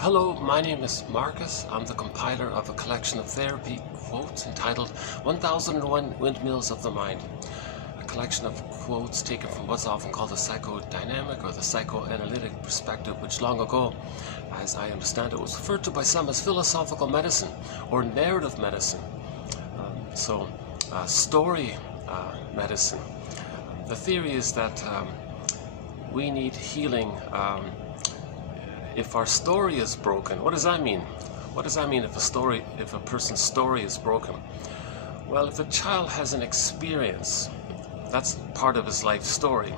Hello, my name is Marcus. I'm the compiler of a collection of therapy quotes entitled 1001 Windmills of the Mind. A collection of quotes taken from what's often called the psychodynamic or the psychoanalytic perspective, which long ago, as I understand it, was referred to by some as philosophical medicine or narrative medicine. Story medicine. The theory is that we need healing if our story is broken. What does that mean? What does that mean if a person's story is broken? Well, if a child has an experience, that's part of his life story.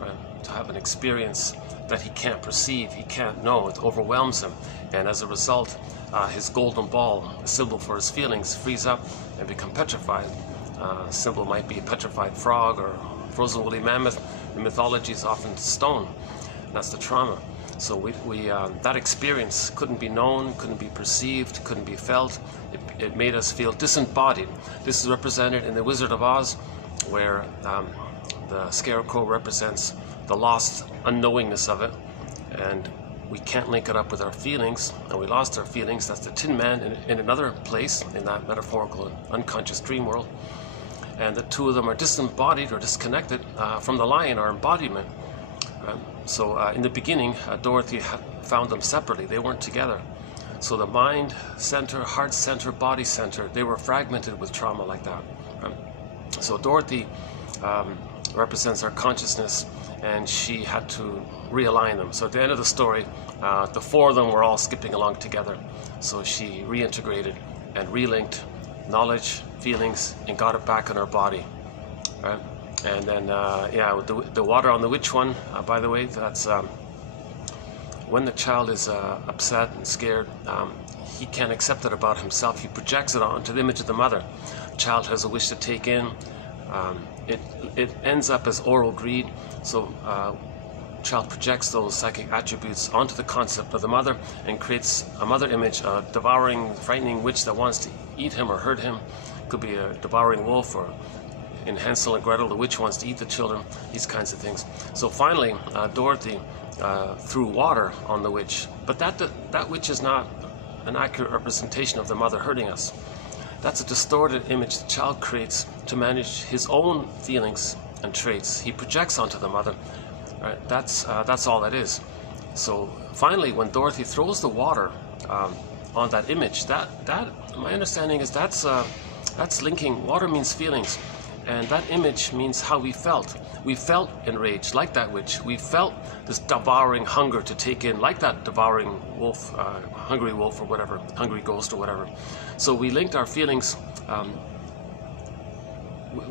Right? To have an experience that he can't perceive, he can't know, it overwhelms him, and as a result, his golden ball, a symbol for his feelings, frees up and become petrified. Symbol might be a petrified frog or frozen woolly mammoth. In mythology is often stone. That's the trauma. So that experience couldn't be known, couldn't be perceived, couldn't be felt. It made us feel disembodied. This is represented in The Wizard of Oz, where the scarecrow represents the lost unknowingness of it, and we can't link it up with our feelings, and we lost our feelings. That's the Tin Man in another place, in that metaphorical unconscious dream world. And the two of them are disembodied or disconnected from the lion, our embodiment. In the beginning, Dorothy found them separately. They weren't together. So the mind center, heart center, body center, they were fragmented with trauma like that. So Dorothy represents our consciousness, and she had to realign them. So at the end of the story, the four of them were all skipping along together. So she reintegrated and relinked knowledge, feelings, and got it back in her body. Right? And then, the water on the witch one, by the way, that's when the child is upset and scared, he can't accept it about himself. He projects it onto the image of the mother. The child has a wish to take in. It ends up as oral greed. So child projects those psychic attributes onto the concept of the mother and creates a mother image, a devouring, frightening witch that wants to eat him or hurt him. Could be a devouring wolf, or in Hansel and Gretel, the witch wants to eat the children, these kinds of things. So finally, Dorothy threw water on the witch, but that witch is not an accurate representation of the mother hurting us. That's a distorted image the child creates to manage his own feelings and traits. He projects onto the mother. Right? That's all that is. So finally, when Dorothy throws the water on that image, that my understanding is that's linking. Water means feelings. And that image means how we felt. We felt enraged, like that witch. We felt this devouring hunger to take in, like that devouring wolf, hungry wolf or whatever, hungry ghost or whatever. So we linked our feelings,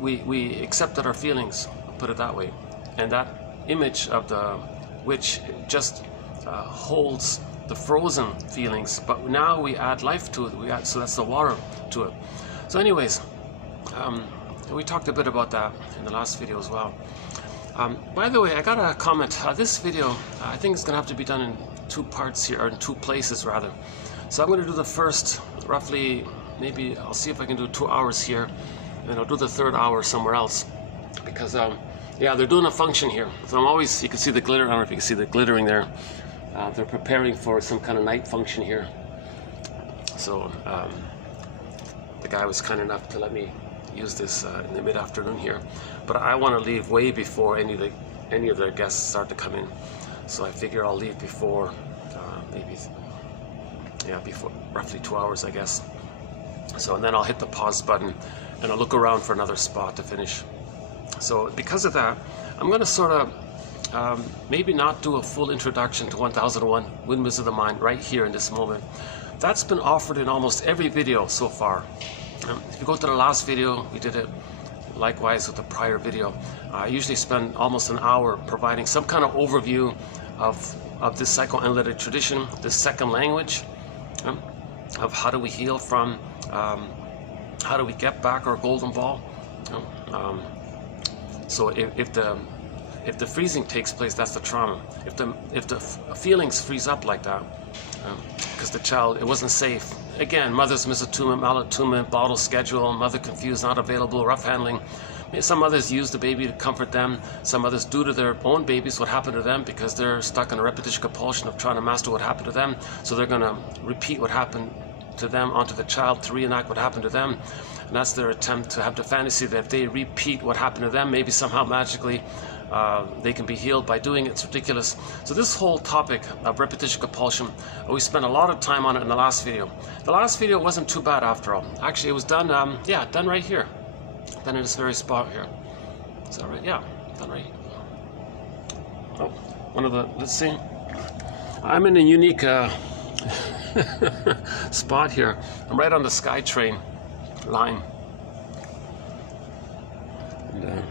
we accepted our feelings, put it that way. And that image of the witch just holds the frozen feelings, but now we add life to it. So that's the water to it. So anyways, we talked a bit about that in the last video as well. By the way, I got a comment. This video, I think it's going to have to be done in two parts here, or in two places rather. So I'm going to do the first, roughly, maybe I'll see if I can do 2 hours here, and I'll do the third hour somewhere else. Because, they're doing a function here. So I'm always, you can see the glitter, I don't know if you can see the glittering there. They're preparing for some kind of night function here. So the guy was kind enough to let me use this in the mid-afternoon here, but I want to leave way before any of their guests start to come in. So I figure I'll leave before before roughly 2 hours, I guess. So and then I'll hit the pause button and I'll look around for another spot to finish. So because of that, I'm going to sort of maybe not do a full introduction to 1001 Windmills of the Mind right here in this moment. That's been offered in almost every video so far. If you go to the last video, we did it likewise with the prior video. I usually spend almost an hour providing some kind of overview of this psychoanalytic tradition, this second language, of how do we heal from, how do we get back our golden ball. So if the freezing takes place, that's the trauma. If the feelings freeze up like that, because the child, it wasn't safe. Again, mother's misattunement, malattunement, bottle schedule, mother confused, not available, rough handling, Some others use the baby to comfort them. Some others do to their own babies what happened to them because they're stuck in a repetition compulsion of trying to master what happened to them. So they're going to repeat what happened to them onto the child to reenact what happened to them. And that's their attempt to have the fantasy that if they repeat what happened to them, maybe somehow magically they can be healed by doing it. It's ridiculous. So this whole topic of repetition compulsion, we spent a lot of time on it in the last video. The last video wasn't too bad after all. Actually, it was done, done right here. Done in this very spot here. Is that right? Yeah, done right here. Oh, one of the, let's see. I'm in a unique spot here. I'm right on the SkyTrain line. And,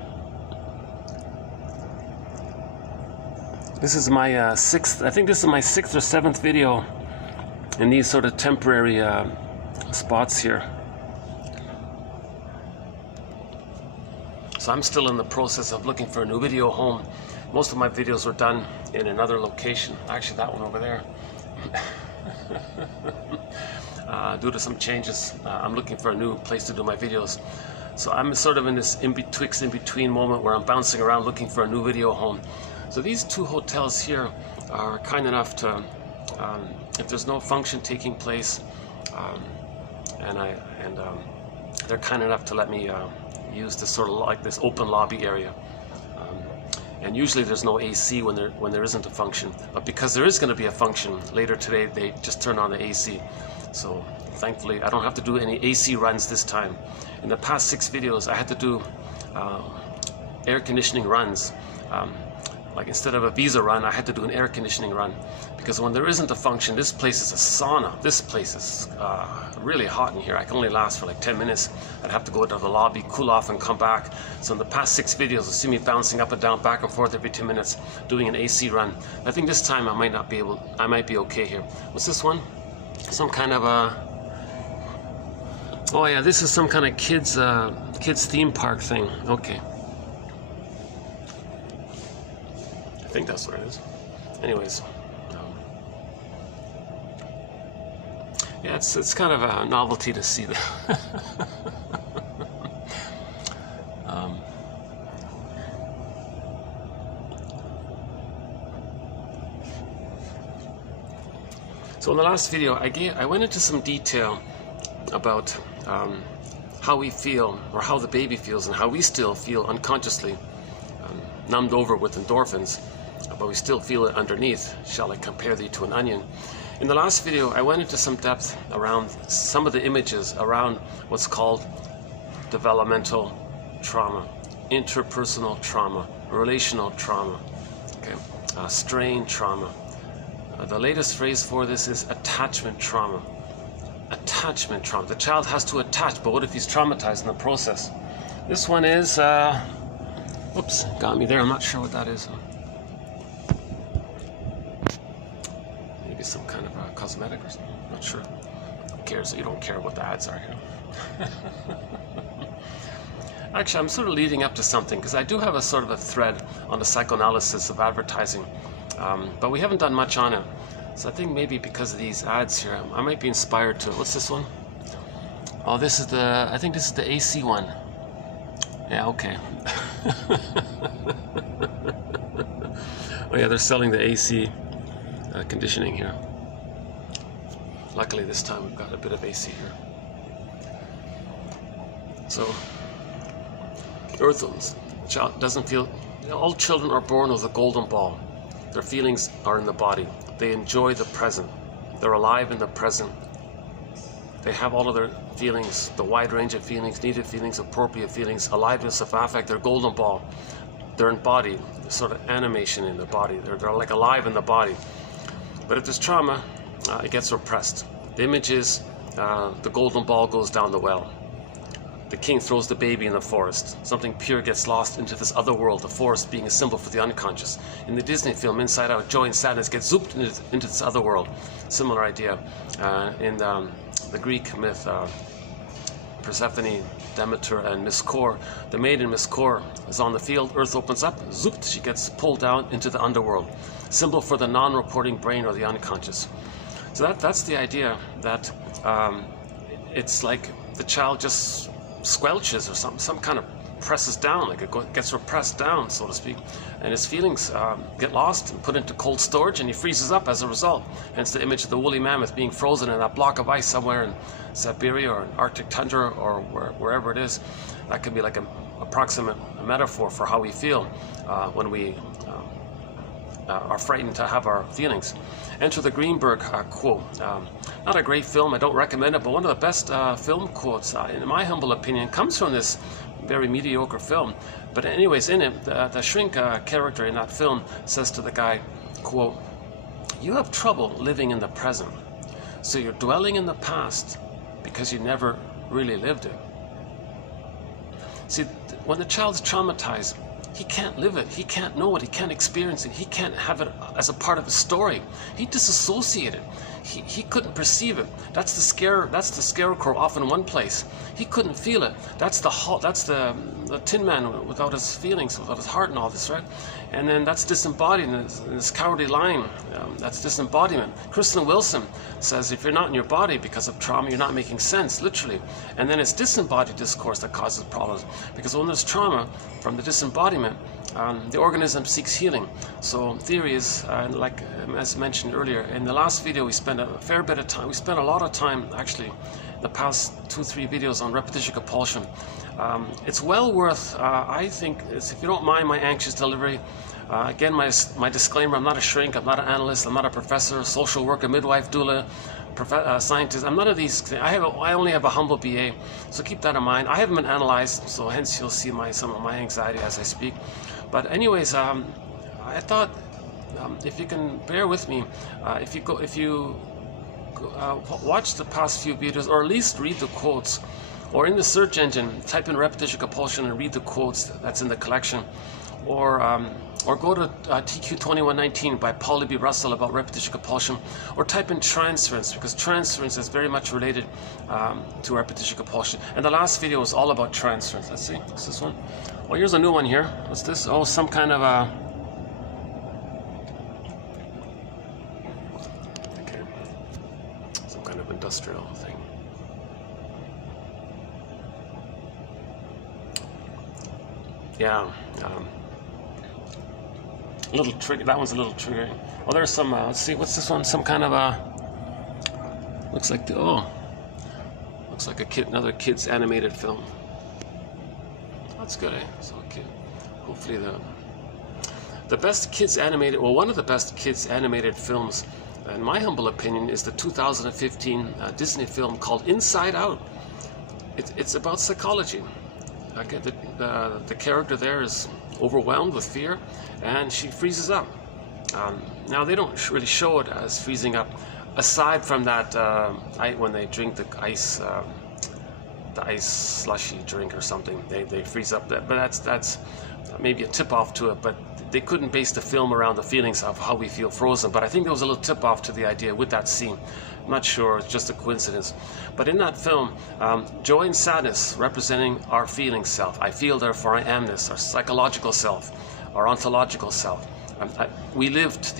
this is my sixth, I think this is my 6th or 7th video in these sort of temporary spots here. So I'm still in the process of looking for a new video home. Most of my videos were done in another location. Actually, that one over there. Due to some changes, I'm looking for a new place to do my videos. So I'm sort of in this in-between moment where I'm bouncing around looking for a new video home. So these 2 hotels here are kind enough to, if there's no function taking place, they're kind enough to let me use this sort of like this open lobby area. And usually there's no AC when there isn't a function, but because there is going to be a function later today, they just turn on the AC. So thankfully I don't have to do any AC runs this time. In the past 6 videos I had to do air conditioning runs. Like instead of a visa run, I had to do an air conditioning run, because when there isn't a function, this place is a sauna. This place is really hot in here. I can only last for like 10 minutes. I'd have to go to the lobby, cool off, and come back. So in the past 6 videos, you see me bouncing up and down, back and forth every 2 minutes, doing an AC run. I think this time I might be okay here. What's this one? Some kind of a, oh yeah, this is some kind of kids theme park thing. Okay. I think that's what it is. Anyways, yeah, it's kind of a novelty to see that. So in the last video, I went into some detail about how we feel, or how the baby feels, and how we still feel unconsciously, numbed over with endorphins, but we still feel it underneath. Shall I compare thee to an onion? In the last video, I went into some depth around some of the images around what's called developmental trauma, interpersonal trauma, relational trauma, okay, strain trauma. The latest phrase for this is attachment trauma. Attachment trauma. The child has to attach, but what if he's traumatized in the process? This one is, oops, got me there. I'm not sure what that is. Maybe some kind of a cosmetic or something. Not sure. Who cares? You don't care what the ads are here. Actually, I'm sort of leading up to something, because I do have a sort of a thread on the psychoanalysis of advertising, but we haven't done much on it. So I think maybe because of these ads here, I might be inspired to. What's this one? Oh, this is the, I think this is the AC one. Yeah, okay. Oh yeah, they're selling the AC conditioning here. Luckily this time we've got a bit of AC here. So, Earth's child doesn't feel, all children are born with a golden ball. Their feelings are in the body. They enjoy the present. They're alive in the present. They have all of their feelings, the wide range of feelings, needed feelings, appropriate feelings, aliveness of affect, their golden ball. They're embodied, sort of animation in their body. They're like alive in the body. But if there's trauma, it gets repressed. The image is the golden ball goes down the well. The king throws the baby in the forest. Something pure gets lost into this other world, the forest being a symbol for the unconscious. In the Disney film Inside Out, joy and sadness get zooped into this other world. Similar idea. In the Greek myth, Persephone, Demeter, and Miss Kor, the maiden Miss Kor is on the field, earth opens up, zooped, she gets pulled down into the underworld. Symbol for the non-reporting brain or the unconscious. So that's the idea, that it's like the child just squelches or some kind of presses down, like it gets repressed down, so to speak, and his feelings get lost and put into cold storage, and he freezes up as a result. Hence the image of the woolly mammoth being frozen in that block of ice somewhere in Siberia or Arctic tundra or wherever it is. That could be like an approximate metaphor for how we feel when we are frightened to have our feelings. Enter the Greenberg quote. Not a great film, I don't recommend it, but one of the best film quotes, in my humble opinion, comes from this very mediocre film. But anyways, in it, the shrink character in that film says to the guy, quote, "You have trouble living in the present, so you're dwelling in the past because you never really lived it." See, when the child's traumatized, he can't live it, he can't know it, he can't experience it, he can't have it as a part of his story. He disassociated. He couldn't perceive it. That's the scarecrow off in one place. He couldn't feel it. That's the Tin Man without his feelings, without his heart and all this, right? And then that's disembodied in this cowardly line. That's disembodiment. Kristen Wilson says if you're not in your body because of trauma, you're not making sense, literally. And then it's disembodied discourse that causes problems. Because when there's trauma from the disembodiment, the organism seeks healing. So theory is, like as mentioned earlier, in the last video we spent a fair bit of time, we spent a lot of time actually, the past 2-3 videos on repetition compulsion. It's well worth, I think, if you don't mind my anxious delivery, again my disclaimer, I'm not a shrink, I'm not an analyst, I'm not a professor, social worker, midwife, doula, scientist. I'm none of these. I only have a humble BA, so keep that in mind. I haven't been analyzed, so hence you'll see some of my anxiety as I speak. But anyways, I thought if you can bear with me, if you watch the past few videos, or at least read the quotes, or in the search engine type in repetition compulsion and read the quotes that's in the collection, or go to TQ 2119 by Paul B. Russell about repetition compulsion, or type in transference, because transference is very much related to repetition compulsion. And the last video was all about transference. Let's see, what's this one? Well, here's a new one here. What's this? Oh, some kind of okay, some kind of industrial thing. Yeah. A little trigger. That one's a little triggering. Well, there's some. Let's see. What's this one? Some kind of looks like looks like another kid's animated film. That's good, eh? So okay. Hopefully the best kids animated. Well, one of the best kids animated films, in my humble opinion, is the 2015 Disney film called Inside Out. It's about psychology. Okay, the character there is overwhelmed with fear, and she freezes up. Now they don't really show it as freezing up, aside from that when they drink the ice slushy drink or something, they freeze up. But that's maybe a tip off to it. But they couldn't base the film around the feelings of how we feel frozen. But I think there was a little tip off to the idea with that scene. I'm not sure, it's just a coincidence. But in that film, joy and sadness representing our feeling self. I feel, therefore I am this. Our psychological self, our ontological self. We live to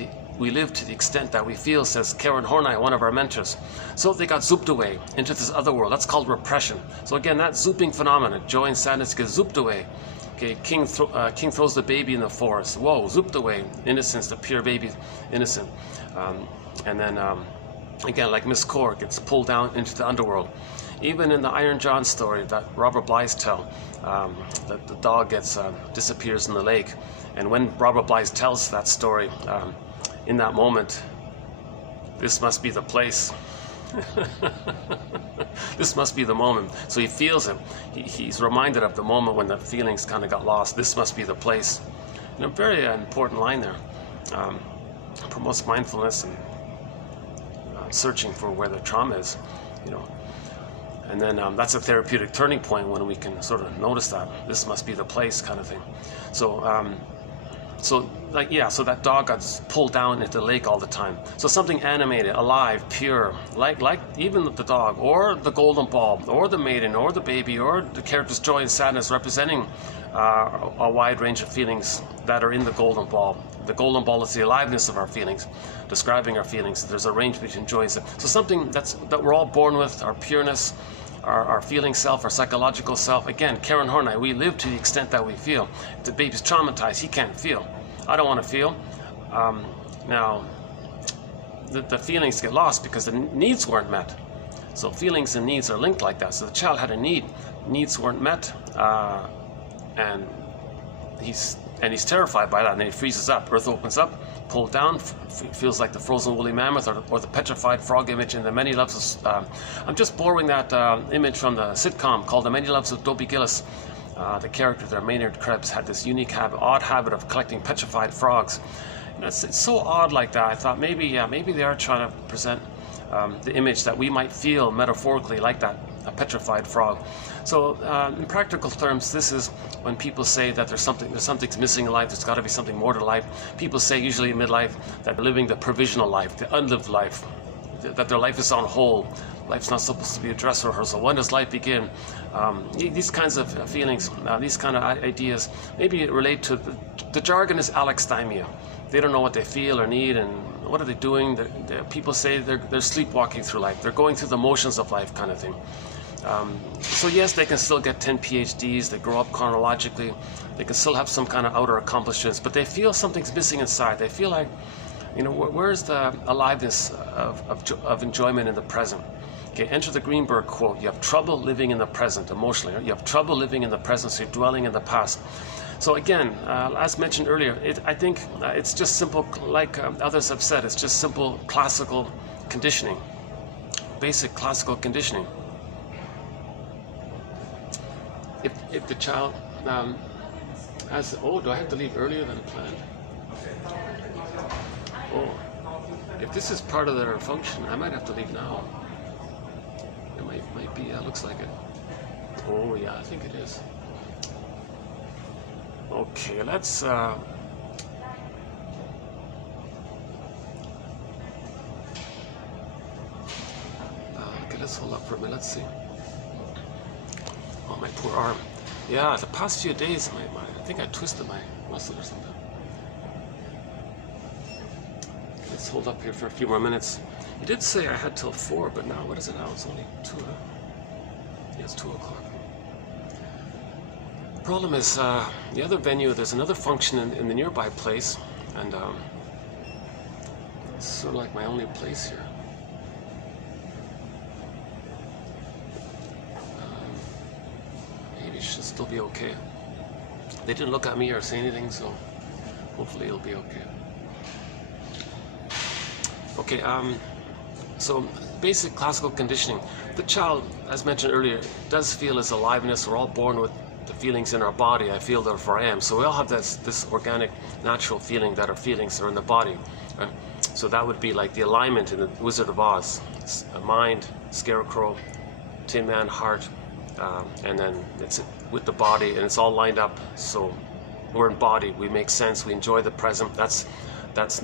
the extent that we feel, says Karen Horney, one of our mentors. So they got zooped away into this other world. That's called repression. So again, that zooping phenomenon, joy and sadness get zooped away. Okay, King throws the baby in the forest. Whoa, zooped away. Innocence, the pure baby, innocent. And then again, like Miss Core gets pulled down into the underworld. Even in the Iron John story that Robert Blythe tells, that the dog disappears in the lake. And when Robert Blythe tells that story, in that moment, this must be the place. This must be the moment. So he feels it. He's reminded of the moment when the feelings kind of got lost. This must be the place. And a very important line there. Promotes mindfulness and searching for where the trauma is, you know. And then that's a therapeutic turning point when we can sort of notice that this must be the place, kind of thing. So so that dog got pulled down into the lake all the time. So something animated, alive, pure, like even the dog, or the golden ball, or the maiden, or the baby, or the character's joy and sadness, representing a wide range of feelings that are in the golden ball. The golden ball is the aliveness of our feelings, describing our feelings. There's a range between joy and sadness. So something that we're all born with, our pureness, our feeling self, our psychological self. Again, Karen Horney, we live to the extent that we feel. If the baby's traumatized, he can't feel. I don't want to feel. Now, the feelings get lost because the needs weren't met. So feelings and needs are linked like that. So the child had a need, needs weren't met, and he's terrified by that, and then he freezes up. Earth opens up, pulled down, feels like the frozen woolly mammoth or the petrified frog image in The Many Loves of... I'm just borrowing that image from the sitcom called The Many Loves of Dobie Gillis. The character there, Maynard Krebs, had this unique odd habit of collecting petrified frogs. And it's so odd like that. I thought maybe they are trying to present the image that we might feel metaphorically like that, a petrified frog. So in practical terms, this is when people say that there's something's missing in life, there's got to be something more to life. People say usually in midlife that they're living the provisional life, the unlived life, that their life is on hold. Life's not supposed to be a dress rehearsal. When does life begin? These kinds of feelings, these kind of ideas, maybe relate to the jargon is alexithymia. They don't know what they feel or need, and what are they doing? People say they're sleepwalking through life. They're going through the motions of life, kind of thing. So yes, they can still get 10 PhDs. They grow up chronologically. They can still have some kind of outer accomplishments, but they feel something's missing inside. They feel like, where's the aliveness of enjoyment in the present? Okay, enter the Greenberg quote. You have trouble living in the present emotionally. You have trouble living in the present, so you're dwelling in the past. So again, as mentioned earlier, I think it's just simple, like others have said, it's just simple classical conditioning, basic classical conditioning. If the child has, do I have to leave earlier than planned? Oh, if this is part of their function, I might have to leave now. It might be, looks like it. Oh yeah, I think it is. Okay, let's okay, let's hold up for a minute. Let's see. Oh, my poor arm. Yeah, the past few days, I think I twisted my muscle or something. Let's hold up here for a few more minutes. You did say I had till 4, but now, what is it now? It's only 2. Yeah, it's 2 o'clock. The problem is, the other venue, there's another function in the nearby place, and it's sort of like my only place here. Maybe it should still be okay. They didn't look at me or say anything, so hopefully it'll be okay. Okay, so basic classical conditioning. The child, as mentioned earlier, does feel his aliveness. We're all born with the feelings in our body. I feel, therefore I am. So we all have this organic, natural feeling that our feelings are in the body. Right? So that would be like the alignment in the Wizard of Oz. It's a mind, scarecrow, Tin Man, heart, and then it's with the body, and it's all lined up. So we're embodied. We make sense. We enjoy the present. That's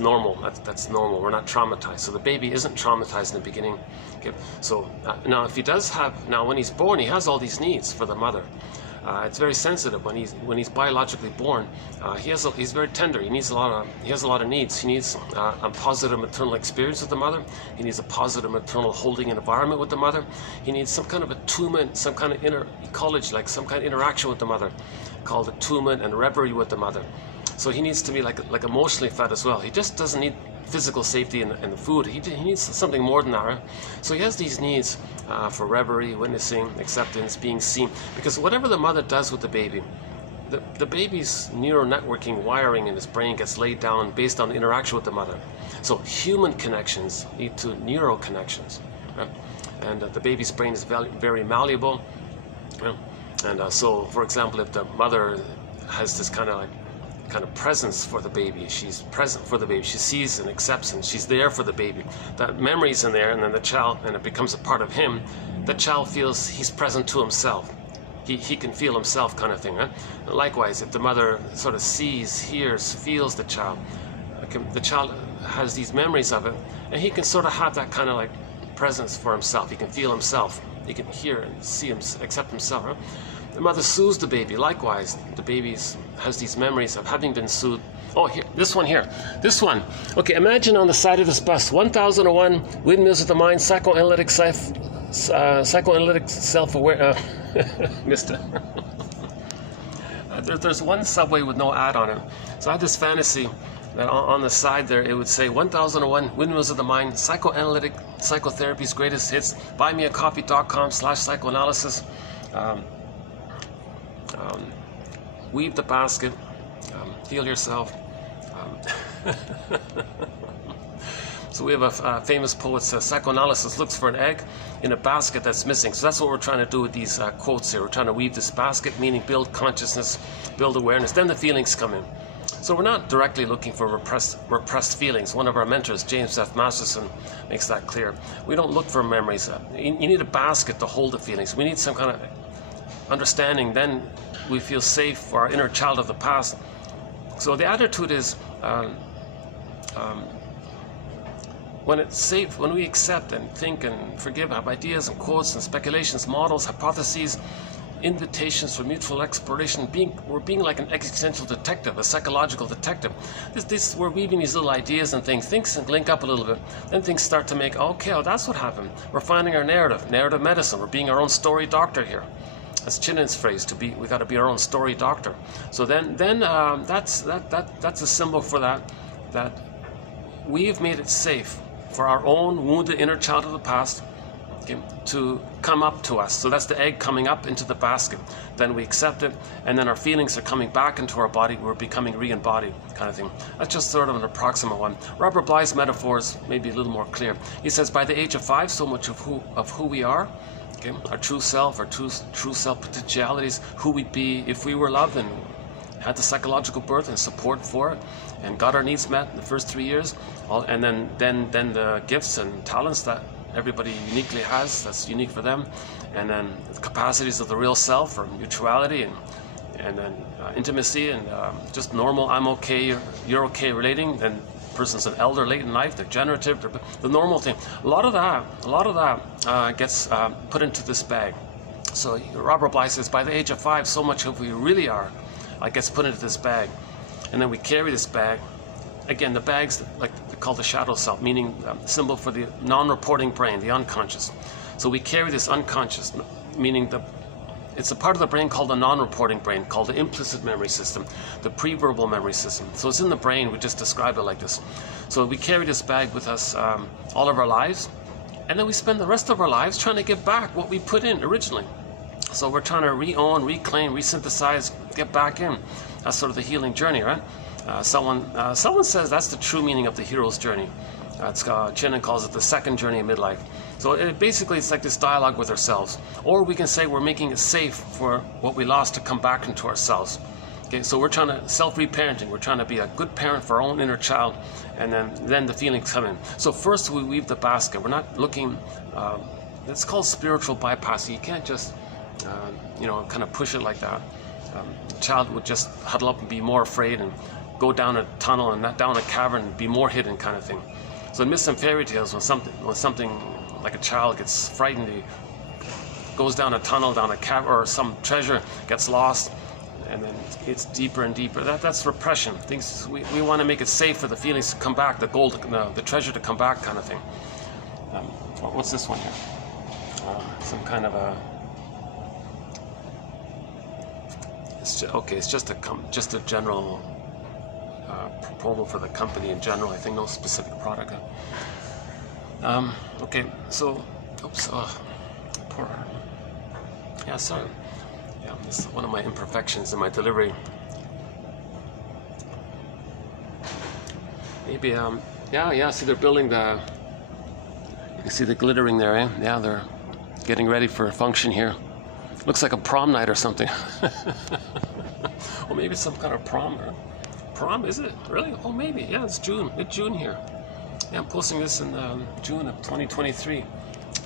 normal. That's normal. We're not traumatized. So the baby isn't traumatized in the beginning. Okay. So now, if he does have, now when he's born, he has all these needs for the mother. It's very sensitive when he's biologically born. He's very tender. He has a lot of needs. He needs a positive maternal experience with the mother. He needs a positive maternal holding environment with the mother. He needs some kind of attunement, some kind of inner ecology, like some kind of interaction with the mother, called attunement and reverie with the mother. So he needs to be like emotionally fed as well. He just doesn't need physical safety and the food. He needs something more than that, right? So he has these needs for reverie, witnessing, acceptance, being seen. Because whatever the mother does with the baby, the baby's neural networking wiring in his brain gets laid down based on the interaction with the mother. So human connections lead to neural connections, right? And the baby's brain is very malleable. Right? And so, for example, if the mother has this kind of presence for the baby, she's present for the baby, she sees and accepts, and she's there for the baby. That memory's in there, and then the child, and it becomes a part of him. The child feels he's present to himself. He can feel himself, kind of thing, right? Likewise, if the mother sort of sees, hears, feels the child has these memories of it, and he can sort of have that kind of presence for himself. He can feel himself. He can hear and see him, accept himself, right? The mother soothes the baby. Likewise, the baby has these memories of having been soothed. Oh, here, this one here. This one. Okay, imagine on the side of this bus, 1001, Windmills of the Mind, Psychoanalytic psychoanalytic self-aware. Missed it. There's one subway with no ad on it. So I had this fantasy that on the side there it would say 1001 Windmills of the Mind, psychoanalytic psychotherapy's greatest hits, buymeacoffee.com/psychoanalysis. Weave the basket, heal yourself. So we have a famous poet says, psychoanalysis looks for an egg in a basket that's missing. So that's what we're trying to do with these quotes here. We're trying to weave this basket, meaning build consciousness, build awareness. Then the feelings come in. So we're not directly looking for repressed feelings. One of our mentors, James F. Masterson, makes that clear. We don't look for memories. You need a basket to hold the feelings. We need some kind of understanding. Then we feel safe for our inner child of the past. So the attitude is, when it's safe, when we accept and think and forgive, have ideas and quotes and speculations, models, hypotheses, invitations for mutual exploration, we're being like an existential detective, a psychological detective. We're weaving these little ideas and things link up a little bit. Then things start to make, okay, oh, that's what happened. We're finding our narrative medicine. We're being our own story doctor here. That's Chinan's phrase, we got to be our own story doctor. So then that's a symbol for that we've made it safe for our own wounded inner child of the past, okay, to come up to us. So that's the egg coming up into the basket. Then we accept it, and then our feelings are coming back into our body. We're becoming re-embodied, kind of thing. That's just sort of an approximate one. Robert Bly's metaphor is maybe a little more clear. He says, by the age of 5, so much of who we are, okay, our true self, our true self potentialities, who we'd be if we were loved and had the psychological birth and support for it, and got our needs met in the first 3 years, and then the gifts and talents that everybody uniquely has, that's unique for them, and then the capacities of the real self, or mutuality, and then intimacy, and just normal, I'm okay, you're okay relating. Then person's an elder late in life, they're generative, the normal thing. A lot of that gets put into this bag. So Robert Bly says, by the age of 5, so much of who we really are gets put into this bag. And then we carry this bag. Again, the bag's like called the shadow self, meaning symbol for the non-reporting brain, the unconscious. So we carry this unconscious, meaning it's a part of the brain called the non-reporting brain, called the implicit memory system, the pre-verbal memory system. So it's in the brain, we just describe it like this. So we carry this bag with us all of our lives, and then we spend the rest of our lives trying to get back what we put in originally. So we're trying to re-own, reclaim, resynthesize, get back in. That's sort of the healing journey, right? Someone says that's the true meaning of the hero's journey. Chinan calls it the second journey of midlife. So basically it's like this dialogue with ourselves. Or we can say we're making it safe for what we lost to come back into ourselves. Okay, so we're trying to self-reparenting. We're trying to be a good parent for our own inner child, and then the feelings come in. So first we weave the basket. We're not looking, it's called spiritual bypassing. You can't just, kind of push it like that. The child would just huddle up and be more afraid and go down a tunnel and not down a cavern and be more hidden, kind of thing. So in myths and fairy tales, when something like a child gets frightened, he goes down a tunnel, down a cavern, or some treasure gets lost, and then it's deeper and deeper. That's repression. We want to make it safe for the feelings to come back, the gold, the treasure to come back, kind of thing. What's this one here? Some kind of a. It's just a general proposal for the company in general. I think no specific product. Okay, so, oops, poor. Yeah, sorry. Yeah, this is one of my imperfections in my delivery. Maybe, yeah. See, they're building you can see the glittering there, eh? Yeah, they're getting ready for a function here. Looks like a prom night or something. Well, maybe it's some kind of prom. Prom, is it? Really? Oh, maybe. Yeah, it's June. Mid-June here. Yeah, I'm posting this in June of 2023.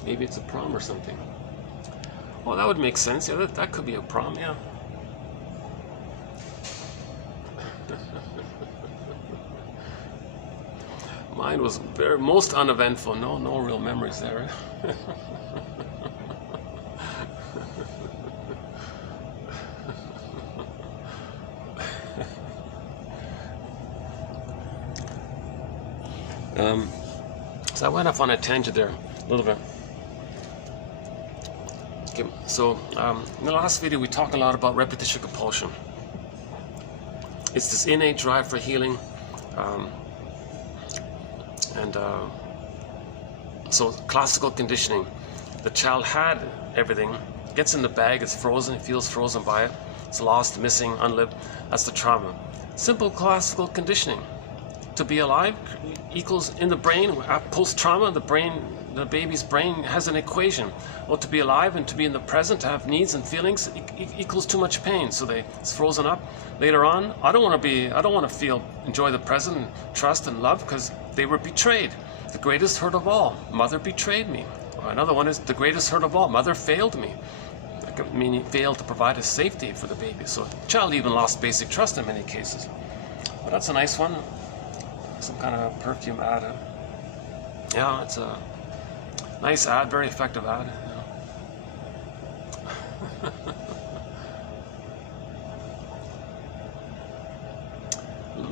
Maybe it's a prom or something. Oh, that would make sense. Yeah, that could be a prom, yeah. Mine was most uneventful. No real memories there. So I went off on a tangent there a little bit. Okay, so in the last video we talked a lot about repetition compulsion. It's this innate drive for healing, so classical conditioning. The child had everything, gets in the bag, it's frozen, feels frozen by it, it's lost, missing, unlived. That's the trauma. Simple classical conditioning. To be alive equals in the brain, post-trauma, the baby's brain has an equation. Well, to be alive and to be in the present, to have needs and feelings equals too much pain. So it's frozen up. Later on, I don't want to enjoy the present and trust and love because they were betrayed. The greatest hurt of all, mother betrayed me. Or another one is the greatest hurt of all, mother failed me. Meaning failed to provide a safety for the baby. So the child even lost basic trust in many cases. But that's a nice one. Some kind of perfume ad. Yeah, it's a nice ad, very effective ad.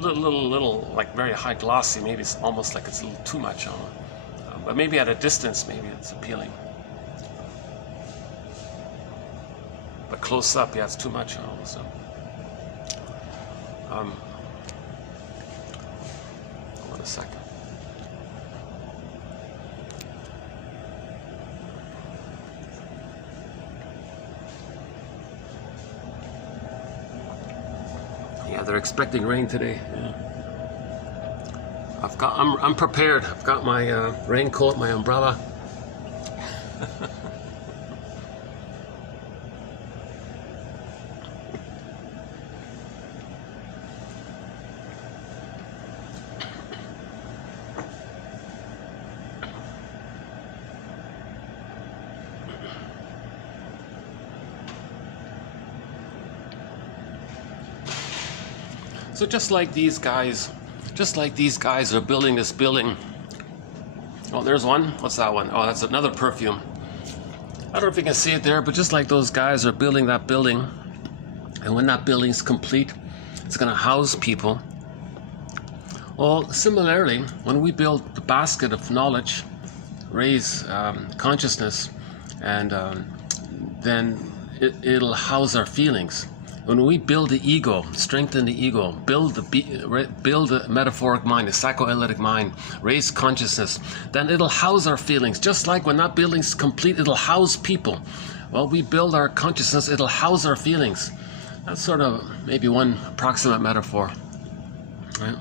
little, like very high glossy. Maybe it's almost like it's a little too much on it. But maybe at a distance, maybe it's appealing. But close up, yeah, it's too much almost. Hold on a second. Yeah, they're expecting rain today. Yeah. I'm prepared. I've got my raincoat, my umbrella. So just like these guys are building this building. Oh, there's one. What's that one? Oh, that's another perfume. I don't know if you can see it there, but just like those guys are building that building, and when that building's complete, it's going to house people. Well, similarly, when we build the basket of knowledge, raise consciousness, and then it'll house our feelings. When we build the ego, strengthen the ego, build the metaphoric mind, the psychoanalytic mind, raise consciousness, then it'll house our feelings. Just like when that building's complete, it'll house people. Well, we build our consciousness, it'll house our feelings. That's sort of maybe one approximate metaphor, right?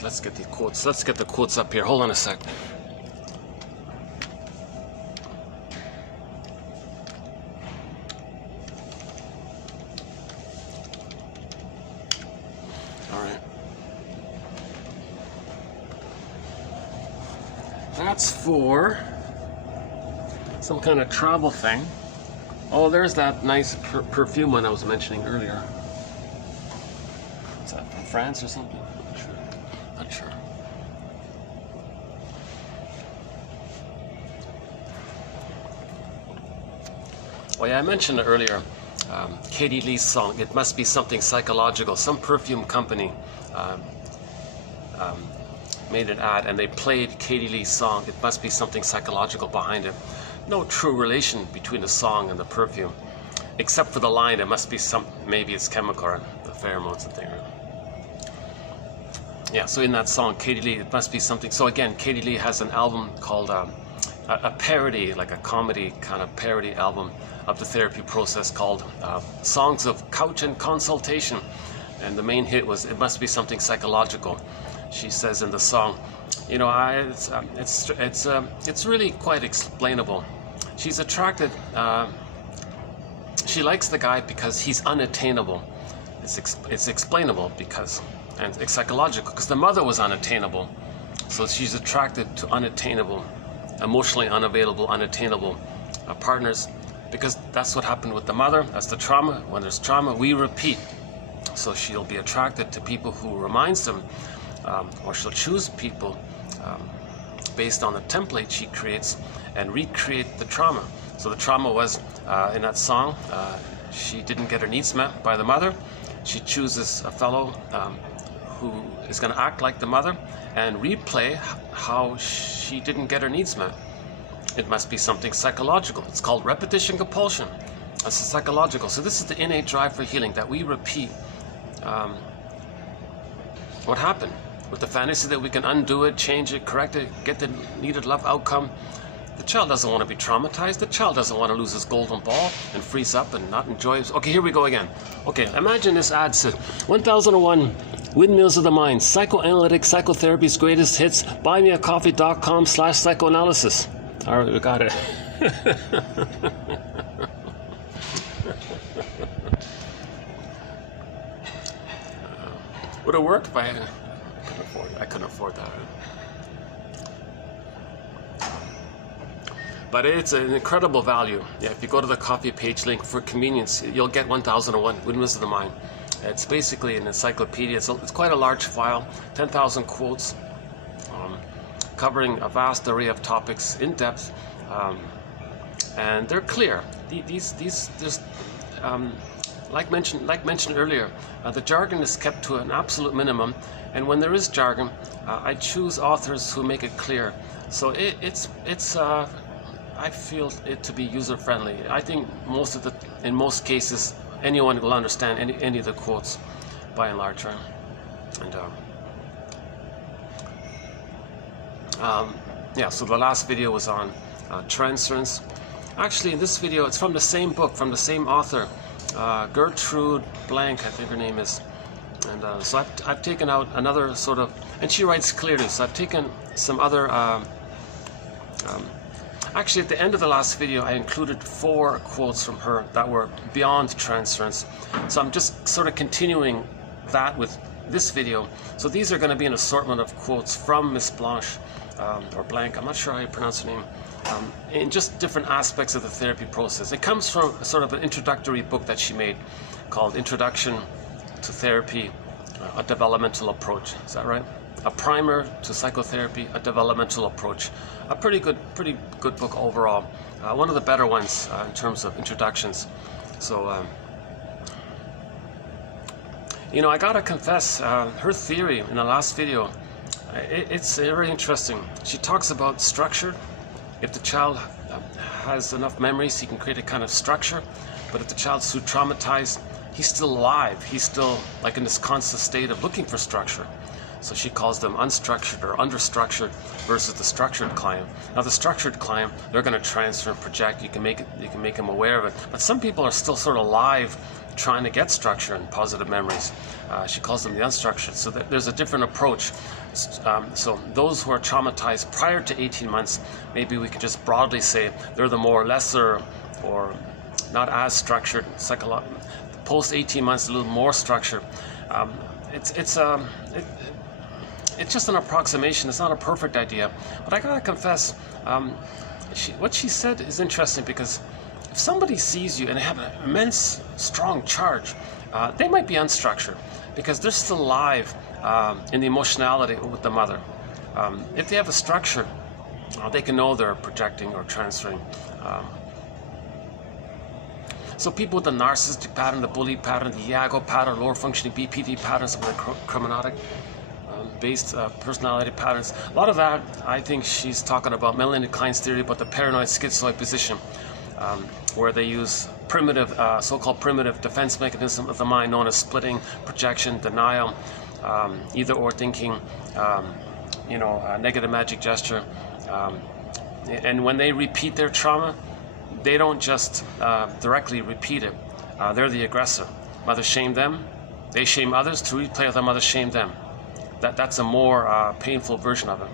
Let's get the quotes. Let's get the quotes up here. Hold on a sec. All right. That's for some kind of travel thing. Oh, there's that nice perfume one I was mentioning earlier. Is that from France or something? Not sure. Oh yeah, I mentioned earlier Katie Lee's song, It Must Be Something Psychological. Some perfume company made an ad and they played Katie Lee's song, It Must Be Something Psychological behind it. No true relation between the song and the perfume, except for the line, it must be maybe it's chemical, or the pheromones and things. Yeah, so in that song, Katie Lee, it must be something. So again, Katie Lee has an album called a parody, like a comedy kind of parody album of the therapy process called Songs of Couch and Consultation. And the main hit was It Must Be Something Psychological. She says in the song, you know, it's really quite explainable. She's attracted, she likes the guy because he's unattainable. It's explainable because, and it's psychological because the mother was unattainable. So she's attracted to unattainable emotionally unavailable, unattainable partners, because that's what happened with the mother. That's the trauma. When there's trauma, we repeat. So she'll be attracted to people who reminds them, or she'll choose people based on the template she creates and recreate the trauma. So the trauma was in that song, she didn't get her needs met by the mother. She chooses a fellow who is going to act like the mother and replay how she didn't get her needs met. It must be something psychological. It's called repetition compulsion. That's psychological. So this is the innate drive for healing, that we repeat what happened, with the fantasy that we can undo it, change it, correct it, get the needed love outcome. The child doesn't want to be traumatized. The child doesn't want to lose his golden ball and freeze up and not enjoy it. Okay, here we go again. Okay, imagine this ad said, 1001 Windmills of the Mind, Psychoanalytic Psychotherapy's Greatest Hits, buymeacoffee.com/psychoanalysis. All right, we got it. Would it work if I couldn't afford that. But it's an incredible value. Yeah, if you go to the coffee page link for convenience, you'll get 1001 Windmills of the Mind. It's basically an encyclopedia. It's quite a large file, 10,000 quotes, covering a vast array of topics in depth, and they're clear. Like mentioned earlier, the jargon is kept to an absolute minimum, and when there is jargon, I choose authors who make it clear. So I feel it to be user-friendly. I think in most cases, anyone will understand any of the quotes, by and large. And yeah, so the last video was on transference. Actually, in this video, it's from the same book, from the same author, Gertrude Blank, I think her name is. And so I've taken out another sort of, and she writes clearly, so I've taken some other, actually at the end of the last video I included 4 quotes from her that were beyond transference. So I'm just sort of continuing that with this video. So these are going to be an assortment of quotes from Miss Blanche, or Blank, I'm not sure how you pronounce her name, in just different aspects of the therapy process. It comes from sort of an introductory book that she made called Introduction to Therapy, a Developmental Approach. Is that right? A Primer to Psychotherapy, a Developmental Approach. A pretty good book overall. One of the better ones in terms of introductions. So, you know, I gotta confess, her theory in the last video, it's very interesting. She talks about structure. If the child has enough memories, he can create a kind of structure. But if the child's too traumatized, he's still alive. He's still like in this constant state of looking for structure. So she calls them unstructured or understructured versus the structured client. Now the structured client, they're going to transfer and project. You can make them aware of it. But some people are still sort of alive, trying to get structure and positive memories. She calls them the unstructured. So there's a different approach. So those who are traumatized prior to 18 months, maybe we could just broadly say they're the more lesser or not as structured. Post 18 months, a little more structured. It's just an approximation. It's not a perfect idea. But I gotta confess, what she said is interesting, because if somebody sees you and they have an immense, strong charge, they might be unstructured because they're still alive in the emotionality with the mother. If they have a structure, they can know they're projecting or transferring. So people with the narcissistic pattern, the bully pattern, the Iago pattern, lower functioning BPD patterns, some of the chromatotic based personality patterns. A lot of that, I think she's talking about Melanie Klein's theory about the paranoid schizoid position, where they use primitive, so-called primitive defense mechanism of the mind known as splitting, projection, denial, either or thinking, negative magic gesture. And when they repeat their trauma, they don't just directly repeat it. They're the aggressor. Mother shamed them, they shame others to replay how their mother shamed them. That's a more painful version of it.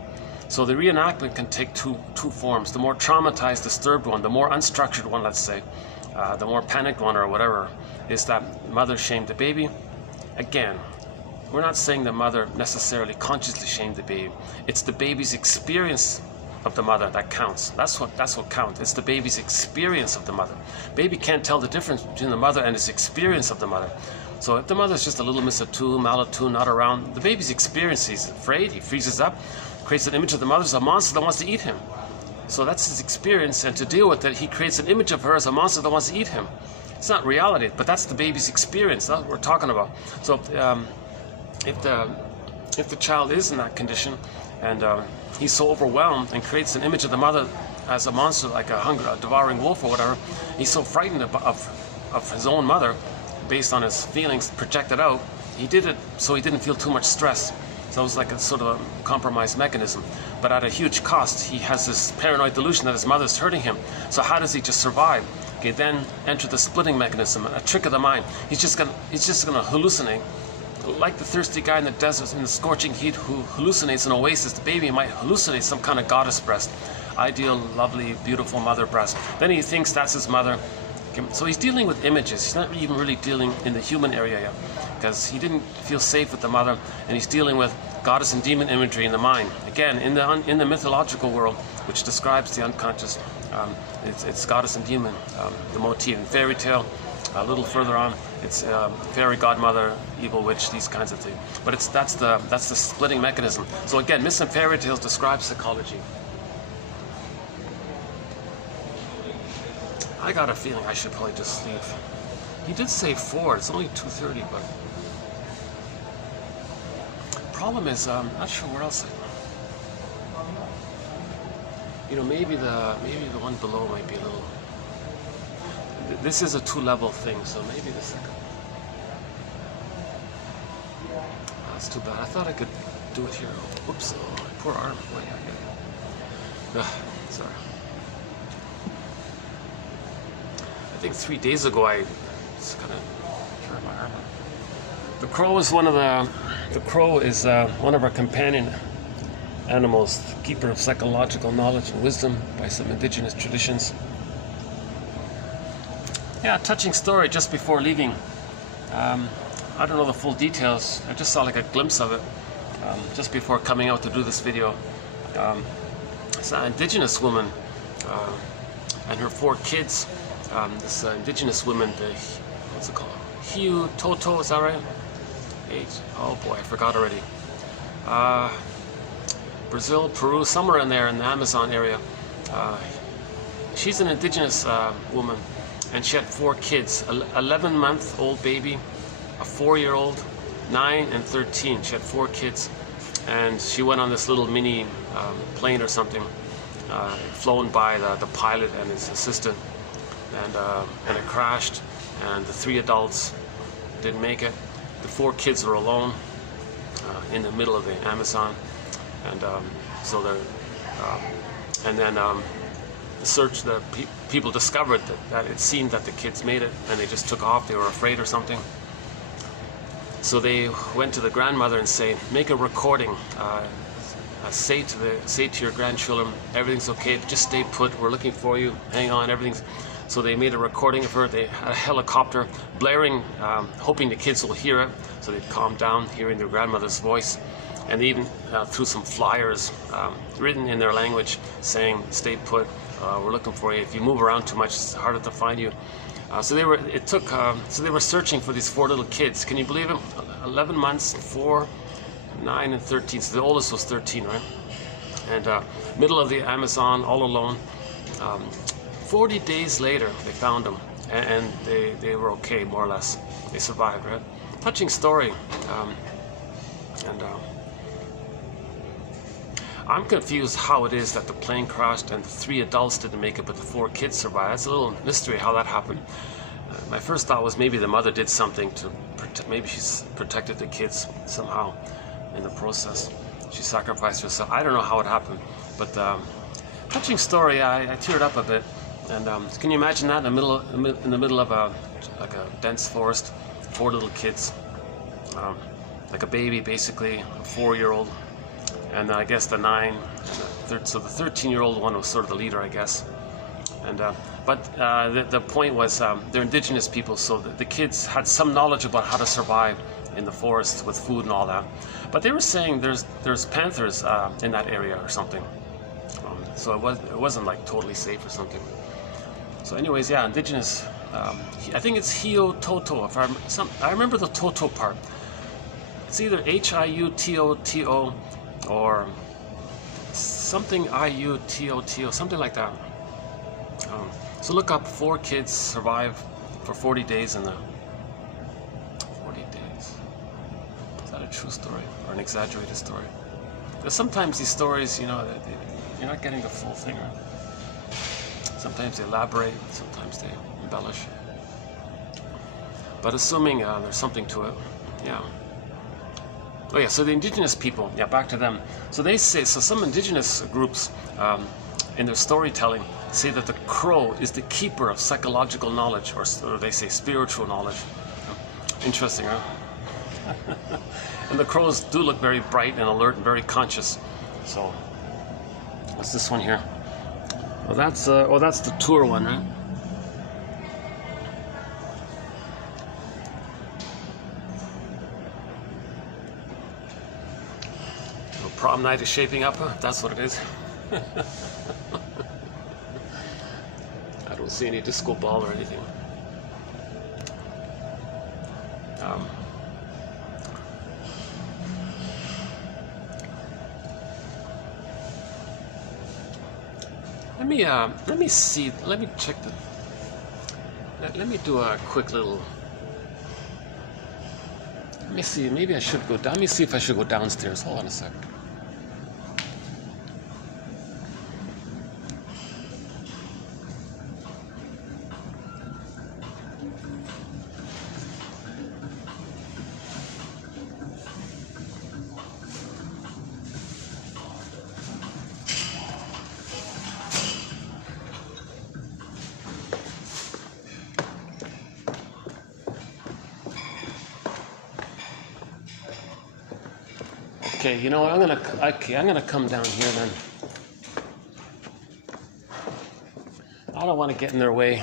So the reenactment can take two forms. The more traumatized, disturbed one, the more unstructured one, let's say, the more panicked one or whatever, is that mother shamed the baby. Again, we're not saying the mother necessarily consciously shamed the baby. It's the baby's experience of the mother that counts. That's what counts. It's the baby's experience of the mother. Baby can't tell the difference between the mother and his experience of the mother. So if the mother's just a little misattuned, malattuned, not around, the baby's experience, he's afraid, he freezes up, creates an image of the mother as a monster that wants to eat him. So that's his experience, and to deal with it, he creates an image of her as a monster that wants to eat him. It's not reality, but that's the baby's experience. That's what we're talking about. So if the child is in that condition, and he's so overwhelmed and creates an image of the mother as a monster, like a devouring wolf or whatever, he's so frightened of his own mother, based on his feelings projected out, he did it so he didn't feel too much stress. So it was like a sort of a compromise mechanism. But at a huge cost, he has this paranoid delusion that his mother's hurting him. So how does he just survive? Okay, then enter the splitting mechanism, a trick of the mind. He's just gonna hallucinate. Like the thirsty guy in the desert in the scorching heat who hallucinates an oasis, the baby might hallucinate some kind of goddess breast. Ideal, lovely, beautiful mother breast. Then he thinks that's his mother. So he's dealing with images. He's not even really dealing in the human area yet, because he didn't feel safe with the mother, and he's dealing with goddess and demon imagery in the mind. Again, in the mythological world, which describes the unconscious, it's goddess and demon, the motif. In fairy tale, a little further on, it's fairy godmother, evil witch, these kinds of things. But that's the splitting mechanism. So again, myths and fairy tales describe psychology. I got a feeling I should probably just leave. He did say 4. It's only 2:30, but problem is, I'm not sure where else. Maybe the one below might be a little. This is a 2-level thing, so maybe the second. That's too bad. I thought I could do it here. Oops! Oh, my poor arm. Sorry. I think 3 days ago I just kind of turned my arm out. The crow is one of our companion animals, the keeper of psychological knowledge and wisdom by some indigenous traditions. Yeah, touching story just before leaving. I don't know the full details. I just saw like a glimpse of it just before coming out to do this video. It's an indigenous woman and her 4 kids. This indigenous woman, what's it called? Hiu Toto, is that right? 8. Oh boy, I forgot already. Brazil, Peru, somewhere in there in the Amazon area. She's an indigenous woman, and she had 4 kids: 11-month-old baby, a 4-year-old, 9 and 13. She had 4 kids, and she went on this little mini plane or something, flown by the pilot and his assistant. And it crashed, and the 3 adults didn't make it. The 4 kids were alone in the middle of the Amazon, and so the people discovered that it seemed that the kids made it, and they just took off. They were afraid or something. So they went to the grandmother and say, make a recording. Say to your grandchildren, everything's okay. Just stay put. We're looking for you. Hang on. Everything's. So they made a recording of her. They had a helicopter blaring, hoping the kids will hear it. So they'd calm down, hearing their grandmother's voice. And they even threw some flyers written in their language saying, stay put, we're looking for you. If you move around too much, it's harder to find you. So they were searching for these 4 little kids. Can you believe it? 11 months, 4, 9, and 13. So the oldest was 13, right? And middle of the Amazon, all alone. 40 days later, they found them, and they were okay, more or less. They survived, right? Touching story. I'm confused how it is that the plane crashed and the 3 adults didn't make it, but the 4 kids survived. That's a little mystery how that happened. My first thought was maybe the mother did something to maybe she's protected the kids somehow in the process. She sacrificed herself. I don't know how it happened, but touching story. I teared up a bit. And can you imagine that in the middle of a dense forest, 4 little kids, like a baby, basically, a 4-year-old, and I guess the 9, and so the 13-year-old one was sort of the leader, I guess. And but the point was they're indigenous people, so the kids had some knowledge about how to survive in the forest with food and all that. But they were saying there's panthers in that area or something. So it wasn't like totally safe or something. So anyways, yeah, indigenous. I think it's Hio Toto. I remember the Toto part. It's either Hiutoto or something Iutoto, something like that. So look up 4 kids survive for 40 days in the 40 days. Is that a true story or an exaggerated story? Because sometimes these stories, you know, you're not getting the full thing. Right? Sometimes they elaborate, sometimes they embellish. But assuming there's something to it, yeah. Oh yeah, so the indigenous people, yeah, back to them. So they say, so some indigenous groups in their storytelling say that the crow is the keeper of psychological knowledge, or they say spiritual knowledge. Interesting, huh? And the crows do look very bright and alert and very conscious. So, what's this one here? Well, that's the tour one, right? Prom night is shaping up, that's what it is. I don't see any disco ball or anything. Let me see. Let me check the. Let me do a quick little. Let me see. Maybe I should go down. Let me see if I should go downstairs. Hold on a second. Okay, you know what? I'm gonna come down here then. I don't want to get in their way.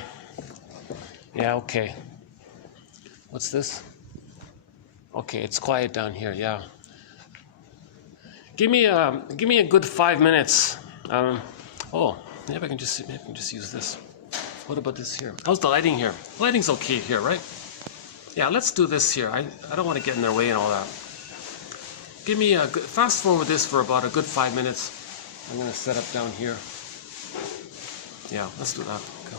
Yeah, okay. What's this? Okay, it's quiet down here. Yeah. Give me a good 5 minutes. Oh, maybe I can just use this. What about this here? How's the lighting here? Lighting's okay here, right? Yeah, let's do this here. I don't want to get in their way and all that. Give me a good, fast forward this for about a good 5 minutes. I'm gonna set up down here. Yeah, let's do that. Go.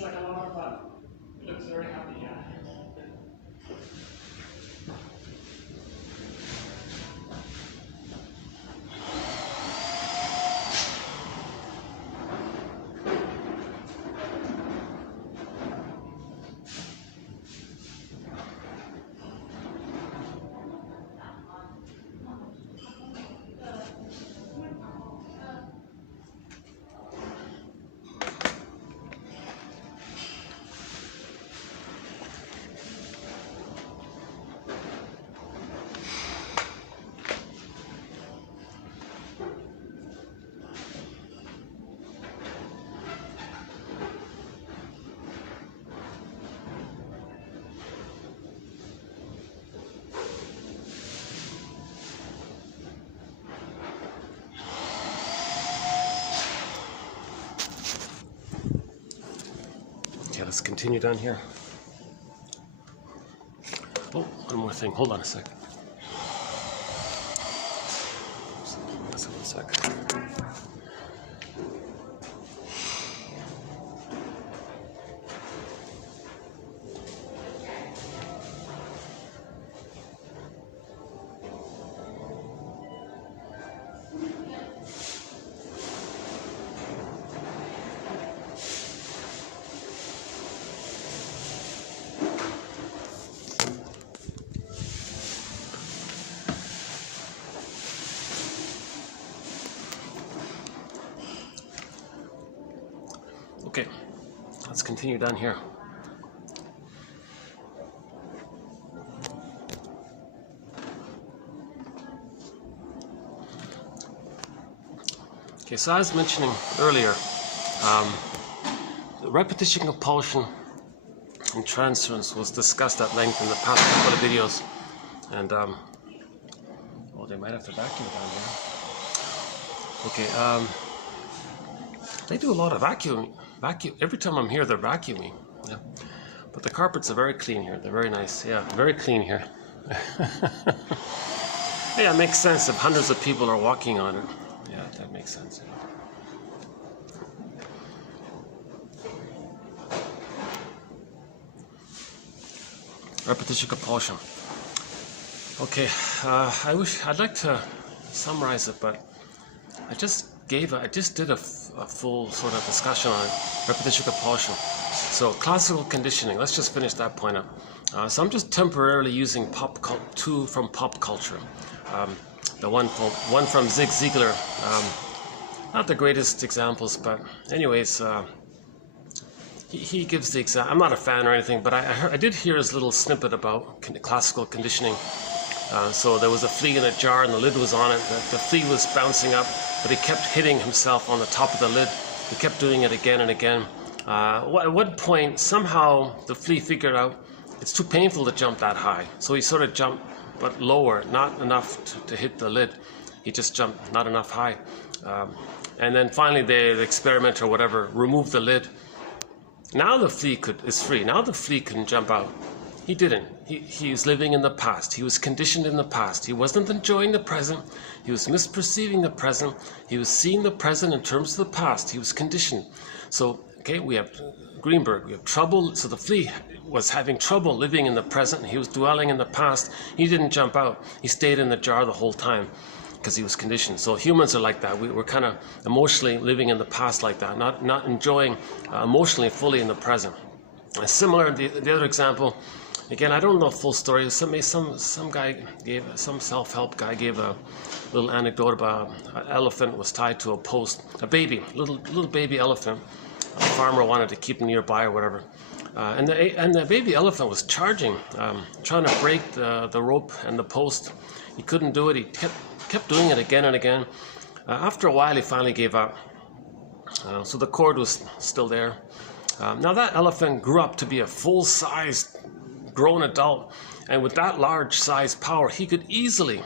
looks like a lot of fun. He looks very happy, yeah. Okay, let's continue down here. Oh, one more thing. Hold on a second. Just 1 second. Okay, let's continue down here. Okay, so I was mentioning earlier, the repetition compulsion and transference was discussed at length in the past couple of videos, and oh, they might have to vacuum down there. Okay, they do a lot of vacuum. Every time I'm here, they're vacuuming. Yeah, but the carpets are very clean here. They're very nice. Yeah, very clean here. Yeah, it makes sense if hundreds of people are walking on it. Yeah, that makes sense. Repetition compulsion. Okay, I'd like to summarize it, but I just did a full sort of discussion on repetition compulsion. So classical conditioning, let's just finish that point up. So I'm just temporarily using two from pop culture. The one from Zig Ziglar, not the greatest examples, but anyways, he gives the example. I'm not a fan or anything, but I did hear his little snippet about classical conditioning. So there was a flea in a jar and the lid was on it. The flea was bouncing up, but he kept hitting himself on the top of the lid. He kept doing it again and again. At one point, somehow the flea figured out it's too painful to jump that high. So he sort of jumped, but lower, not enough to hit the lid. He just jumped not enough high. And then finally the experimenter or whatever removed the lid. Now the flea is free. Now the flea can jump out. He didn't. He was living in the past. He was conditioned in the past. He wasn't enjoying the present. He was misperceiving the present. He was seeing the present in terms of the past. He was conditioned. So, okay, we have Greenberg. We have trouble. So the flea was having trouble living in the present. He was dwelling in the past. He didn't jump out. He stayed in the jar the whole time because he was conditioned. So humans are like that. We're kind of emotionally living in the past like that, not enjoying emotionally fully in the present. And similar, the other example, again, I don't know the full story. Some self-help guy gave a little anecdote about an elephant was tied to a post, a baby, little baby elephant. A farmer wanted to keep him nearby or whatever, and the baby elephant was charging, trying to break the rope and the post. He couldn't do it. He kept doing it again and again. After a while, he finally gave up. So the cord was still there. Now that elephant grew up to be a full-sized grown adult, and with that large size power, he could easily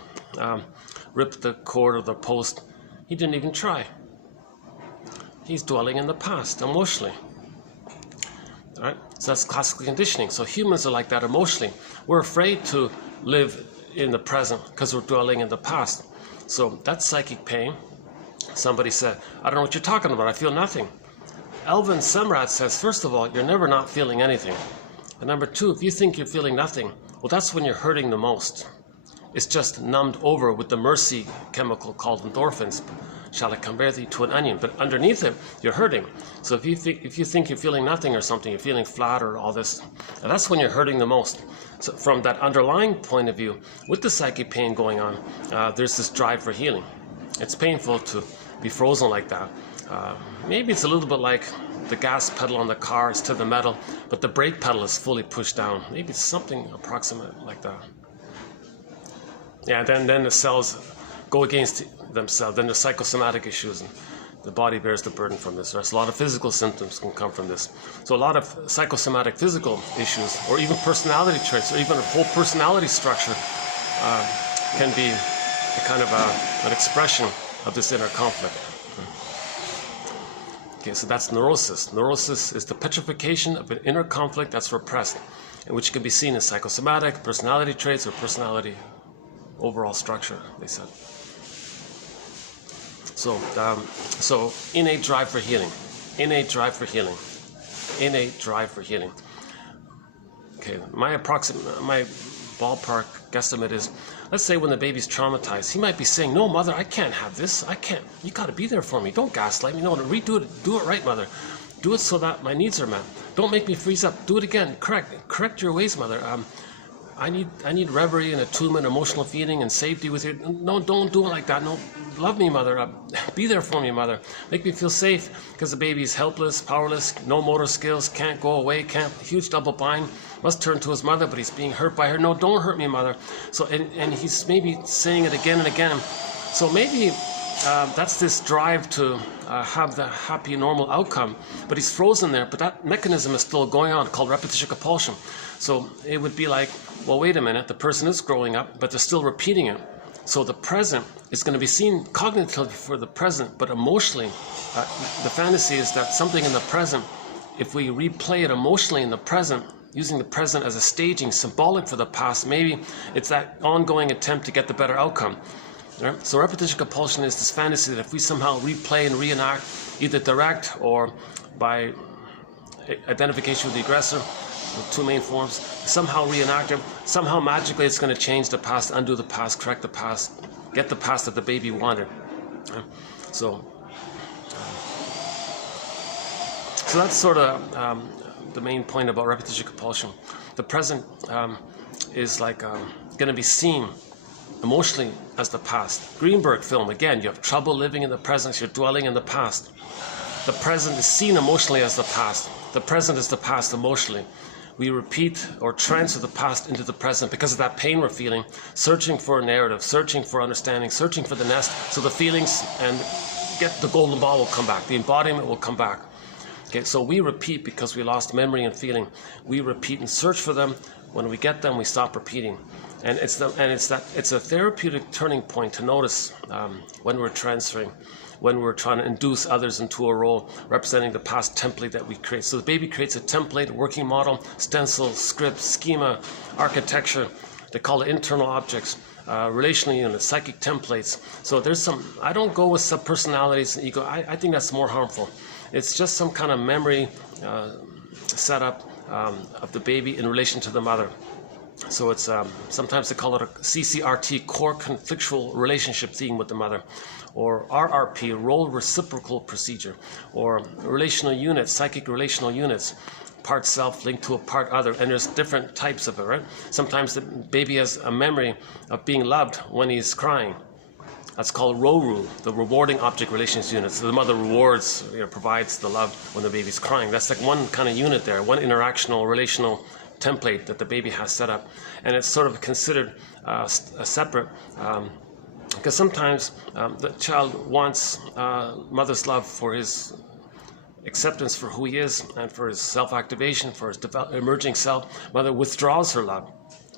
rip the cord of the post. He didn't even try. He's dwelling in the past emotionally. All right, so that's classical conditioning. So humans are like that emotionally. We're afraid to live in the present because we're dwelling in the past. So that's psychic pain. Somebody said, I don't know what you're talking about. I feel nothing. Elvin Semrat says, first of all, you're never not feeling anything. And number two, if you think you're feeling nothing, well, that's when you're hurting the most. It's just numbed over with the mercy chemical called endorphins. Shall I compare thee to an onion? But underneath it, you're hurting. So if you think you're feeling nothing or something, you're feeling flat or all this, that's when you're hurting the most. So from that underlying point of view, with the psychic pain going on, there's this drive for healing. It's painful to be frozen like that. Maybe it's a little bit like the gas pedal on the car is to the metal, but the brake pedal is fully pushed down. Maybe it's something approximate like that. Yeah, then the cells go against themselves. Then the psychosomatic issues, and the body bears the burden from this. There's a lot of physical symptoms can come from this. So a lot of psychosomatic physical issues, or even personality traits, or even a whole personality structure can be a kind of an expression of this inner conflict. Okay, so that's neurosis. Neurosis is the petrification of an inner conflict that's repressed, and which can be seen in psychosomatic, personality traits, or personality overall structure, they said. So innate drive for healing. Innate drive for healing. Innate drive for healing. Okay, my ballpark guesstimate is, let's say when the baby's traumatized, he might be saying, no, mother, I can't have this. I can't. You got to be there for me. Don't gaslight me. No, redo it. Do it right, mother. Do it so that my needs are met. Don't make me freeze up. Do it again. Correct your ways, mother. I need reverie and attunement, emotional feeling, and safety with you. No, don't do it like that. No, love me, mother. Be there for me, mother. Make me feel safe, because the baby is helpless, powerless, no motor skills, can't go away, huge double bind, must turn to his mother, but he's being hurt by her. No, don't hurt me, mother. So, and he's maybe saying it again and again. So maybe that's this drive to have the happy, normal outcome, but he's frozen there. But that mechanism is still going on, called repetition compulsion. So it would be like, well, wait a minute, the person is growing up, but they're still repeating it. So the present is going to be seen cognitively for the present, but emotionally, the fantasy is that something in the present, if we replay it emotionally in the present, using the present as a staging, symbolic for the past, maybe it's that ongoing attempt to get the better outcome. Right? So repetition compulsion is this fantasy that if we somehow replay and reenact, either direct or by identification with the aggressor, the two main forms, somehow reenact it, somehow magically it's going to change the past, undo the past, correct the past, get the past that the baby wanted. Right? So that's sort of the main point about repetition compulsion. The present is like going to be seen emotionally as the past. Greenberg film, again, you have trouble living in the present, you're dwelling in the past. The present is seen emotionally as the past. The present is the past emotionally. We repeat or transfer the past into the present because of that pain we're feeling, searching for a narrative, searching for understanding, searching for the nest, so the feelings and the golden ball will come back, the embodiment will come back. Okay, so we repeat because we lost memory and feeling. We repeat and search for them. When we get them, we stop repeating. And it's a therapeutic turning point to notice when we're transferring, when we're trying to induce others into a role representing the past template that we create. So the baby creates a template, working model, stencil, script, schema, architecture. They call it internal objects, relational units, psychic templates. So there's some, I don't go with subpersonalities and ego. I think that's more harmful. It's just some kind of memory setup of the baby in relation to the mother. So it's sometimes they call it a CCRT, core conflictual relationship theme with the mother, or RRP, role reciprocal procedure, or relational units, psychic relational units, part self linked to a part other, and there's different types of it, right? Sometimes the baby has a memory of being loved when he's crying. That's called RORU, the rewarding object relations unit. So the mother rewards, provides the love when the baby's crying. That's like one kind of unit there, one interactional, relational template that the baby has set up, and it's sort of considered a separate, because sometimes the child wants mother's love for his acceptance for who he is and for his self-activation, for his emerging self. Mother withdraws her love.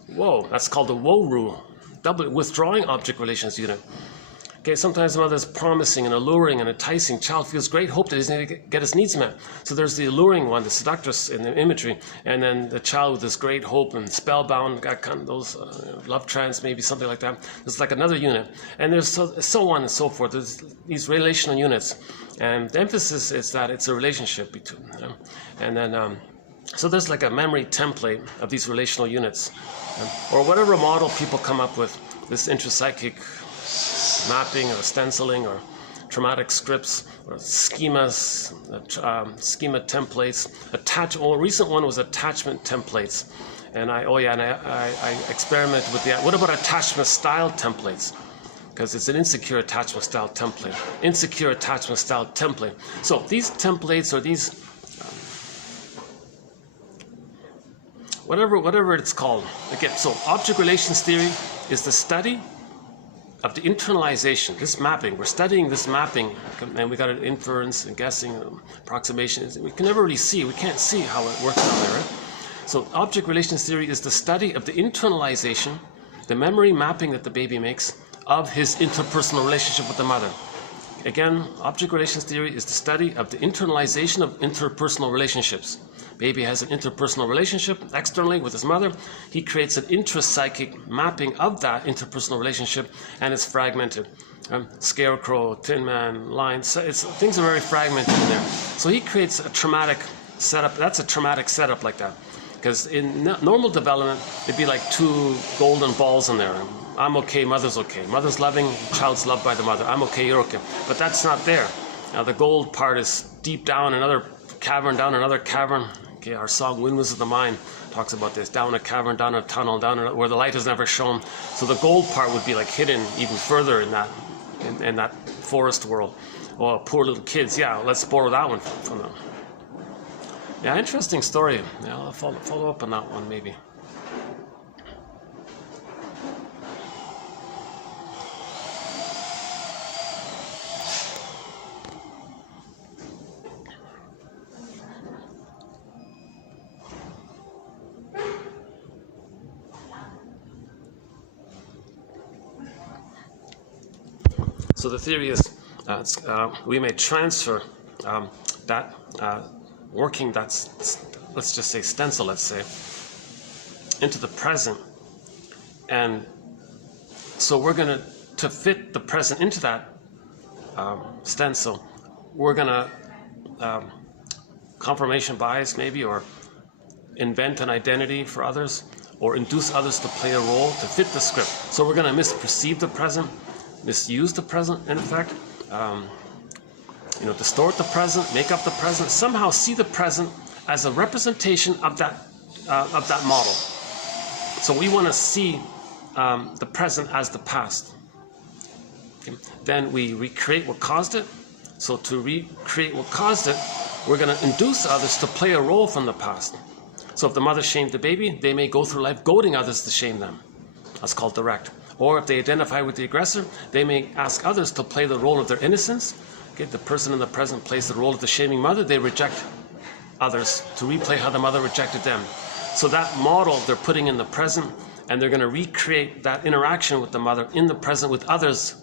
Whoa, that's called the WORU, double withdrawing object relations unit. Okay, sometimes the mother is promising and alluring and enticing. Child feels great hope that he's going to get his needs met. So there's the alluring one, the seductress in the imagery, and then the child with this great hope and spellbound, got kind of those love trance, maybe something like that. There's like another unit, and there's so on and so forth. There's these relational units, and the emphasis is that it's a relationship between them. And then so there's like a memory template of these relational units, or whatever model people come up with, this intrapsychic mapping or stenciling or traumatic scripts or schemas, schema templates. A recent one was attachment templates, and I experimented with that. What about attachment style templates? Because it's an insecure attachment style template. Insecure attachment style template. So these templates, or these whatever it's called. Again, so object relations theory is the study of the internalization, this mapping. We're studying this mapping, and we got an inference and guessing, approximation. We can never really see. We can't see how it works out there, right? So object relations theory is the study of the internalization, the memory mapping that the baby makes of his interpersonal relationship with the mother. Again, object relations theory is the study of the internalization of interpersonal relationships. Baby has an interpersonal relationship externally with his mother. He creates an intrapsychic mapping of that interpersonal relationship, and it's fragmented. Scarecrow, Tin Man, Lion, things are very fragmented in there. So he creates a traumatic setup. That's a traumatic setup like that. Because in normal development, it'd be like two golden balls in there. I'm okay, mother's okay. Mother's loving, child's loved by the mother. I'm okay, you're okay. But that's not there. Now the gold part is deep down another cavern, down another cavern. Okay, our song Windmills of the Mind talks about this. Down a cavern, down a tunnel, where the light has never shone. So the gold part would be like hidden even further in that forest world. Oh, poor little kids. Yeah, let's borrow that one from them. Yeah, interesting story. Yeah, I'll follow up on that one maybe. So the theory is we may transfer that working, that's, let's just say stencil, let's say, into the present. And so we're going to fit the present into that stencil, we're going to confirmation bias maybe, or invent an identity for others, or induce others to play a role to fit the script. So we're going to misperceive the present, misuse the present, in effect, distort the present, make up the present, somehow see the present as a representation of that model. So we want to see the present as the past. Okay. Then we recreate what caused it. So to recreate what caused it, we're going to induce others to play a role from the past. So if the mother shamed the baby, they may go through life goading others to shame them. That's called direct. Or if they identify with the aggressor, they may ask others to play the role of their innocence. Okay, the person in the present plays the role of the shaming mother. They reject others to replay how the mother rejected them. So that model they're putting in the present, and they're going to recreate that interaction with the mother in the present with others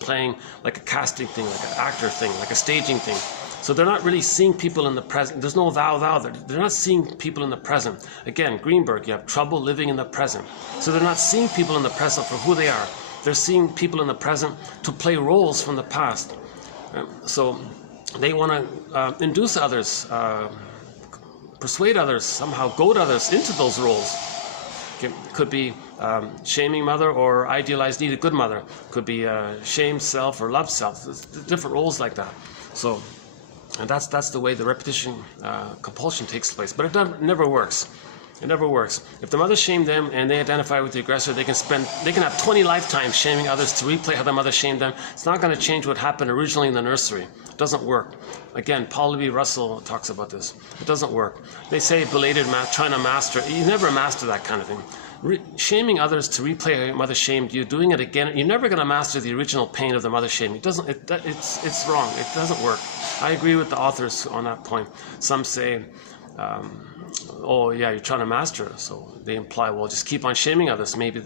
playing like a casting thing, like an actor thing, like a staging thing. So they're not really seeing people in the present. There's no thou. They're not seeing people in the present. Again, Greenberg, you have trouble living in the present. So they're not seeing people in the present for who they are. They're seeing people in the present to play roles from the past. So they want to induce others, persuade others, somehow goad others into those roles. It could be shaming mother or idealized needed good mother. Could be shame self or love self. There's different roles like that. So, and that's the way the repetition compulsion takes place. But it never works. It never works. If the mother shamed them and they identify with the aggressor, they can have 20 lifetimes shaming others to replay how the mother shamed them. It's not going to change what happened originally in the nursery. It doesn't work. Again, Paul B. Russell talks about this. It doesn't work. They say belated trying to master. You never master that kind of thing. Shaming others to replay how your mother shamed you, doing it again, you're never going to master the original pain of the mother shaming. It's wrong. It doesn't work. I agree with the authors on that point. Some say, oh yeah, you're trying to master it. So they imply, well, just keep on shaming others. Maybe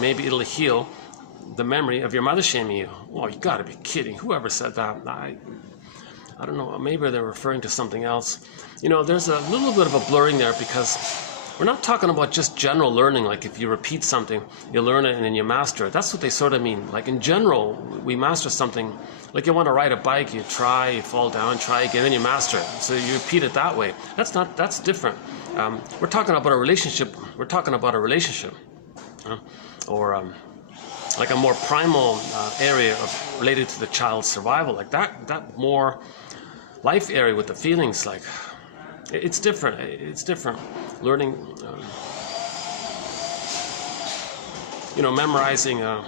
maybe it'll heal the memory of your mother shaming you. Oh, you gotta be kidding. Whoever said that? I don't know, maybe they're referring to something else. You know, there's a little bit of a blurring there, because we're not talking about just general learning, like if you repeat something, you learn it and then you master it. That's what they sort of mean. Like in general, we master something. Like you want to ride a bike, you try, you fall down, try again, then you master it. So you repeat it that way. That's different. We're talking about a relationship. We're talking about a relationship, or like a more primal area related to the child's survival, like that more life area with the feelings. Like it's different. It's different. Learning, you know, memorizing a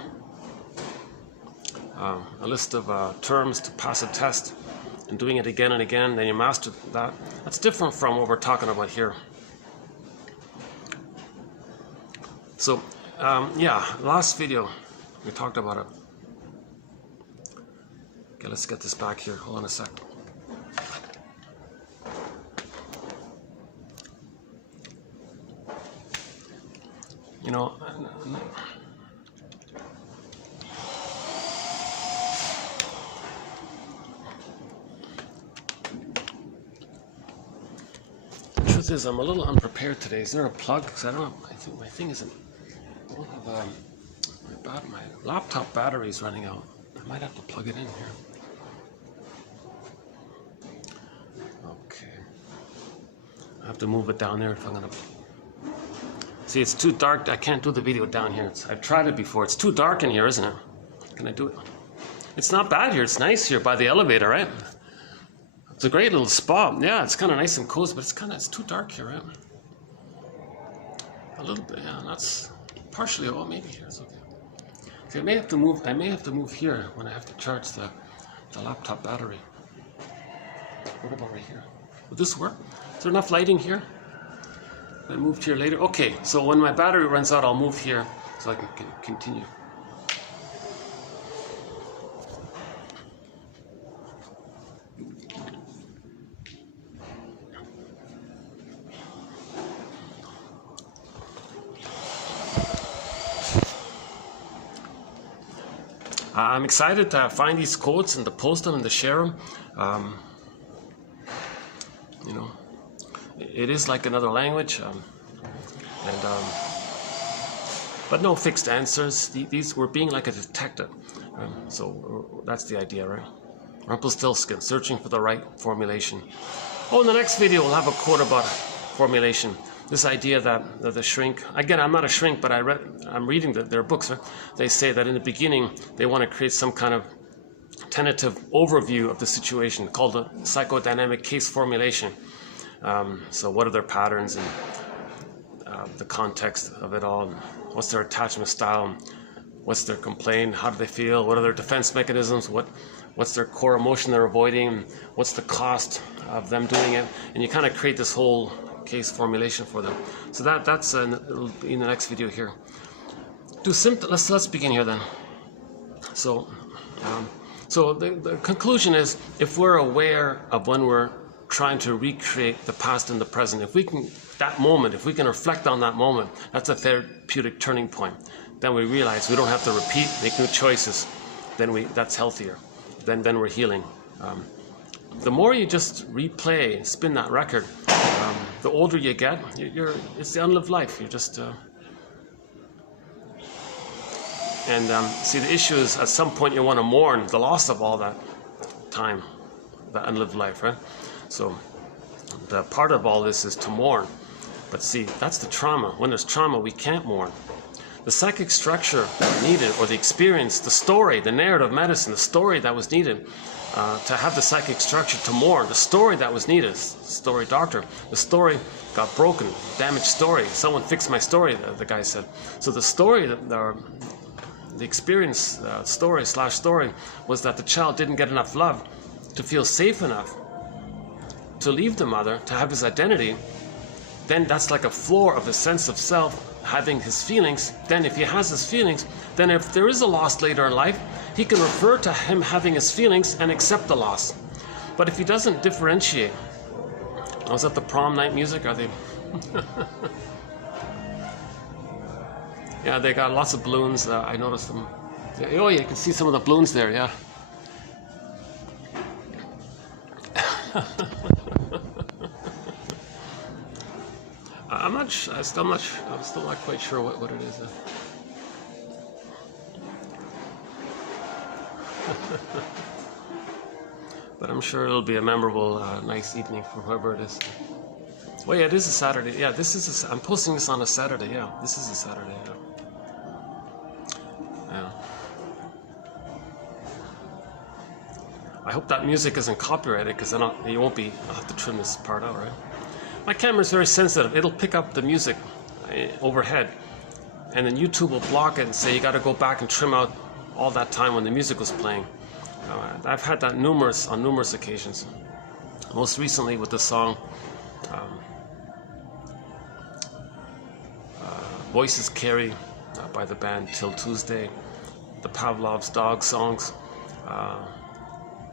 list of terms to pass a test and doing it again and again, then you master that. That's different from what we're talking about here. So, yeah, last video we talked about it. Okay, let's get this back here. Hold on a sec. You know, the truth is, I'm a little unprepared today. Is there a plug? Because I don't know. I think my thing isn't. I don't have my laptop battery's running out. I might have to plug it in here. Okay. I have to move it down there if I'm gonna. See, it's too dark. I can't do the video down here. I've tried it before. It's too dark in here, isn't it? Can I do it? It's not bad here. It's nice here by the elevator, right? It's a great little spot. Yeah, it's kind of nice and cozy, but it's too dark here, right? A little bit, yeah. That's partially. Oh, maybe here it's okay. Okay, I may have to move here when I have to charge the laptop battery. What about right here? Would this work? Is there enough lighting here? I moved here later. Okay, so when my battery runs out, I'll move here so I can continue. I'm excited to find these quotes and to post them and to share them. You know, it is like another language, but no fixed answers. These we're being like a detective, so that's the idea, right? Rumpelstiltskin, searching for the right formulation. Oh, in the next video we'll have a quote about formulation. This idea that the shrink, again, I'm not a shrink, but I'm reading their books. Right? They say that in the beginning they want to create some kind of tentative overview of the situation called the psychodynamic case formulation. So what are their patterns and the context of it all? What's their attachment style? What's their complaint? How do they feel? What are their defense mechanisms? What's their core emotion they're avoiding? What's the cost of them doing it? And you kind of create this whole case formulation for them. So that's in the next video here. Let's begin here then. So the conclusion is, if we're aware of when we're trying to recreate the past and the present, if we can reflect on that moment, that's a therapeutic turning point. Then we realize we don't have to repeat, make new choices. That's healthier. Then we're healing. The more you just replay, spin that record, the older you get, it's the unlived life. You're just see, the issue is at some point you want to mourn the loss of all that time, that unlived life, right? So the part of all this is to mourn. But see, that's the trauma. When there's trauma, we can't mourn. The psychic structure needed, or the experience, the story, the narrative medicine, the story that was needed to have the psychic structure to mourn, the story that was needed, story doctor, the story got broken, damaged story. Someone fixed my story, the guy said. So the story, the experience story was that the child didn't get enough love to feel safe enough to leave the mother, to have his identity. Then that's like a floor of the sense of self, having his feelings. Then if he has his feelings, then if there is a loss later in life, he can refer to him having his feelings and accept the loss. But if he doesn't differentiate, was that the prom night music? Are they? Yeah, they got lots of balloons. I noticed them. Yeah, oh, yeah, you can see some of the balloons there. Yeah. I'm still not quite sure what it is. But I'm sure it'll be a memorable, nice evening for whoever it is. Well, yeah, it is a Saturday. Yeah, I'm posting this on a Saturday. Yeah, this is a Saturday. Yeah. Yeah. I hope that music isn't copyrighted, because you won't be. I'll have to trim this part out, right? My camera is very sensitive. It'll pick up the music overhead, and then YouTube will block it and say you got to go back and trim out all that time when the music was playing. I've had that on numerous occasions. Most recently with the song Voices Carry by the band Till Tuesday, the Pavlov's Dog songs,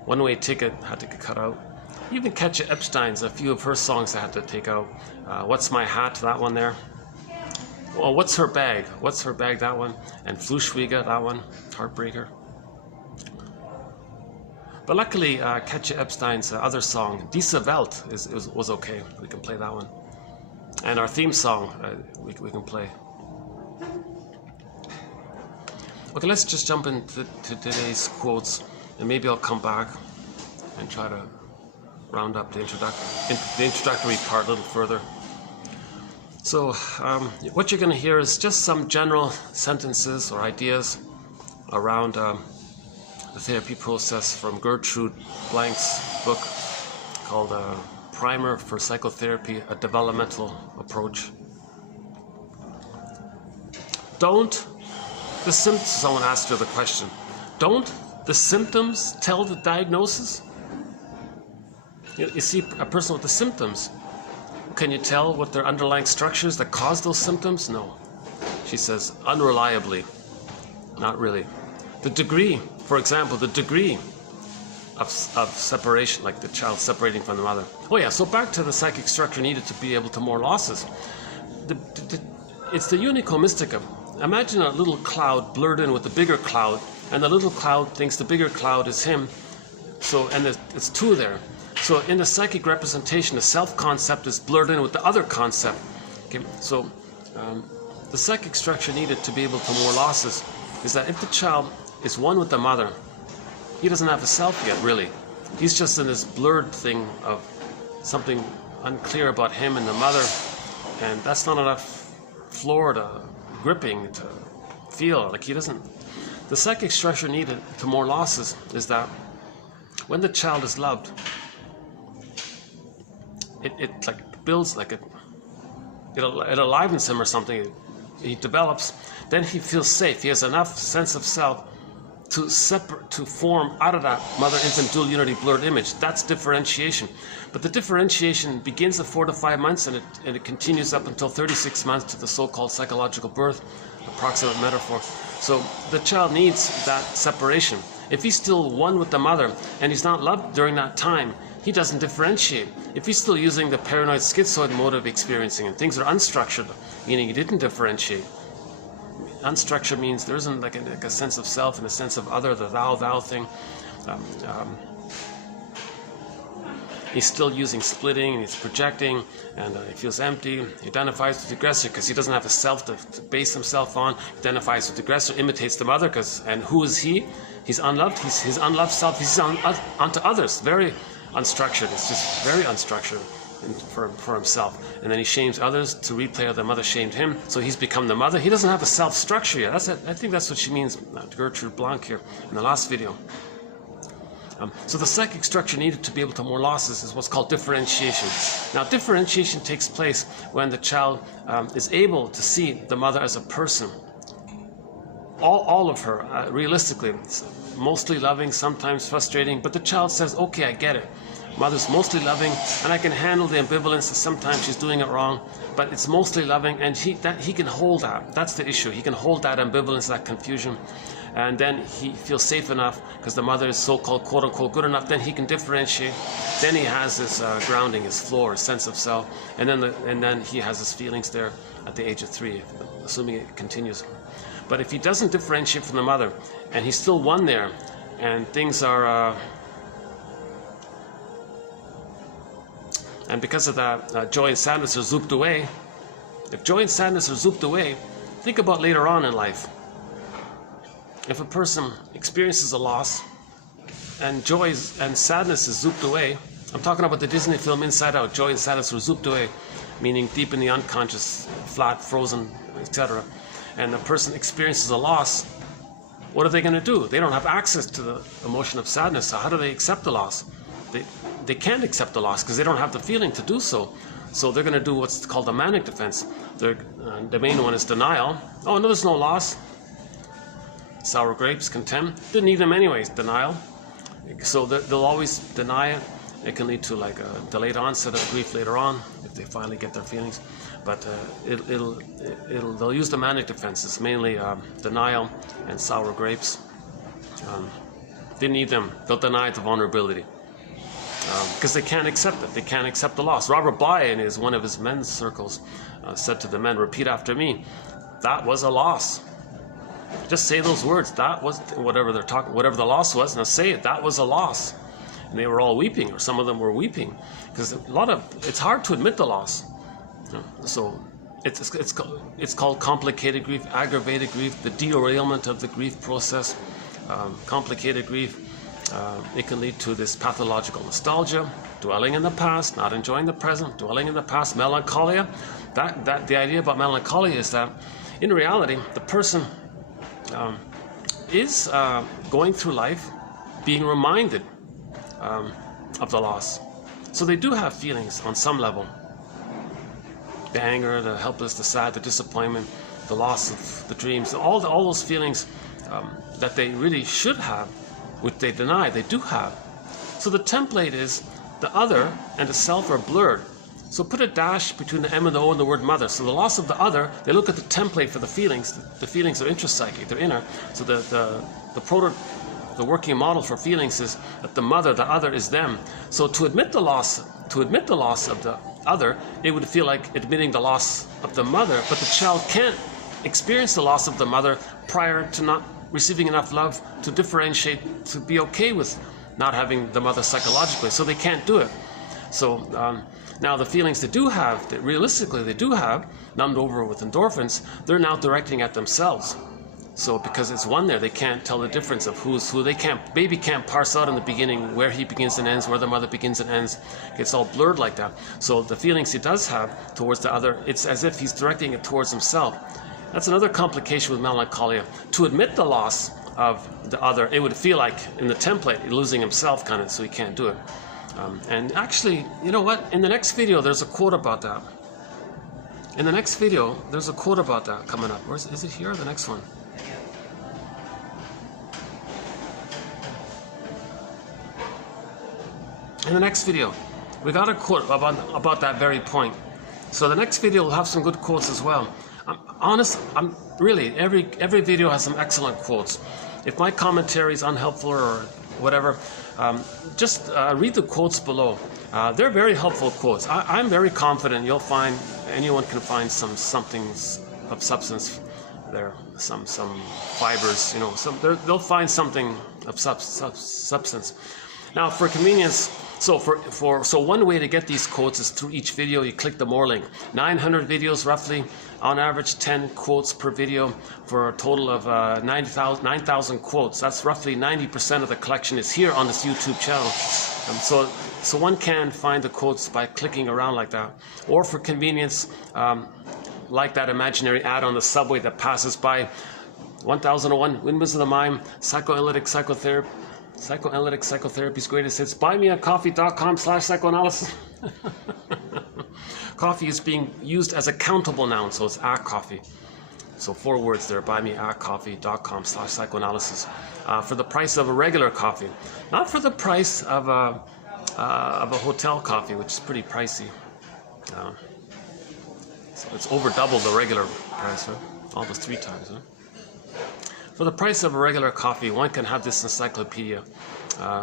One Way Ticket had to get cut out. Even Katja Epstein's, a few of her songs I had to take out. What's My Hat, that one there. Well, What's Her Bag, that one. And Fluschwiege, that one, Heartbreaker. But luckily, Katja Epstein's other song, Diese Welt, was okay. We can play that one. And our theme song, we can play. Okay, let's just jump into today's quotes, and maybe I'll come back and try to round up the introductory part a little further. So, what you're going to hear is just some general sentences or ideas around the therapy process from Gertrude Blank's book called Primer for Psychotherapy, A Developmental Approach. Someone asked her the question, don't the symptoms tell the diagnosis? You see a person with the symptoms. Can you tell what their underlying structures that cause those symptoms? No. She says, unreliably. Not really. The degree, for example, the degree of separation, like the child separating from the mother. Oh yeah, so back to the psychic structure needed to be able to more losses. It's the unico mysticum. Imagine a little cloud blurred in with the bigger cloud, and the little cloud thinks the bigger cloud is him. So, and it's two there. So in the psychic representation, the self-concept is blurred in with the other concept. Okay, so the psychic structure needed to be able to more losses is that if the child is one with the mother, he doesn't have a self yet, really. He's just in this blurred thing of something unclear about him and the mother, and that's not enough floor to gripping to feel like he doesn't. The psychic structure needed to more losses is that when the child is loved, it like builds like it alivens him or something. He develops, then he feels safe. He has enough sense of self to form out of that mother-infant dual unity blurred image. That's differentiation. But the differentiation begins at 4 to 5 months, and it continues up until 36 months to the so-called psychological birth, approximate metaphor. So the child needs that separation. If he's still one with the mother and he's not loved during that time, he doesn't differentiate. If he's still using the paranoid schizoid mode of experiencing and things are unstructured, meaning he didn't differentiate. Unstructured means there isn't like a sense of self and a sense of other, the thou thing. He's still using splitting, and he's projecting, and he feels empty. He identifies with the aggressor because he doesn't have a self to base himself on. He identifies with the aggressor, imitates the mother, and who is he? He's unloved. He's his unloved self. He's onto others. Very unstructured. It's just very unstructured for himself. And then he shames others to replay how the mother shamed him. So he's become the mother. He doesn't have a self-structure yet. I think that's what she means, Gertrude Blank here in the last video. So the psychic structure needed to be able to more losses is what's called differentiation. Now differentiation takes place when the child is able to see the mother as a person. All of her, realistically, mostly loving, sometimes frustrating, but the child says, okay, I get it. Mother's mostly loving, and I can handle the ambivalence that sometimes she's doing it wrong, but it's mostly loving, and he can hold that. That's the issue. He can hold that ambivalence, that confusion, and then he feels safe enough because the mother is so-called quote-unquote good enough. Then he can differentiate. Then he has this grounding, his floor, his sense of self, and then he has his feelings there at the age of 3, assuming it continues. But if he doesn't differentiate from the mother, and he's still one there, and things are, and because of that, joy and sadness are zooped away. If joy and sadness are zooped away, think about later on in life. If a person experiences a loss, and joy and sadness is zooped away, I'm talking about the Disney film Inside Out, joy and sadness were zooped away, meaning deep in the unconscious, flat, frozen, etc. And the person experiences a loss, what are they going to do? They don't have access to the emotion of sadness, so how do they accept the loss? They can't accept the loss because they don't have the feeling to do so. So they're going to do what's called a manic defense. The main one is denial. Oh, no, there's no loss. Sour grapes, contempt. Didn't need them anyways, denial. So they'll always deny it. It can lead to like a delayed onset of grief later on if they finally get their feelings. But they'll use the manic defenses, mainly denial and sour grapes. Didn't need them. They'll deny the vulnerability because they can't accept it. They can't accept the loss. Robert Bly, in one of his men's circles, said to the men, "Repeat after me. That was a loss." Just say those words. That was whatever they're talking. Whatever the loss was, now say it. That was a loss. And they were all weeping, or some of them were weeping, because it's hard to admit the loss. So it's called complicated grief, aggravated grief, the derailment of the grief process. Complicated grief, it can lead to this pathological nostalgia, dwelling in the past, not enjoying the present, dwelling in the past, melancholia. The idea about melancholia is that in reality the person is going through life being reminded of the loss. So they do have feelings on some level. The anger, the helpless, the sad, the disappointment, the loss of the dreams, all those feelings that they really should have, which they deny, they do have. So the template is the other and the self are blurred. So put a dash between the M and the O and the word mother. So the loss of the other, they look at the template for the feelings. The feelings are intrapsychic, they're inner. So the working model for feelings is that the mother, the other, is them. So to admit the loss of the other, it would feel like admitting the loss of the mother, but the child can't experience the loss of the mother prior to not receiving enough love to differentiate, to be okay with not having the mother psychologically. So they can't do it. So now the feelings they do have, that realistically they do have, numbed over with endorphins, they're now directing at themselves. So because it's one there, they can't tell the difference of who's who. Baby can't parse out in the beginning where he begins and ends, where the mother begins and ends. It's all blurred like that. So the feelings he does have towards the other, it's as if he's directing it towards himself. That's another complication with melancholia. To admit the loss of the other, it would feel like in the template, losing himself kind of, so he can't do it. And actually, you know what? In the next video, there's a quote about that. In the next video, there's a quote about that coming up. Is it here or the next one? In the next video, we got a quote about that very point. So the next video will have some good quotes as well. I'm really, every video has some excellent quotes. If my commentary is unhelpful or whatever, just read the quotes below. They're very helpful quotes. I'm very confident you'll find, anyone can find something of substance there, some fibers, they'll find something of substance. Now for convenience, so one way to get these quotes is through each video you click the more link. 900 videos roughly, on average 10 quotes per video for a total of 9,000 quotes. That's roughly 90% of the collection is here on this YouTube channel. So one can find the quotes by clicking around like that. Or for convenience, like that imaginary ad on the subway that passes by, 1001 Windmills of the Mind, psychoanalytic psychotherapy's greatest hits. buymeacoffee.com/psychoanalysis. Coffee is being used as a countable noun, so it's a coffee. So 4 words there, buymeacoffee.com/psychoanalysis. For the price of a regular coffee. Not for the price of of a hotel coffee, which is pretty pricey. So it's over double the regular price, right? Almost 3 times. Huh? For the price of a regular coffee, one can have this encyclopedia,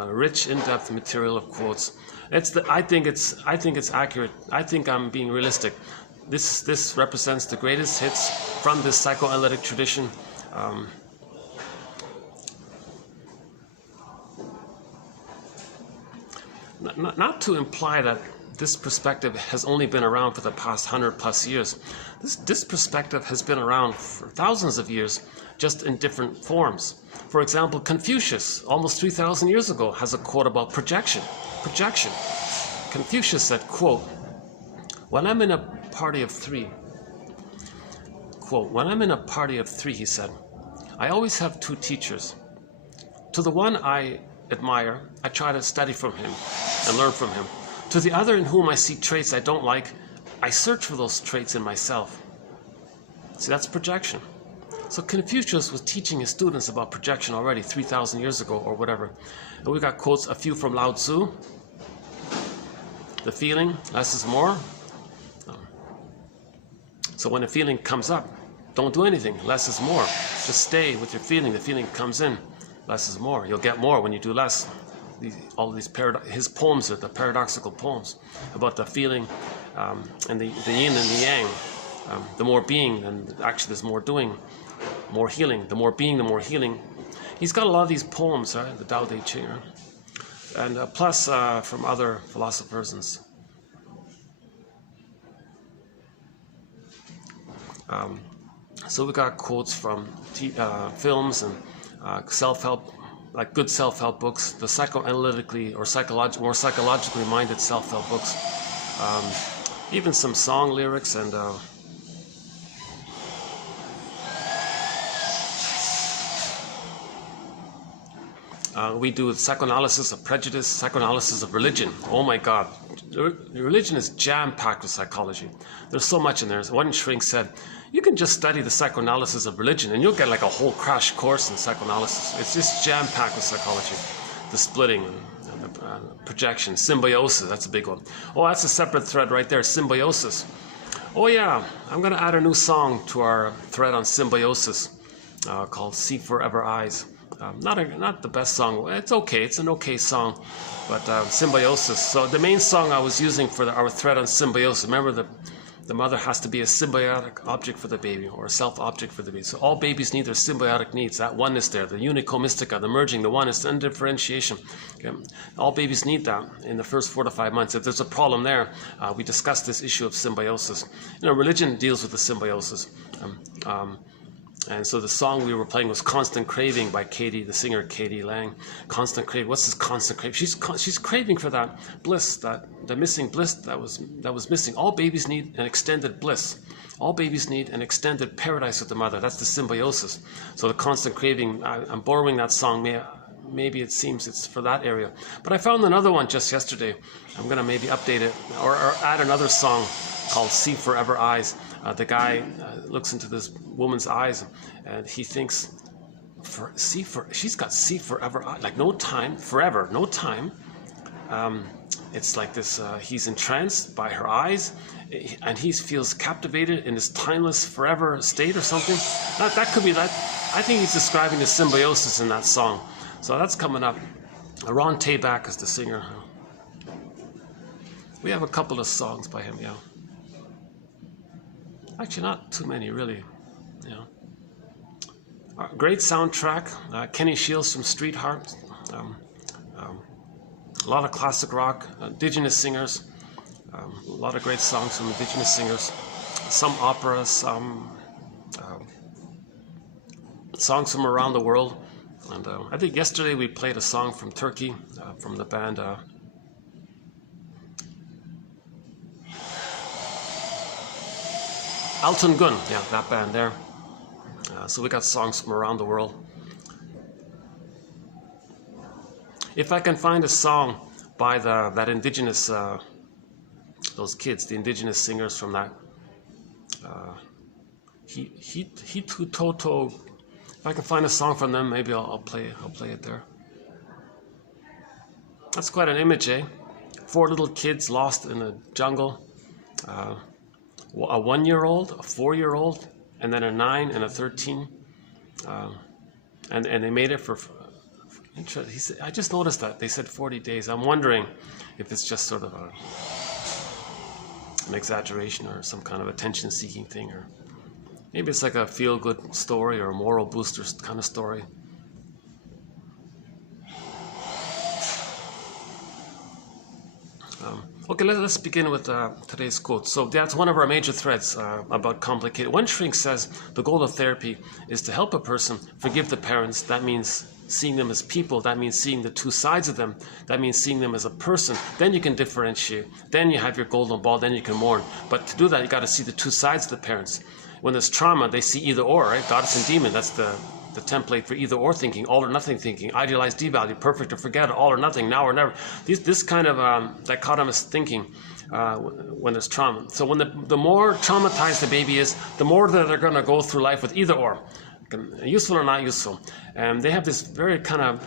rich, in-depth material of quotes. I think it's accurate. I think I'm being realistic. This represents the greatest hits from this psychoanalytic tradition. Not to imply that this perspective has only been around for the past 100+ years. This perspective has been around for thousands of years, just in different forms. For example, Confucius, almost 3,000 years ago, has a quote about projection. Projection. Confucius said, quote, "When I'm in a party of 3, quote, when I'm in a party of 3, he said, I always have 2 teachers. To the one I admire, I try to study from him and learn from him. To the other in whom I see traits I don't like, I search for those traits in myself." See, that's projection. So Confucius was teaching his students about projection already 3,000 years ago or whatever. And we got quotes, a few from Lao Tzu. The feeling, less is more. So when a feeling comes up, don't do anything, less is more. Just stay with your feeling. The feeling comes in, less is more. You'll get more when you do less. All of these his poems are the paradoxical poems about the feeling and the yin and the yang. The more being, and actually there's more doing, more healing. The more being, the more healing. He's got a lot of these poems, right? The Tao Te Ching, and plus from other philosophers. So we got quotes from films and self-help, like good self-help books, the psychoanalytically or more psychologically minded self-help books, even some song lyrics and we do psychoanalysis of prejudice, psychoanalysis of religion. Oh my God, religion is jam-packed with psychology. There's so much in there. One shrink said, you can just study the psychoanalysis of religion and you'll get like a whole crash course in psychoanalysis. It's just jam-packed with psychology. The splitting and the projection, symbiosis, that's a big one. Oh, that's a separate thread right there, symbiosis. Oh yeah, I'm gonna add a new song to our thread on symbiosis called See Forever Eyes. Not the best song. It's okay. It's an okay song, but symbiosis. So the main song I was using for our thread on symbiosis. Remember, the mother has to be a symbiotic object for the baby, or a self-object for the baby. So all babies need their symbiotic needs. That oneness there, the unico mystica, the merging, the oneness, the undifferentiation. Okay? All babies need that in the first 4 to 5 months. If there's a problem there, we discuss this issue of symbiosis. Religion deals with the symbiosis. And so the song we were playing was Constant Craving by Katie, the singer Katie Lang. Constant Craving. What's this constant craving? She's craving for that bliss, the missing bliss that was missing. All babies need an extended bliss. All babies need an extended paradise with the mother. That's the symbiosis. So the constant craving, I'm borrowing that song. Maybe it seems it's for that area. But I found another one just yesterday. I'm going to maybe update it or add another song called See Forever Eyes. The guy looks into this woman's eyes and he thinks, she's got see forever, like no time, forever, no time. It's like this, he's entranced by her eyes and he feels captivated in this timeless forever state or something. That could be that. I think he's describing the symbiosis in that song. So that's coming up. Ron Tabak is the singer. We have a couple of songs by him, yeah. Actually, not too many, really. Yeah. Great soundtrack. Kenny Shields from Street Harp. A lot of classic rock. Indigenous singers. A lot of great songs from indigenous singers. Some opera, some songs from around the world. And I think yesterday we played a song from Turkey, from the band Altın Gün, yeah, that band there. So we got songs from around the world. If I can find a song by that indigenous, those kids, the indigenous singers from that, Hitu Toto. If I can find a song from them, maybe I'll play it there. That's quite an image, eh? 4 little kids lost in a jungle, a 1-year-old, a 4-year-old, and then a 9 and a 13, and they made it for he said, I just noticed that they said 40 days. I'm wondering if it's just sort of an exaggeration or some kind of attention-seeking thing, or maybe it's like a feel-good story or a moral booster kind of story. Okay, let's begin with today's quote. So that's one of our major threads about complicated. One shrink says the goal of therapy is to help a person forgive the parents. That means seeing them as people. That means seeing the two sides of them. That means seeing them as a person. Then you can differentiate. Then you have your golden ball. Then you can mourn. But to do that, you got to see the two sides of the parents. When there's trauma, they see either or, right? Goddess and demon. That's the template for either or thinking, all or nothing thinking, idealize, devalue, perfect or forget it, all or nothing, now or never. This kind of dichotomous thinking when there's trauma. So when the more traumatized the baby is, the more that they're going to go through life with either or, useful or not useful. And they have this very kind of,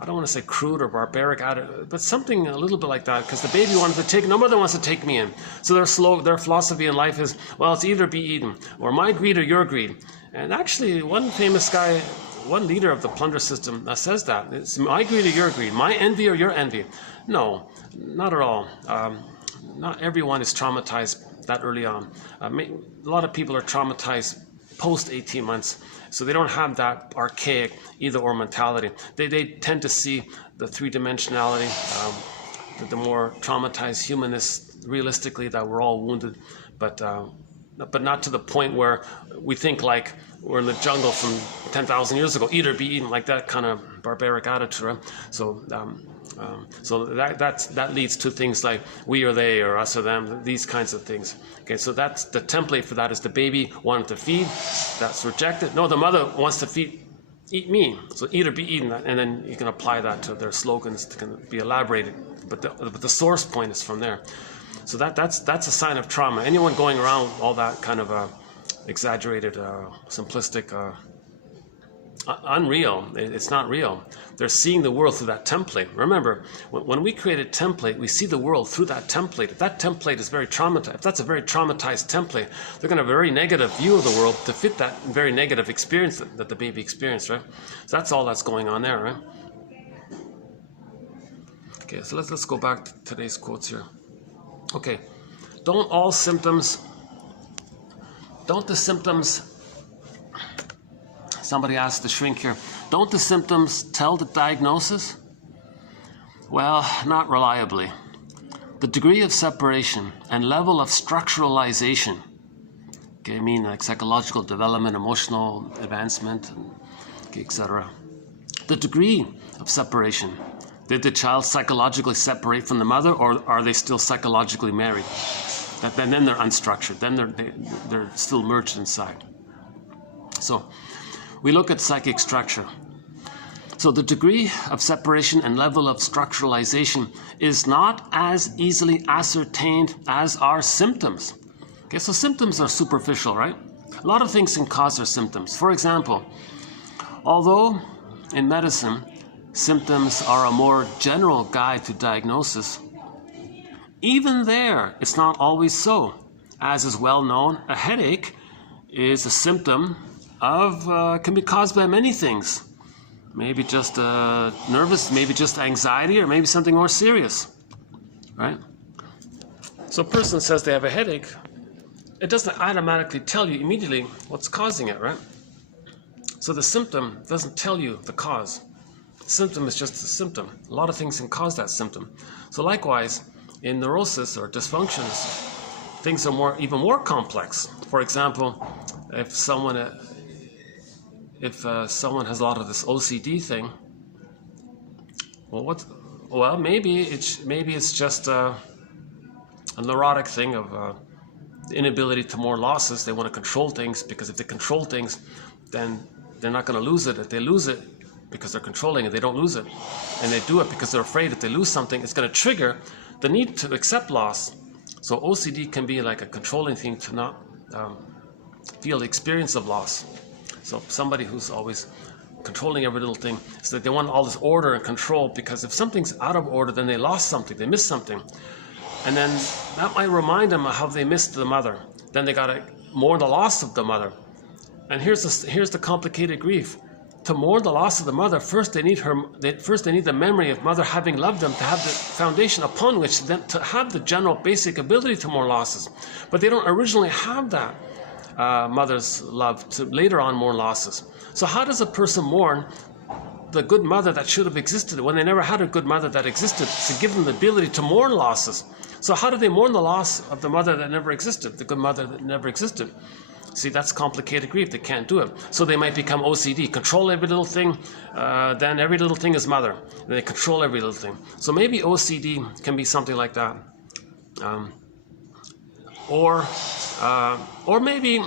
I don't want to say crude or barbaric attitude, but something a little bit like that, because the baby wanted to take, no mother wants to take me in. So their philosophy in life is, well, it's either be eaten, or my greed or your greed. And actually, one famous guy, one leader of the plunder system says that. It's my greed or your greed, my envy or your envy. No, not at all. Not everyone is traumatized that early on. A lot of people are traumatized post 18 months. So they don't have that archaic either-or mentality. They tend to see the three-dimensionality, the more traumatized humanists, realistically, that we're all wounded, but not to the point where we think like we're in the jungle from 10,000 years ago, eat or be eaten, like that kind of barbaric attitude, right? So that leads to things like we or they or us or them, these kinds of things. Okay, so that's the template for that is the baby wanted to feed, that's rejected. No, the mother wants to eat me, so eat or be eaten, and then you can apply that to their slogans that can be elaborated, but the source point is from there. So that's a sign of trauma. Anyone going around all that kind of exaggerated, simplistic, unreal, it's not real. They're seeing the world through that template. Remember, when we create a template, we see the world through that template. If that template is very traumatized, if that's a very traumatized template, they're going to have a very negative view of the world to fit that very negative experience that the baby experienced, right? So that's all that's going on there, right? Okay, so let's go back to today's quotes here. Okay, don't the symptoms, somebody asked the shrink here, don't the symptoms tell the diagnosis? Well, not reliably. The degree of separation and level of structuralization, okay, I mean like psychological development, emotional advancement, okay, etc. The degree of separation. Did the child psychologically separate from the mother, or are they still psychologically married? Then they're unstructured. Then they're still merged inside. So we look at psychic structure. So the degree of separation and level of structuralization is not as easily ascertained as are symptoms. Okay, so symptoms are superficial, right? A lot of things can cause our symptoms. For example, although in medicine, symptoms are a more general guide to diagnosis, even there, it's not always so. As is well known, a headache is a symptom can be caused by many things. Maybe just nervous, maybe just anxiety, or maybe something more serious, right? So a person says they have a headache, it doesn't automatically tell you immediately what's causing it, right? So the symptom doesn't tell you the cause. The symptom is just a symptom. A lot of things can cause that symptom. So likewise, in neurosis or dysfunctions, things are even more complex. For example, if someone has a lot of this OCD thing, well, maybe it's just a neurotic thing of the inability to more losses. They want to control things, because if they control things, then they're not going to lose it. If they lose it because they're controlling it, they don't lose it. And they do it because they're afraid if they lose something, it's going to trigger the need to accept loss. So OCD can be like a controlling thing to not feel the experience of loss. So somebody who's always controlling every little thing, is that they want all this order and control, because if something's out of order, then they lost something, they missed something. And then that might remind them of how they missed the mother. Then they got to mourn the loss of the mother. And here's the complicated grief. To mourn the loss of the mother, first they need the memory of mother having loved them, to have the foundation upon which then to have the general basic ability to mourn losses. But they don't originally have that mother's love to later on mourn losses. So how does a person mourn the good mother that should have existed when they never had a good mother that existed to give them the ability to mourn losses? So how do they mourn the loss of the mother that never existed, the good mother that never existed? See, that's complicated grief. They can't do it. So they might become OCD, control every little thing, then every little thing is mother. And they control every little thing. So maybe OCD can be something like that. Or maybe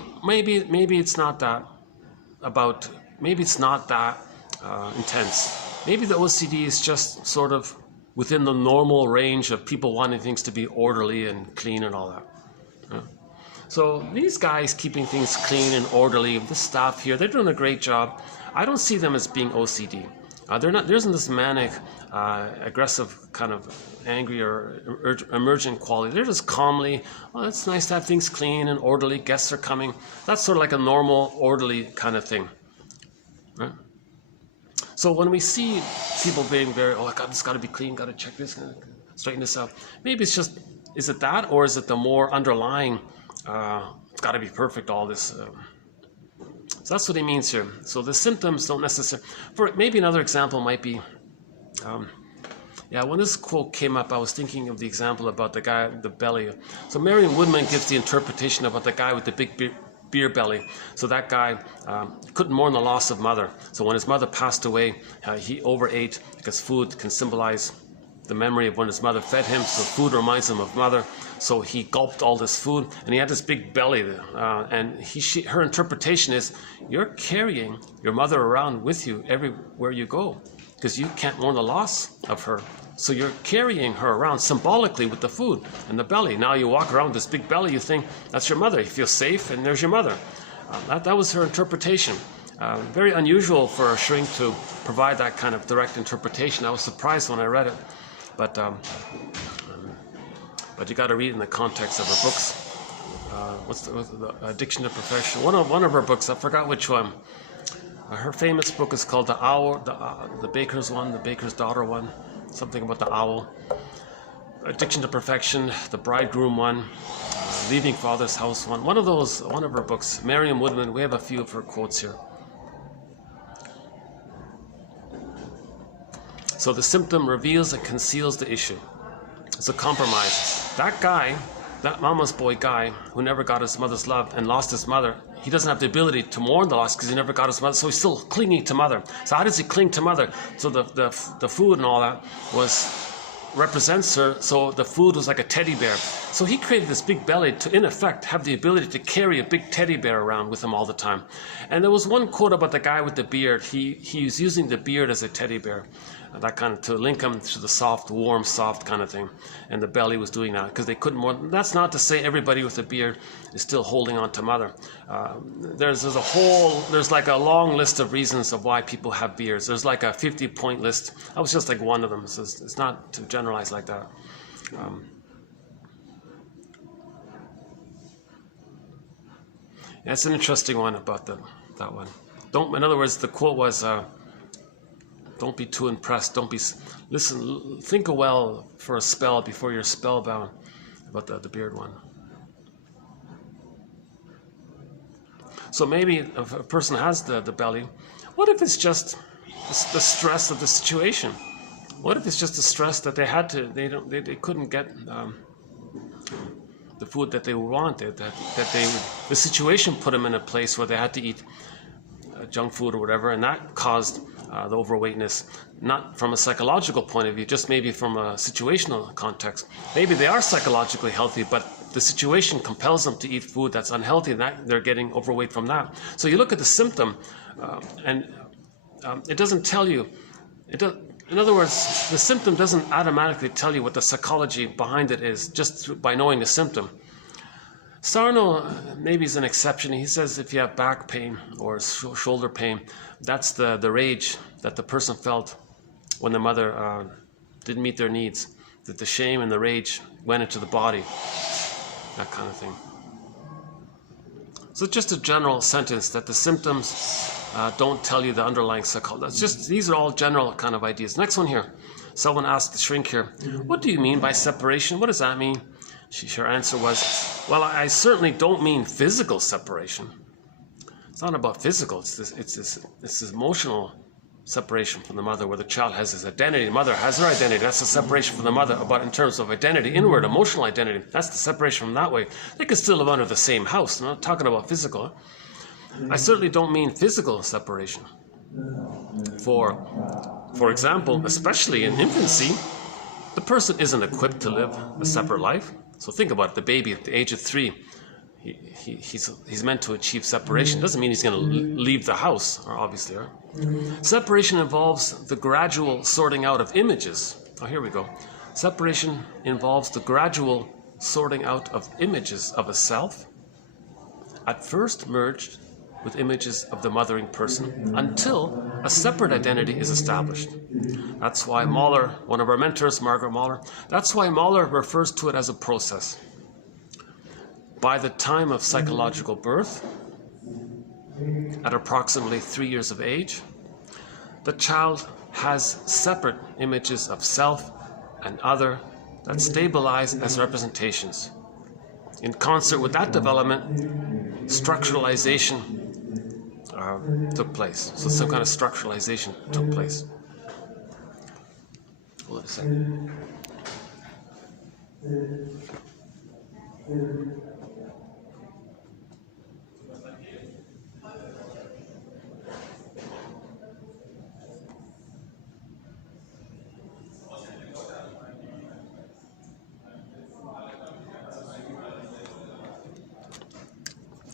it's not that maybe it's not that intense. Maybe the OCD is just sort of within the normal range of people wanting things to be orderly and clean and all that. Yeah. So these guys keeping things clean and orderly, the staff here, they're doing a great job. I don't see them as being OCD. There isn't this manic, aggressive kind of angry or emergent quality. They're just calmly, oh, it's nice to have things clean and orderly, guests are coming. That's sort of like a normal, orderly kind of thing. Right? So when we see people being very, oh, God, it's got to be clean, got to check this, straighten this out. Maybe it's just, is it that, or is it the more underlying, it's got to be perfect, all this. So that's what he means here. So the symptoms don't necessarily, for maybe another example might be, when this quote came up, I was thinking of the example about the guy with the belly. So Marion Woodman gives the interpretation about the guy with the big beer belly. So that guy couldn't mourn the loss of mother. So when his mother passed away, he overate, because food can symbolize the memory of when his mother fed him. So food reminds him of mother. So he gulped all this food, and he had this big belly. And her interpretation is, you're carrying your mother around with you everywhere you go, because you can't mourn the loss of her. So you're carrying her around symbolically with the food and the belly. Now you walk around with this big belly, you think that's your mother. You feel safe, and there's your mother. That was her interpretation. Very unusual for a shrink to provide that kind of direct interpretation. I was surprised when I read it. But you got to read it in the context of her books. What's the Addiction to Perfection? One of her books, I forgot which one. Her famous book is called The Owl, the baker's one, the baker's daughter one. Something about the owl. Addiction to Perfection, the bridegroom one, Leaving Father's House one. One of her books. Marion Woodman, we have a few of her quotes here. So the symptom reveals and conceals the issue. It's a compromise. That guy, that mama's boy guy, who never got his mother's love and lost his mother, he doesn't have the ability to mourn the loss because he never got his mother, so he's still clinging to mother. So how does he cling to mother? So the food and all that represents her, so the food was like a teddy bear. So he created this big belly to, in effect, have the ability to carry a big teddy bear around with him all the time. And there was one quote about the guy with the beard. He was using the beard as a teddy bear, that kind of, to link him to the soft, warm, soft kind of thing. And the belly was doing that because they couldn't mourn. That's not to say everybody with a beard is still holding on to mother. There's like a long list of reasons of why people have beards. There's like a 50-point list. I was just like one of them. So it's not to generalize like that. That's an interesting one about that one. In other words, the quote was, don't be too impressed. Listen, think a while for a spell before you're spellbound, about the beard one. So maybe if a person has the belly, what if it's just the stress of the situation? What if it's just the stress that they couldn't get the food that they wanted, the situation put them in a place where they had to eat junk food or whatever, and that caused the overweightness, not from a psychological point of view, just maybe from a situational context. Maybe they are psychologically healthy, but the situation compels them to eat food that's unhealthy, and that they're getting overweight from that. So you look at the symptom, and it doesn't tell you. In other words, the symptom doesn't automatically tell you what the psychology behind it is just by knowing the symptom. Sarno maybe is an exception. He says if you have back pain or shoulder pain, that's the rage that the person felt when the mother didn't meet their needs, that the shame and the rage went into the body, that kind of thing. So just a general sentence that the symptoms don't tell you the underlying psychology. That's just, these are all general kind of ideas. Next one here. Someone asked the shrink here, what do you mean by separation? What does that mean? Her answer was, well, I certainly don't mean physical separation. It's not about physical. It's this emotional separation from the mother, where the child has his identity, the mother has her identity. That's the separation from the mother. But in terms of identity, inward emotional identity, that's the separation from that way. They can still live under the same house. I'm not talking about physical. I certainly don't mean physical separation. For example, especially in infancy, the person isn't equipped to live a separate life. So think about it, the baby at the age of 3, he's meant to achieve separation. Doesn't mean he's going to leave the house, obviously. Right? Separation involves the gradual sorting out of images. Oh, here we go. Separation involves the gradual sorting out of images of a self, at first merged with images of the mothering person, until a separate identity is established. That's why Mahler, one of our mentors, Margaret Mahler, that's why Mahler refers to it as a process. By the time of psychological birth, at approximately 3 years of age, the child has separate images of self and other that stabilize as representations. In concert with that development, structuralization took place. So some kind of structuralization took place. Hold on a second.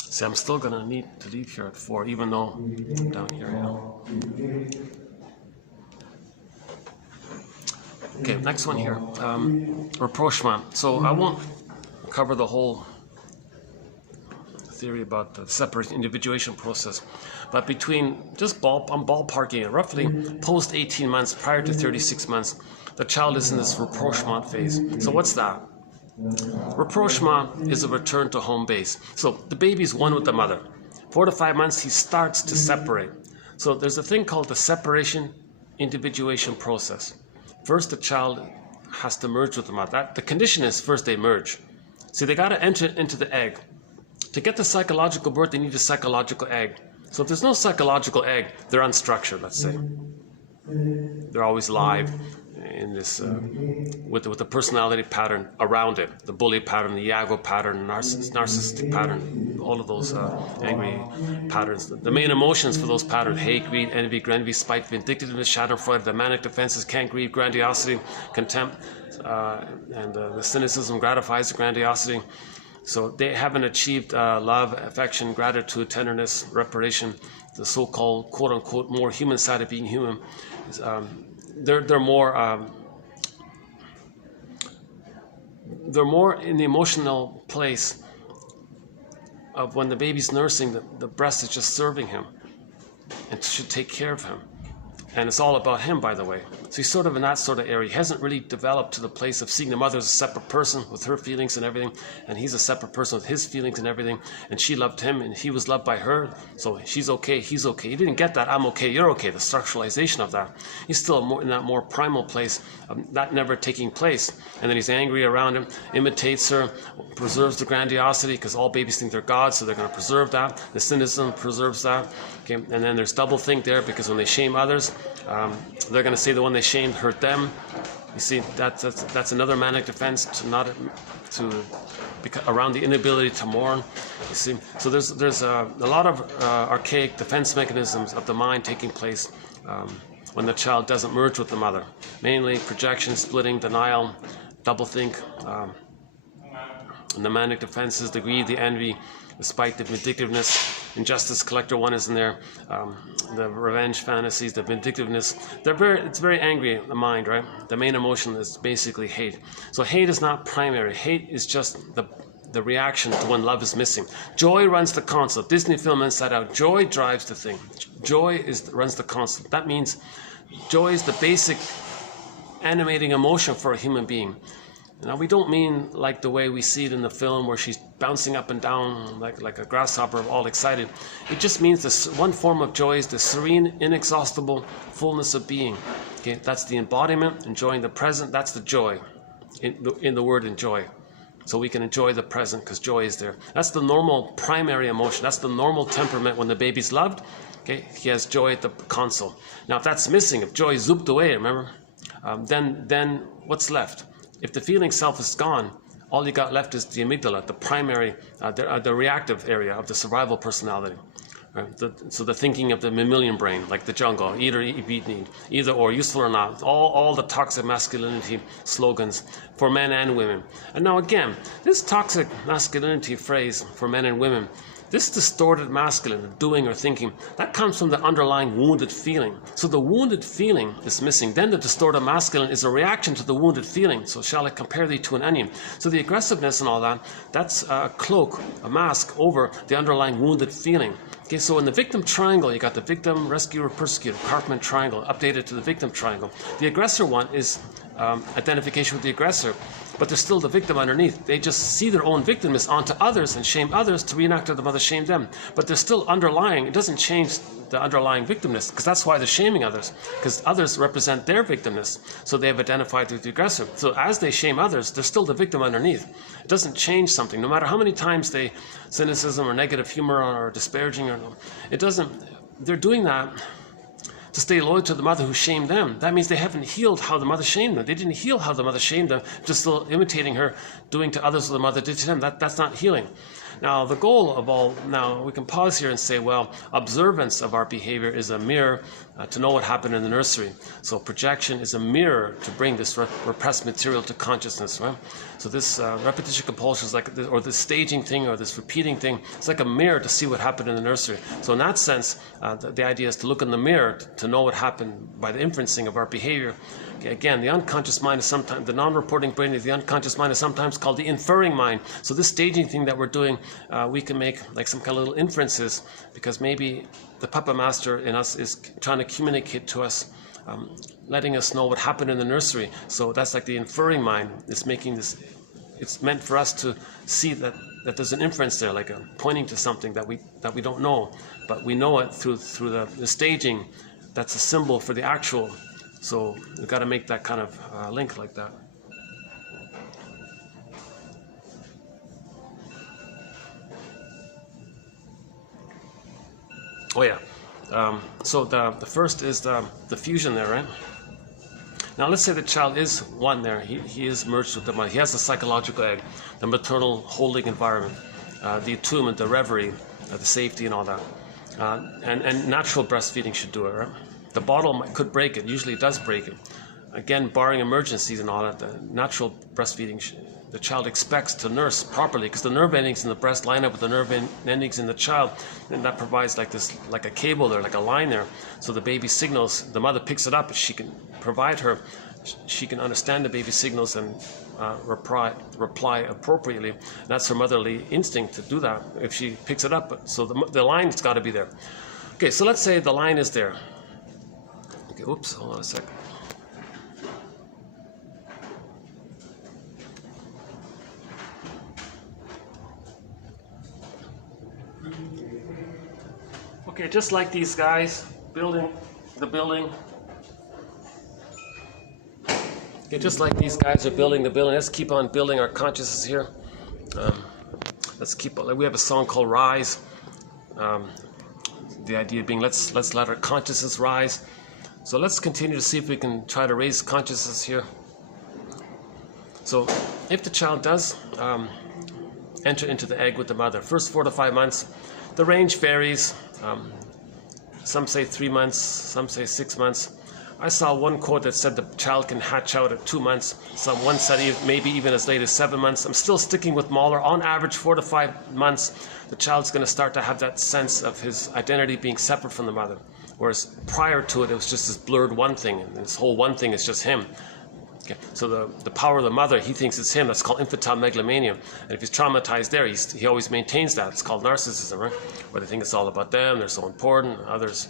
See, I'm still going to need to leave here at 4, even though I'm down here. Okay, next one here. Rapprochement. So I won't cover the whole theory about the separate individuation process, but between, I'm ballparking it, roughly post 18 months, prior to 36 months, the child is in this rapprochement phase. So what's that? Rapprochement is a return to home base. So the baby's one with the mother. 4 to 5 months, he starts to separate. So there's a thing called the separation individuation process. First, the child has to merge with the mother. The condition is first they merge. See, they got to enter into the egg. To get the psychological birth, they need a psychological egg. So if there's no psychological egg, they're unstructured, let's say. They're always live in this, with the personality pattern around it, the bully pattern, the Iago pattern, narcissistic pattern, all of those angry patterns. The main emotions for those patterns: hate, greed, envy, spite, vindictiveness, schadenfreude, the manic defenses, can't grieve, grandiosity, contempt, and the cynicism gratifies the grandiosity. So they haven't achieved love, affection, gratitude, tenderness, reparation, the so-called quote-unquote more human side of being human. They're more in the emotional place of when the baby's nursing, the breast is just serving him and should take care of him. And it's all about him, by the way. So he's sort of in that sort of area. He hasn't really developed to the place of seeing the mother as a separate person with her feelings and everything, and he's a separate person with his feelings and everything, and she loved him and he was loved by her, so she's okay, he's okay. He didn't get that, I'm okay, you're okay, the structuralization of that. He's still more in that more primal place of that never taking place. And then he's angry around him, imitates her, preserves the grandiosity, because all babies think they're God, so they're going to preserve that. The cynicism preserves that. Okay, and then there's double think there, because when they shame others, they're going to say the one they shamed hurt them. You see, that's another manic defense around the inability to mourn. You see, so there's a lot of archaic defense mechanisms of the mind taking place when the child doesn't merge with the mother. Mainly projection, splitting, denial, doublethink, and the manic defenses, the greed, the envy, the spite, the vindictiveness. Injustice collector one is in there. The revenge fantasies, the vindictiveness. It's very angry, the mind, right? The main emotion is basically hate. So hate is not primary. Hate is just the reaction to when love is missing. Joy runs the console. Disney film Inside Out. Joy drives the thing. Joy runs the console. That means joy is the basic animating emotion for a human being. Now, we don't mean like the way we see it in the film where she's bouncing up and down like a grasshopper, all excited. It just means this one form of joy is the serene, inexhaustible fullness of being. Okay, that's the embodiment, enjoying the present. That's the joy in the word enjoy. So we can enjoy the present because joy is there. That's the normal primary emotion. That's the normal temperament when the baby's loved. Okay, he has joy at the console. Now, if that's missing, if joy is zooped away, remember, then what's left? If the feeling self is gone, all you got left is the amygdala, the primary, the reactive area of the survival personality. So the thinking of the mammalian brain, like the jungle, eat or eat, need, either or, useful or not, all the toxic masculinity slogans for men and women. And now again, this toxic masculinity phrase for men and women, this distorted masculine doing or thinking, that comes from the underlying wounded feeling. So the wounded feeling is missing. Then the distorted masculine is a reaction to the wounded feeling. So shall I compare thee to an onion? So the aggressiveness and all that, that's a cloak, a mask over the underlying wounded feeling. Okay, so in the victim triangle, you got the victim, rescuer, persecutor, Karpman triangle, updated to the victim triangle. The aggressor one is identification with the aggressor, but they're still the victim underneath. They just see their own victimness onto others and shame others to reenact the mother shamed them. But they're still underlying. It doesn't change the underlying victimness, because that's why they're shaming others, because others represent their victimness. So they have identified with the aggressor. So as they shame others, they're still the victim underneath. It doesn't change something. No matter how many times they cynicism or negative humor or disparaging, or it doesn't. They're doing that to stay loyal to the mother who shamed them. That means they haven't healed how the mother shamed them. They didn't heal how the mother shamed them, just still imitating her, doing to others what the mother did to them. That's not healing. Now, the goal of all, now we can pause here and say, well, observance of our behavior is a mirror to know what happened in the nursery. So projection is a mirror to bring this repressed material to consciousness, right? So this repetition compulsion is like, or this staging thing, or this repeating thing, it's like a mirror to see what happened in the nursery. So in that sense, the idea is to look in the mirror to know what happened by the inferencing of our behavior. Okay, again, the unconscious mind is sometimes, the non-reporting brain of the unconscious mind is sometimes called the inferring mind. So this staging thing that we're doing, we can make like some kind of little inferences, because maybe the puppet master in us is trying to communicate to us, letting us know what happened in the nursery. So that's like the inferring mind. It's making this, it's meant for us to see that there's an inference there, like pointing to something that we don't know, but we know it through the staging. That's a symbol for the actual. So we've got to make that kind of link like that. Oh yeah. So the first is the fusion there, right? Now let's say the child is one there. He is merged with the mother. He has the psychological egg, the maternal holding environment, the attunement, the reverie, the safety and all that. And natural breastfeeding should do it, right? The bottle could break it. Usually it does break it. Again, barring emergencies and all that, the natural breastfeeding, the child expects to nurse properly, because the nerve endings in the breast line up with the nerve endings in the child, and that provides like this, like a cable there, like a line there. So the baby signals, the mother picks it up, she can provide her, she can understand the baby signals and reply appropriately. And that's her motherly instinct to do that if she picks it up. So the line's got to be there. Okay, so let's say the line is there. Okay, oops, hold on a second. Okay, just like these guys building the building. Okay, just like these guys are building the building. Let's keep on building our consciousness here. Let's keep on. We have a song called Rise. The idea being let's let our consciousness rise. So let's continue to see if we can try to raise consciousness here. So if the child does enter into the egg with the mother, first 4 to 5 months, the range varies. Some say 3 months, some say 6 months. I saw one quote that said the child can hatch out at 2 months. One said maybe even as late as 7 months. I'm still sticking with Mahler. On average, 4 to 5 months, the child's going to start to have that sense of his identity being separate from the mother. Whereas prior to it, it was just this blurred one thing, and this whole one thing is just him. Okay. So the power of the mother, he thinks it's him. That's called infantile megalomania. And if he's traumatized there, he always maintains that. It's called narcissism, right? Where they think it's all about them, they're so important, others,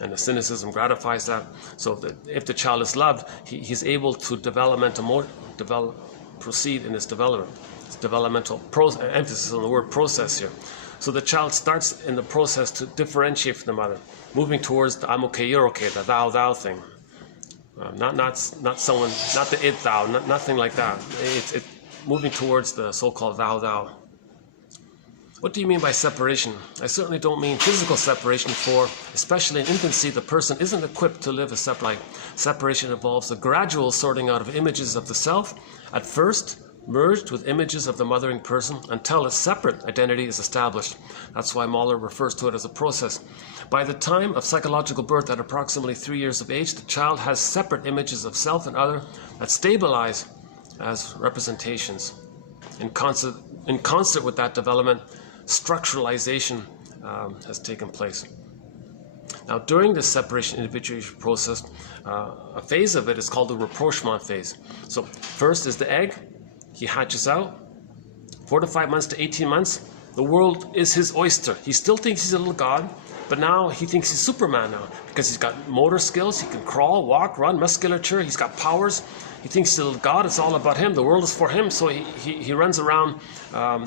and the cynicism gratifies that. So if the child is loved, he's able to proceed in his development. It's developmental emphasis on the word process here. So the child starts in the process to differentiate from the mother, moving towards the I'm okay, you're okay, the thou thing. Not someone, not the it thou, nothing like that. It's moving towards the so-called thou. What do you mean by separation? I certainly don't mean physical separation, for especially in infancy the person isn't equipped to live a separate life. Separation involves a gradual sorting out of images of the self, at first merged with images of the mothering person until a separate identity is established. That's why Mahler refers to it as a process. By the time of psychological birth at approximately 3 years of age, the child has separate images of self and other that stabilize as representations. In concert with that development, structuralization has taken place. Now, during this separation individuation process, a phase of it is called the rapprochement phase. So first is the egg. He hatches out. 4 to 5 months to 18 months, the world is his oyster. He still thinks he's a little god, but now he thinks he's Superman now because he's got motor skills. He can crawl, walk, run, musculature. He's got powers. He thinks he's a little god. It's all about him. The world is for him. So he runs around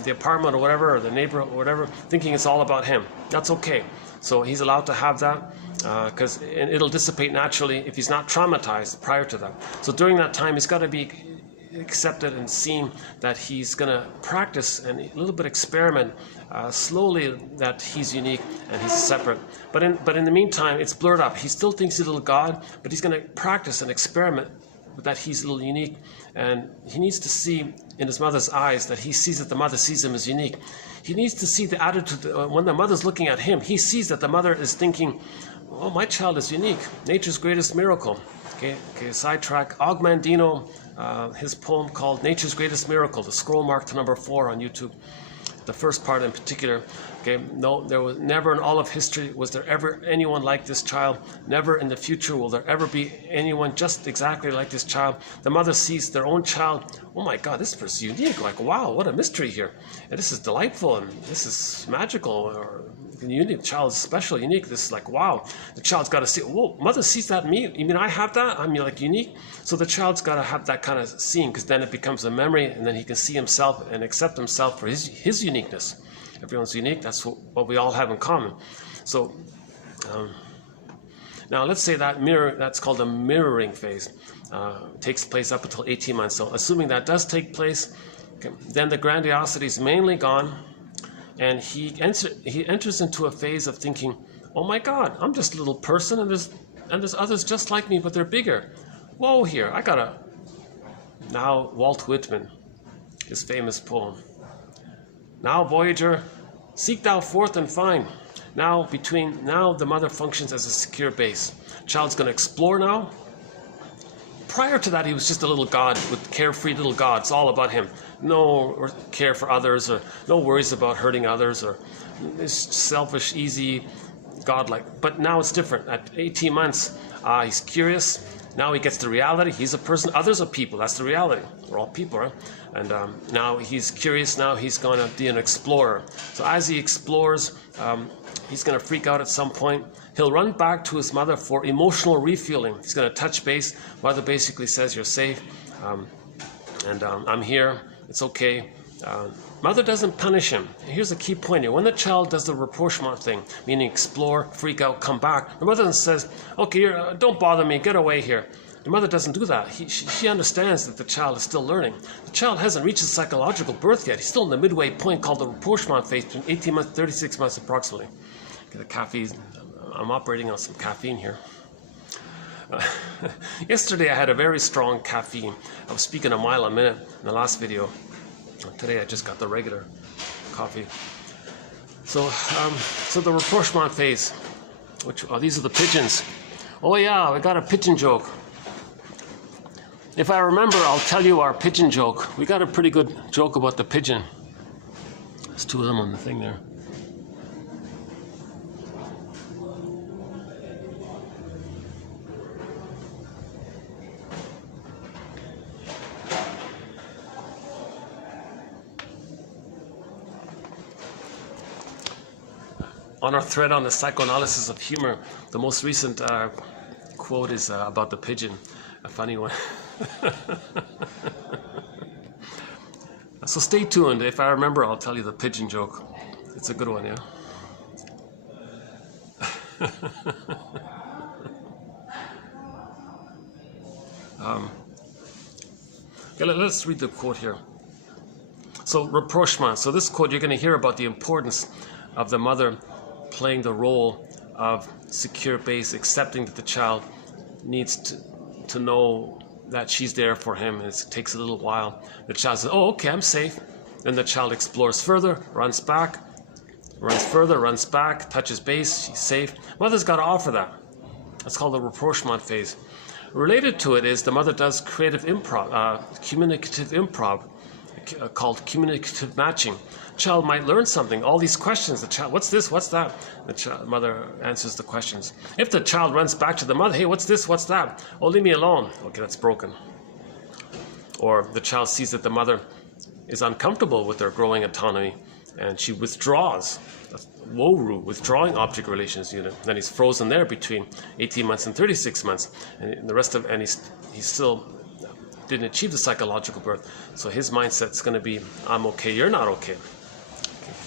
the apartment or whatever, or the neighborhood or whatever, thinking it's all about him. That's okay. So he's allowed to have that because it'll dissipate naturally if he's not traumatized prior to that. So during that time, he's got to be accepted and seen that he's going to practice and a little bit experiment slowly that he's unique and he's separate. But in the meantime, it's blurred up. He still thinks he's a little god, but he's going to practice and experiment that he's a little unique, and he needs to see in his mother's eyes that he sees that the mother sees him as unique. He needs to see the attitude when the mother's looking at him. He sees that the mother is thinking, oh, my child is unique, nature's greatest miracle. Okay, sidetrack. Ogmandino, his poem called Nature's Greatest Miracle, the scroll marked number 4 on YouTube. The first part in particular. Okay, no, there was never in all of history was there ever anyone like this child. Never in the future will there ever be anyone just exactly like this child. The mother sees their own child. Oh my God, this person's unique. Like, wow, what a mystery here. And this is delightful and this is magical. Or unique. The child is special, unique. This is like, wow. The child's got to see, whoa, mother sees that in me. You mean I have that? I'm like unique. So the child's got to have that kind of seeing, because then it becomes a memory, and then he can see himself and accept himself for his uniqueness. Everyone's unique. That's what we all have in common. So now let's say that's called a mirroring phase. Takes place up until 18 months. So assuming that does take place, okay, then the grandiosity is mainly gone, and he enters into a phase of thinking, oh my God, I'm just a little person, and there's others just like me, but they're bigger. Whoa, here, I gotta. Now Walt Whitman, his famous poem. Now, Voyager, seek thou forth and find. Now the mother functions as a secure base. Child's going to explore now. Prior to that, he was just a little god, with carefree little god. It's all about him. No care for others, or no worries about hurting others, or this selfish, easy, godlike. But now it's different. At 18 months, he's curious. Now he gets the reality. He's a person. Others are people. That's the reality. We're all people, right? And now he's curious. Now he's going to be an explorer. So as he explores, he's going to freak out at some point. He'll run back to his mother for emotional refueling. He's going to touch base. Mother basically says, you're safe. I'm here. It's okay. Mother doesn't punish him. Here's a key point here. When the child does the rapprochement thing, meaning explore, freak out, come back, the mother says, okay, don't bother me, get away here. The mother doesn't do that. She understands that the child is still learning. The child hasn't reached his psychological birth yet. He's still in the midway point called the rapprochement phase, between 18 months, 36 months approximately. Okay, the caffeine, I'm operating on some caffeine here. Yesterday I had a very strong caffeine. I was speaking a mile a minute in the last video. Today I just got the regular coffee. So the rapprochement phase, these are the pigeons. Oh yeah, we got a pigeon joke. If I remember, I'll tell you our pigeon joke. We got a pretty good joke about the pigeon. There's 2 of them on the thing there. On our thread on the psychoanalysis of humor, the most recent quote is about the pigeon, a funny one. So stay tuned. If I remember, I'll tell you the pigeon joke. It's a good one, yeah? Okay, let's read the quote here. So, rapprochement. So this quote, you're going to hear about the importance of the mother playing the role of secure base, accepting that the child needs to know that she's there for him. It takes a little while. The child says, oh, okay, I'm safe. Then the child explores further, runs back, runs further, runs back, touches base, she's safe. Mother's got to offer that. That's called the rapprochement phase. Related to it is the mother does creative improv, communicative improv, called communicative matching. Child might learn something, all these questions, the child, what's this, what's that? The mother answers the questions. If the child runs back to the mother, hey, what's this, what's that? Oh, leave me alone. Okay, that's broken. Or the child sees that the mother is uncomfortable with their growing autonomy and she withdraws. That's WORU, withdrawing object relations unit. Then he's frozen there between 18 months and 36 months. And the rest of, and he still didn't achieve the psychological birth. So his mindset's going to be, I'm okay, you're not okay.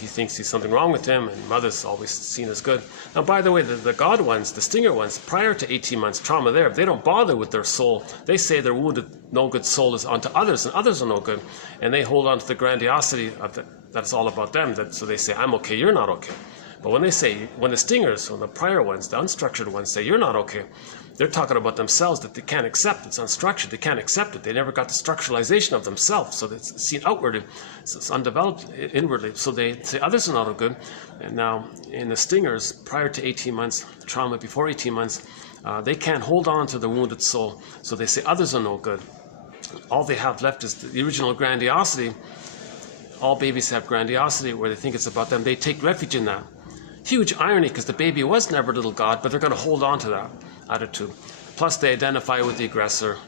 He thinks he's something wrong with him, and mother's always seen as good. Now, by the way, the God ones, the stinger ones, prior to 18 months trauma there, they don't bother with their soul. They say their wounded, no good soul is onto others, and others are no good. And they hold on to the grandiosity of that's all about them. So they say, I'm okay, you're not okay. But when the stingers, or the prior ones, the unstructured ones say, you're not okay, they're talking about themselves that they can't accept. It's unstructured. They can't accept it. They never got the structuralization of themselves. So it's seen outwardly. So it's undeveloped inwardly. So they say others are not good. And now in the stingers, prior to 18 months, trauma before 18 months, they can't hold on to the wounded soul. So they say others are no good. All they have left is the original grandiosity. All babies have grandiosity where they think it's about them. They take refuge in that. Huge irony, because the baby was never little God, but they're going to hold on to that attitude. Plus they identify with the aggressor,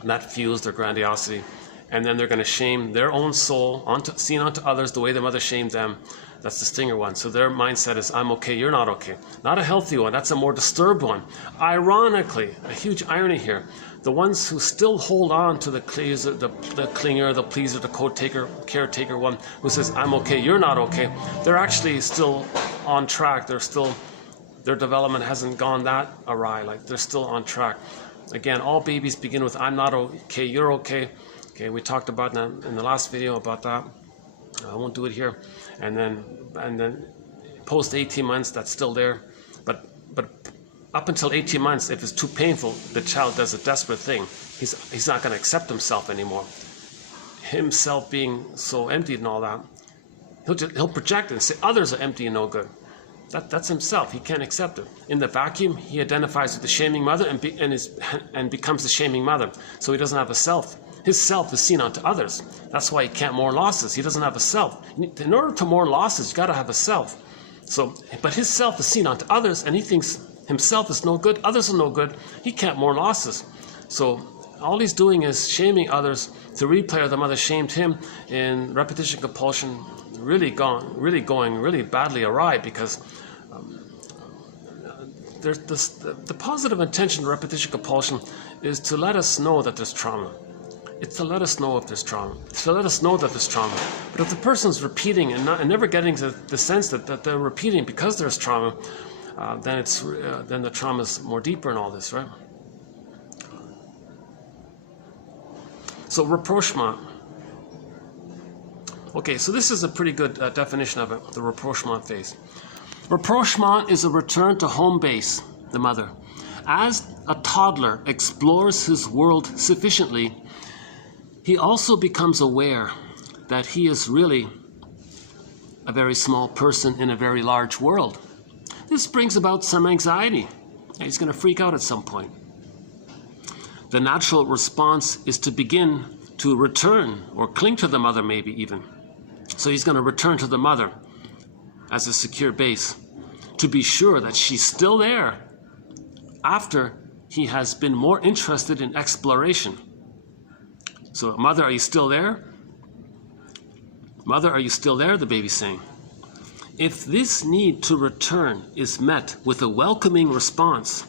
and that fuels their grandiosity. And then they're going to shame their own soul, seen onto others the way the mother shamed them. That's the stinger one. So their mindset is, I'm okay, you're not okay. Not a healthy one, that's a more disturbed one. Ironically, a huge irony here, the ones who still hold on to the clinger, the pleaser, the code-taker, caretaker one, who says, I'm okay, you're not okay, they're actually still on track. Their development hasn't gone that awry, like they're still on track. Again, all babies begin with, I'm not okay, you're okay. Okay, we talked about that in the last video about that. I won't do it here. And then post 18 months, that's still there. But up until 18 months, if it's too painful, the child does a desperate thing. He's not going to accept himself anymore. Himself being so empty and all that, he'll project it and say others are empty and no good. That's himself. He can't accept it. In the vacuum, he identifies with the shaming mother and becomes the shaming mother. So he doesn't have a self. His self is seen onto others. That's why he can't mourn losses. He doesn't have a self. In order to mourn losses, you got to have a self. So, but his self is seen onto others, and he thinks himself is no good. Others are no good. He can't mourn losses. So all he's doing is shaming others to replay the mother shamed him in repetition compulsion, really going badly awry, because there's the positive intention of repetition compulsion is to let us know that there's trauma. It's to let us know if there's trauma. It's to let us know that there's trauma. But if the person's repeating and never getting to the sense that they're repeating because there's trauma, then the trauma's more deeper in all this, right? So rapprochement. Okay, so this is a pretty good definition of it, the rapprochement phase. Rapprochement is a return to home base, the mother. As a toddler explores his world sufficiently, he also becomes aware that he is really a very small person in a very large world. This brings about some anxiety. He's going to freak out at some point. The natural response is to begin to return or cling to the mother, maybe even. So he's going to return to the mother as a secure base to be sure that she's still there after he has been more interested in exploration. So, mother, are you still there? Mother, are you still there? The baby's saying. if this need to return is met with a welcoming response,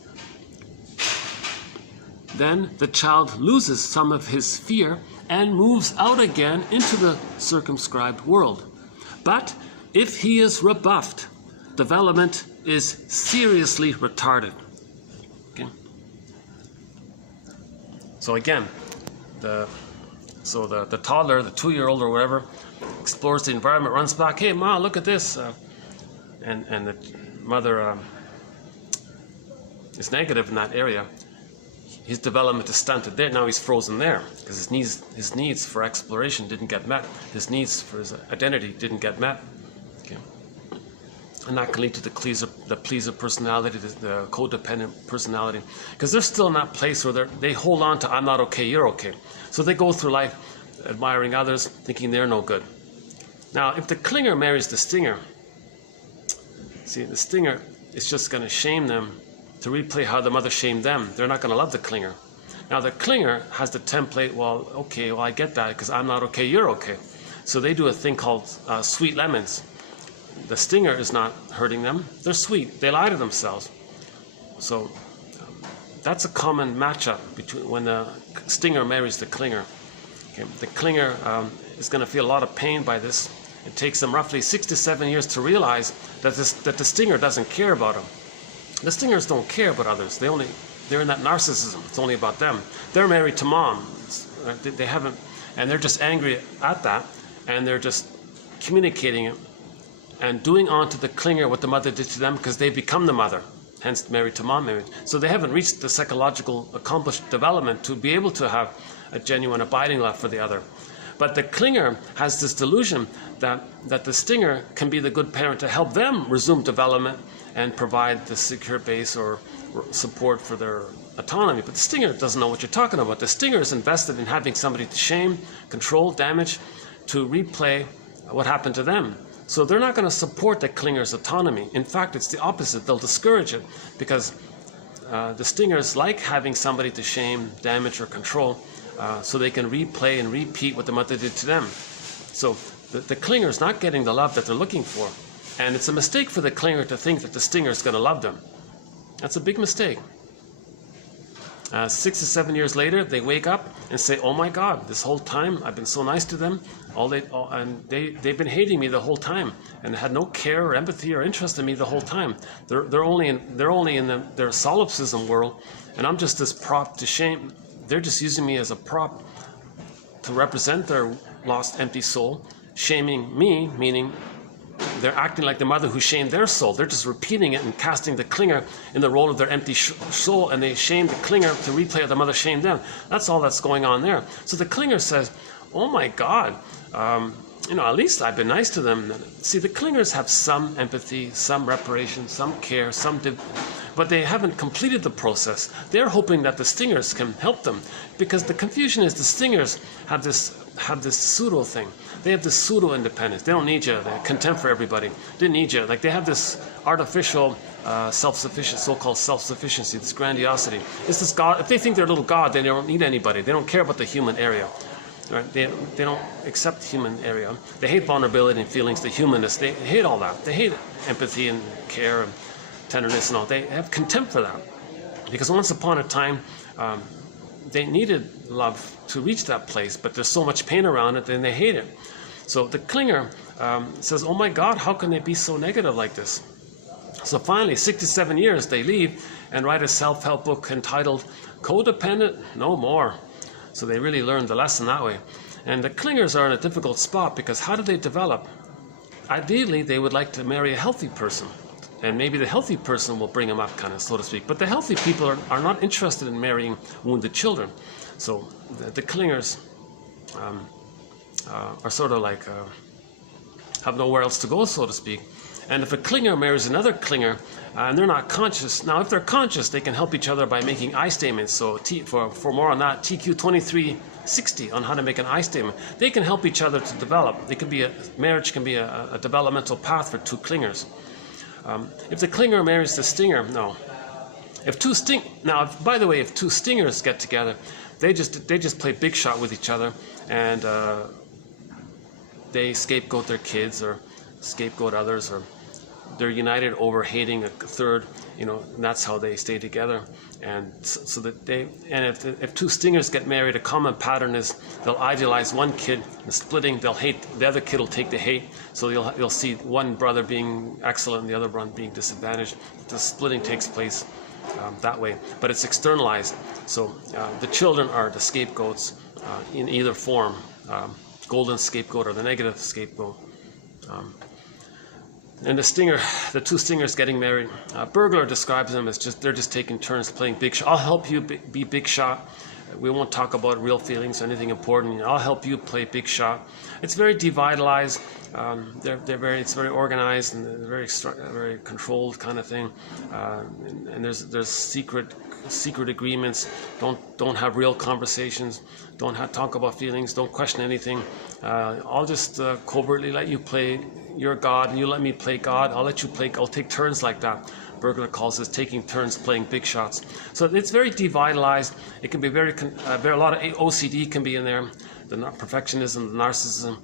then the child loses some of his fear and moves out again into the circumscribed world. But if he is rebuffed, development is seriously retarded. Okay? So again, the toddler, the 2-year-old or whatever, explores the environment, runs back, hey Ma, look at this, and the mother is negative in that area. His development is stunted there. Now he's frozen there because his needs for exploration didn't get met. His needs for his identity didn't get met. Okay. And that can lead to the pleaser personality, the codependent personality, because they're still in that place where they hold on to I'm not okay, you're okay. So they go through life admiring others, thinking they're no good. Now, if the clinger marries the stinger, see, the stinger is just going to shame them to replay how the mother shamed them. They're not going to love the clinger. Now the clinger has the template, well, okay, well I get that because I'm not okay, you're okay. So they do a thing called sweet lemons. The stinger is not hurting them, they're sweet, they lie to themselves. So that's a common matchup between when the stinger marries the clinger. Okay. The clinger is going to feel a lot of pain by this. It takes them roughly 6 to 7 years to realize that the stinger doesn't care about them. The stingers don't care about others. They're in that narcissism. It's only about them. They're married to mom. They haven't, and they're just angry at that, and they're just communicating it and doing onto the clinger what the mother did to them because they become the mother. Hence, married to mom marriage. So they haven't reached the psychological accomplished development to be able to have a genuine abiding love for the other. But the clinger has this delusion that the stinger can be the good parent to help them resume development and provide the secure base or support for their autonomy. But the stinger doesn't know what you're talking about. The stinger is invested in having somebody to shame, control, damage, to replay what happened to them. So they're not going to support the clinger's autonomy. In fact, it's the opposite. They'll discourage it because the stingers like having somebody to shame, damage, or control so they can replay and repeat what the mother did to them. So the clinger is not getting the love that they're looking for. And it's a mistake for the clinger to think that the stinger is going to love them. That's a big mistake. 6 to 7 years later, they wake up and say, oh my God, this whole time I've been so nice to them, and they've been hating me the whole time and had no care or empathy or interest in me the whole time. They're only in their solipsism world, and I'm just this prop to shame. They're just using me as a prop to represent their lost, empty soul, shaming me, meaning they're acting like the mother who shamed their soul. They're just repeating it and casting the clinger in the role of their empty soul, and they shame the clinger to replay how the mother shamed them. That's all that's going on there. So the clinger says, oh my God, at least I've been nice to them. See, the clingers have some empathy, some reparation, some care, but they haven't completed the process. They're hoping that the stingers can help them, because the confusion is the stingers have this pseudo thing. They have this pseudo independence. They don't need you. They have contempt for everybody. They need you. Like they have this artificial self-sufficient, so-called self-sufficiency, this grandiosity. It's this God. If they think they're a little God, then they don't need anybody. They don't care about the human area. Right? They don't accept human area. They hate vulnerability and feelings, the humanness. They hate all that. They hate empathy and care and tenderness and all. They have contempt for that. Because once upon a time, they needed love to reach that place, but there's so much pain around it, then they hate it. So the clinger says, oh my God, how can they be so negative like this? So finally, 6 to 7 years, they leave and write a self-help book entitled Codependent No More. So they really learned the lesson that way. And the clingers are in a difficult spot because how do they develop? Ideally, they would like to marry a healthy person. And maybe the healthy person will bring them up, kind of, so to speak. But the healthy people are not interested in marrying wounded children. So the clingers are sort of like, have nowhere else to go, so to speak. And if a clinger marries another clinger, and they're not conscious, now if they're conscious, they can help each other by making I statements. So for more on that, TQ 2360 on how to make an I statement. They can help each other to develop. Marriage can be a developmental path for two clingers. If the clinger marries the stinger, no. If two stingers get together, they just play big shot with each other, and they scapegoat their kids or scapegoat others, or they're united over hating a third, you know, and that's how they stay together. And so that if two stingers get married, a common pattern is they'll idealize one kid, and splitting, they'll hate, the other kid will take the hate. So you'll see one brother being excellent and the other one being disadvantaged. The splitting takes place that way, but it's externalized. So the children are the scapegoats in either form, golden scapegoat or the negative scapegoat. And the two stingers getting married, Burglar describes them as they're just taking turns playing big shot. I'll help you be big shot. We won't talk about real feelings or anything important. I'll help you play big shot. It's very devitalized. It's very organized and very controlled kind of thing. And there's secret agreements. Don't have real conversations. Don't talk about feelings. Don't question anything. I'll just covertly let you play your God, and you let me play God. I'll let you play. I'll take turns like that. Burglar calls this taking turns playing big shots. So it's very devitalized. It can be very a lot of OCD can be in there. The perfectionism, the narcissism.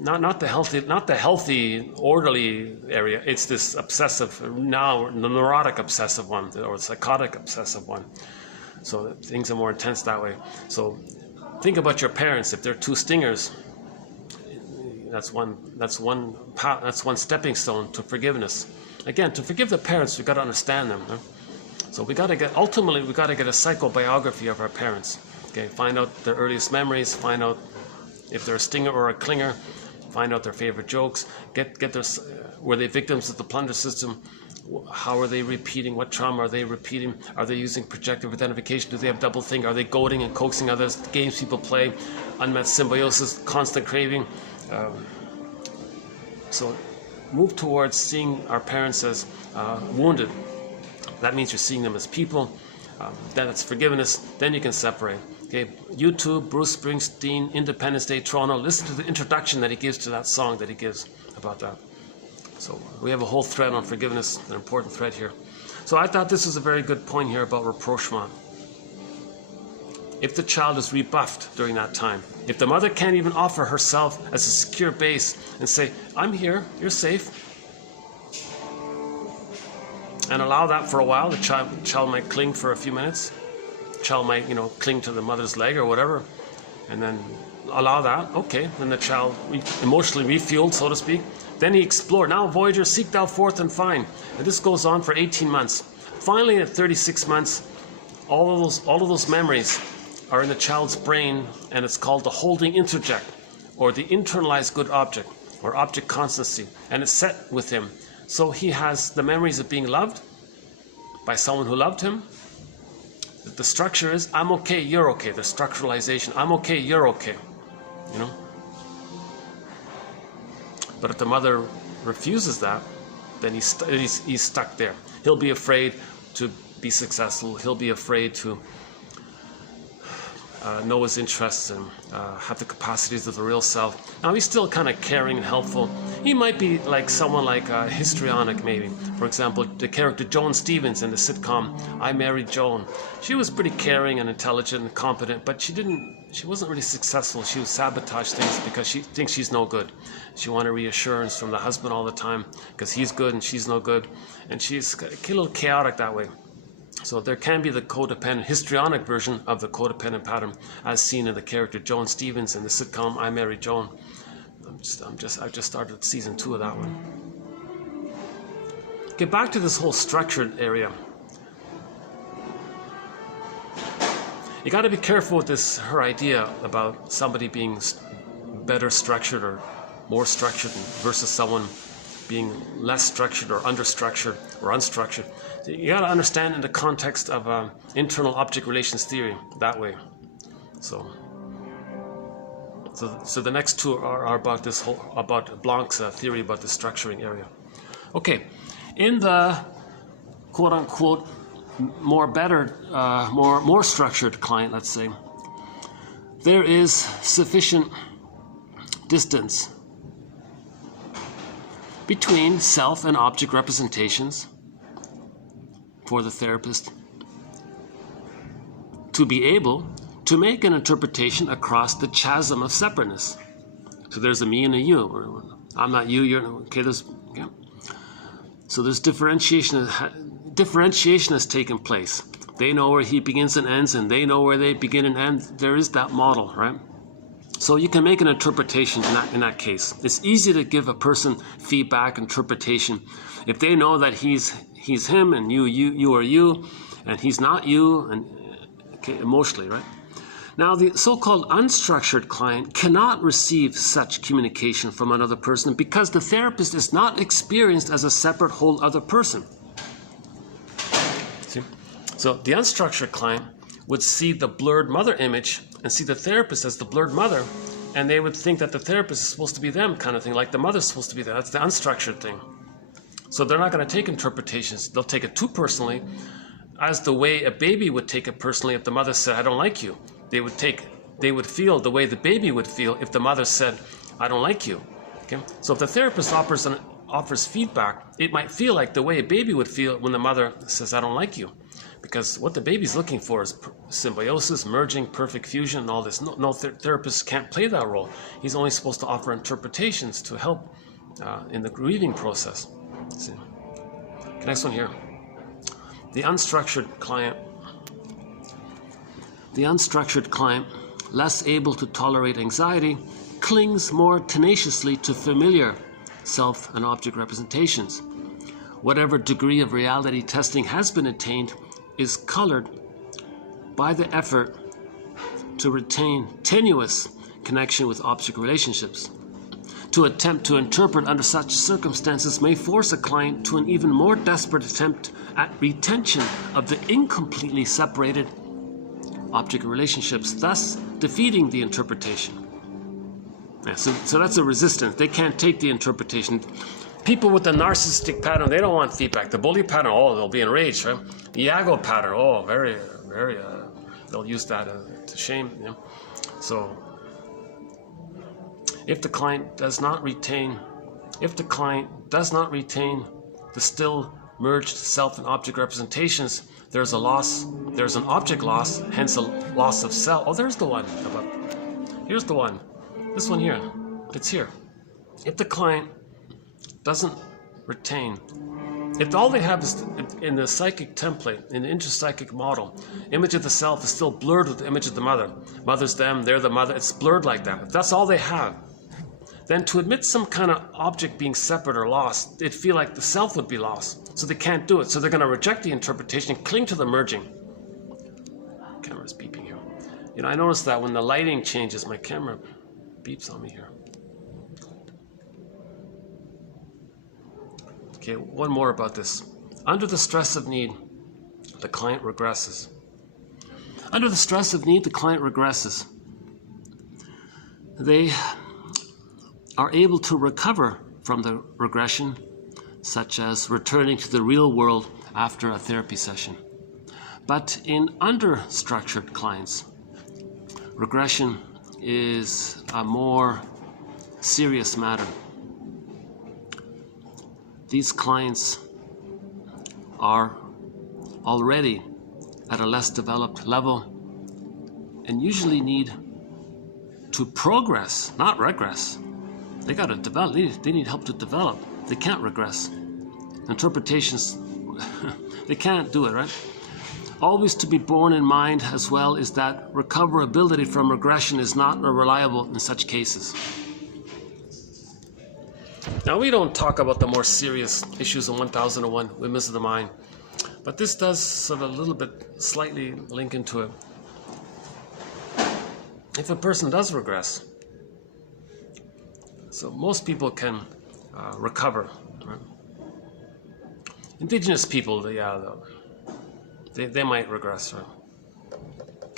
Not the healthy, orderly area. It's this obsessive, now the neurotic obsessive one, or the psychotic obsessive one. So things are more intense that way. So think about your parents. If they're two stingers, that's one stepping stone to forgiveness. Again, to forgive the parents, we've got to understand them. Huh? So ultimately we got to get a psychobiography of our parents. Okay, find out their earliest memories, find out if they're a stinger or a clinger, find out their favorite jokes, were they victims of the plunder system? How are they repeating? What trauma are they repeating? Are they using projective identification? Do they have double think? Are they goading and coaxing others? Games people play, unmet symbiosis, constant craving. So move towards seeing our parents as wounded. That means you're seeing them as people. Then it's forgiveness. Then you can separate. Okay, YouTube, Bruce Springsteen, Independence Day, Toronto. Listen to the introduction that he gives to that song that he gives about that. So we have a whole thread on forgiveness, an important thread here. So I thought this was a very good point here about rapprochement. If the child is rebuffed during that time, if the mother can't even offer herself as a secure base and say, I'm here, you're safe, and allow that for a while, the child might cling for a few minutes. The child might, cling to the mother's leg or whatever, and then allow that. Okay, then the child emotionally refueled, so to speak. Then he explored. Now, Voyager, seek thou forth and find. And this goes on for 18 months. Finally, at 36 months, all of those memories are in the child's brain, and it's called the holding interject, or the internalized good object, or object constancy, and it's set with him. So he has the memories of being loved by someone who loved him. The structure is, I'm okay, you're okay. The structuralization, I'm okay, you're okay. But if the mother refuses that, then he's stuck there. He'll be afraid to be successful. He'll be afraid to know his interests and have the capacities of the real self. Now, he's still kind of caring and helpful. He might be like someone like histrionic, maybe. For example, the character Joan Stevens in the sitcom I Married Joan. She was pretty caring and intelligent and competent, but she wasn't really successful. She would sabotage things because she thinks she's no good. She wanted reassurance from the husband all the time because he's good and she's no good. And she's a little chaotic that way. So there can be the codependent, histrionic version of the codependent pattern as seen in the character Joan Stevens in the sitcom I Married Joan. I've just started season 2 of that one. Get back to this whole structured area. You got to be careful with her idea about somebody being better structured or more structured versus someone being less structured or understructured or unstructured. You got to understand in the context of internal object relations theory that way. So the next two are about about Blanc's theory about the structuring area. Okay, in the quote unquote more structured client, let's say, there is sufficient distance between self and object representations for the therapist to be able to make an interpretation across the chasm of separateness. So there's a me and a you. I'm not you, you're okay. So there's differentiation has taken place. They know where he begins and ends, and they know where they begin and end. There is that model, right? So you can make an interpretation in that case. It's easy to give a person feedback, interpretation, if they know that he's him and you are you, and he's not you, and okay, emotionally, right? Now, the so-called unstructured client cannot receive such communication from another person because the therapist is not experienced as a separate whole other person. See? So the unstructured client would see the blurred mother image and see the therapist as the blurred mother, and they would think that the therapist is supposed to be them, kind of thing, like the mother's supposed to be them. That's the unstructured thing. So they're not going to take interpretations. They'll take it too personally, as the way a baby would take it personally if the mother said, I don't like you. They would feel the way the baby would feel if the mother said, I don't like you. Okay? So if the therapist offers feedback, it might feel like the way a baby would feel when the mother says, I don't like you. Because what the baby's looking for is symbiosis, merging, perfect fusion, and all this. No therapist can't play that role. He's only supposed to offer interpretations to help in the grieving process. See? Okay, next one here. The unstructured client, less able to tolerate anxiety, clings more tenaciously to familiar self and object representations. Whatever degree of reality testing has been attained is colored by the effort to retain tenuous connection with object relationships. To attempt to interpret under such circumstances may force a client to an even more desperate attempt at retention of the incompletely separated object relationships, thus defeating the interpretation. Yeah, so that's a resistance. They can't take the interpretation. People with the narcissistic pattern, they don't want feedback. The bully pattern, oh, they'll be enraged, right? The Iago pattern, oh, very, they'll use that to shame, you know. So, if the client does not retain the still merged self and object representations, there's an object loss, hence a loss of self. Oh, there's the one. Here's the one. This one here. It's here. If the client doesn't retain, if all they have is in the psychic template, in the interpsychic model, image of the self is still blurred with the image of the mother. Mother's them, they're the mother. It's blurred like that. If that's all they have, then to admit some kind of object being separate or lost, they'd feel like the self would be lost. So they can't do it. So they're going to reject the interpretation and cling to the merging. Camera's beeping here. You know, I noticed that when the lighting changes, my camera beeps on me here. Okay, one more about this. Under the stress of need, the client regresses. Under the stress of need, the client regresses. They are able to recover from the regression, such as returning to the real world after a therapy session. But in understructured clients, regression is a more serious matter. These clients are already at a less developed level and usually need to progress, not regress. They got to develop. They need help to develop. They can't regress. Interpretations, they can't do it, right? Always to be borne in mind as well is that recoverability from regression is not reliable in such cases. Now, we don't talk about the more serious issues in 1001, Windmills of the Mind, but this does sort of a little bit slightly link into it. If a person does regress, so most people can recover. Right? Indigenous people, they might regress, right,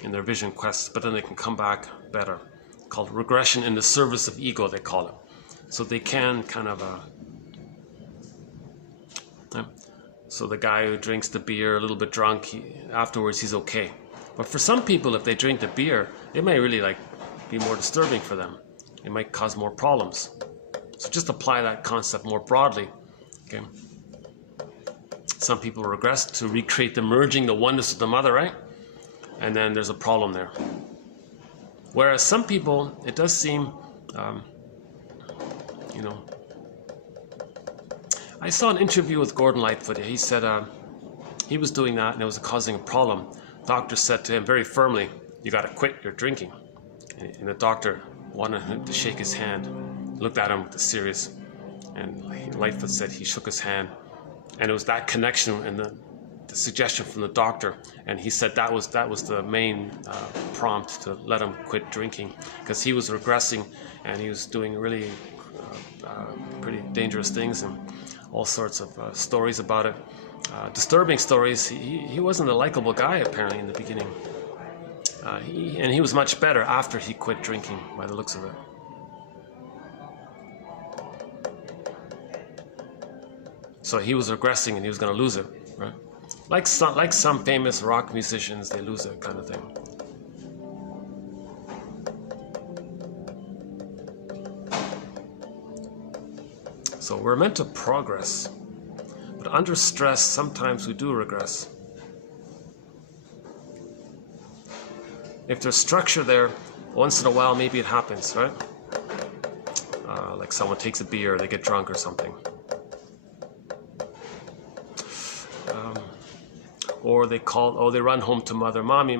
in their vision quests, but then they can come back better. Called regression in the service of ego, they call it. So they can kind of, so the guy who drinks the beer a little bit drunk, afterwards he's okay. But for some people, if they drink the beer, it may really be more disturbing for them. It might cause more problems. So just apply that concept more broadly. Okay. Some people regress to recreate the merging, the oneness of the mother, right? And then there's a problem there. Whereas some people, it does seem, I saw an interview with Gordon Lightfoot. He said he was doing that and it was causing a problem. Doctor said to him very firmly, "You got to quit your drinking." And the doctor wanted him to shake his hand, looked at him serious, and Lightfoot said he shook his hand, and it was that connection and the suggestion from the doctor, and he said that was the main prompt to let him quit drinking, because he was regressing and he was doing really pretty dangerous things and all sorts of stories about it, disturbing stories. He wasn't a likable guy apparently in the beginning, and he was much better after he quit drinking by the looks of it. So he was regressing and he was going to lose it, right? Like some famous rock musicians, they lose it kind of thing. So we're meant to progress, but under stress, sometimes we do regress. If there's structure there, once in a while, maybe it happens, right? Like someone takes a beer, they get drunk or something. Or they run home to mother, mommy,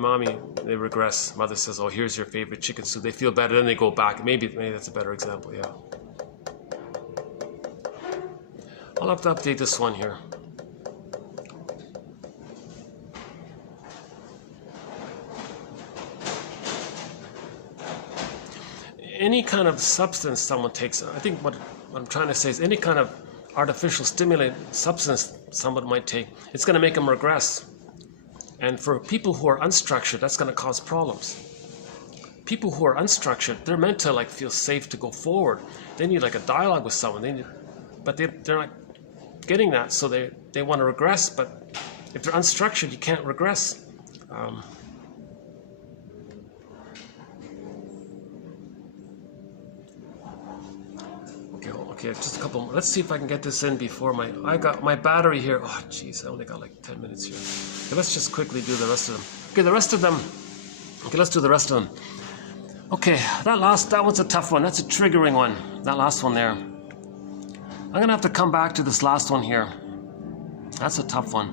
they regress. Mother says, "Oh, here's your favorite chicken soup." They feel better, then they go back. Maybe that's a better example, yeah. I'll have to update this one here. Any kind of substance someone takes, I think what I'm trying to say is any kind of artificial stimulant substance someone might take, it's going to make them regress. And for people who are unstructured, that's going to cause problems. People who are unstructured, they're meant to like feel safe to go forward. They need like a dialogue with someone. But they're not getting that, so they want to regress. But if they're unstructured, you can't regress. Okay, just a couple more. Let's see if I can get this in before I got my battery here. Oh, jeez, I only got like 10 minutes here. Okay, let's just quickly do the rest of them. Okay, let's do the rest of them. Okay, that one's a tough one. That's a triggering one. That last one there. I'm gonna have to come back to this last one here. That's a tough one.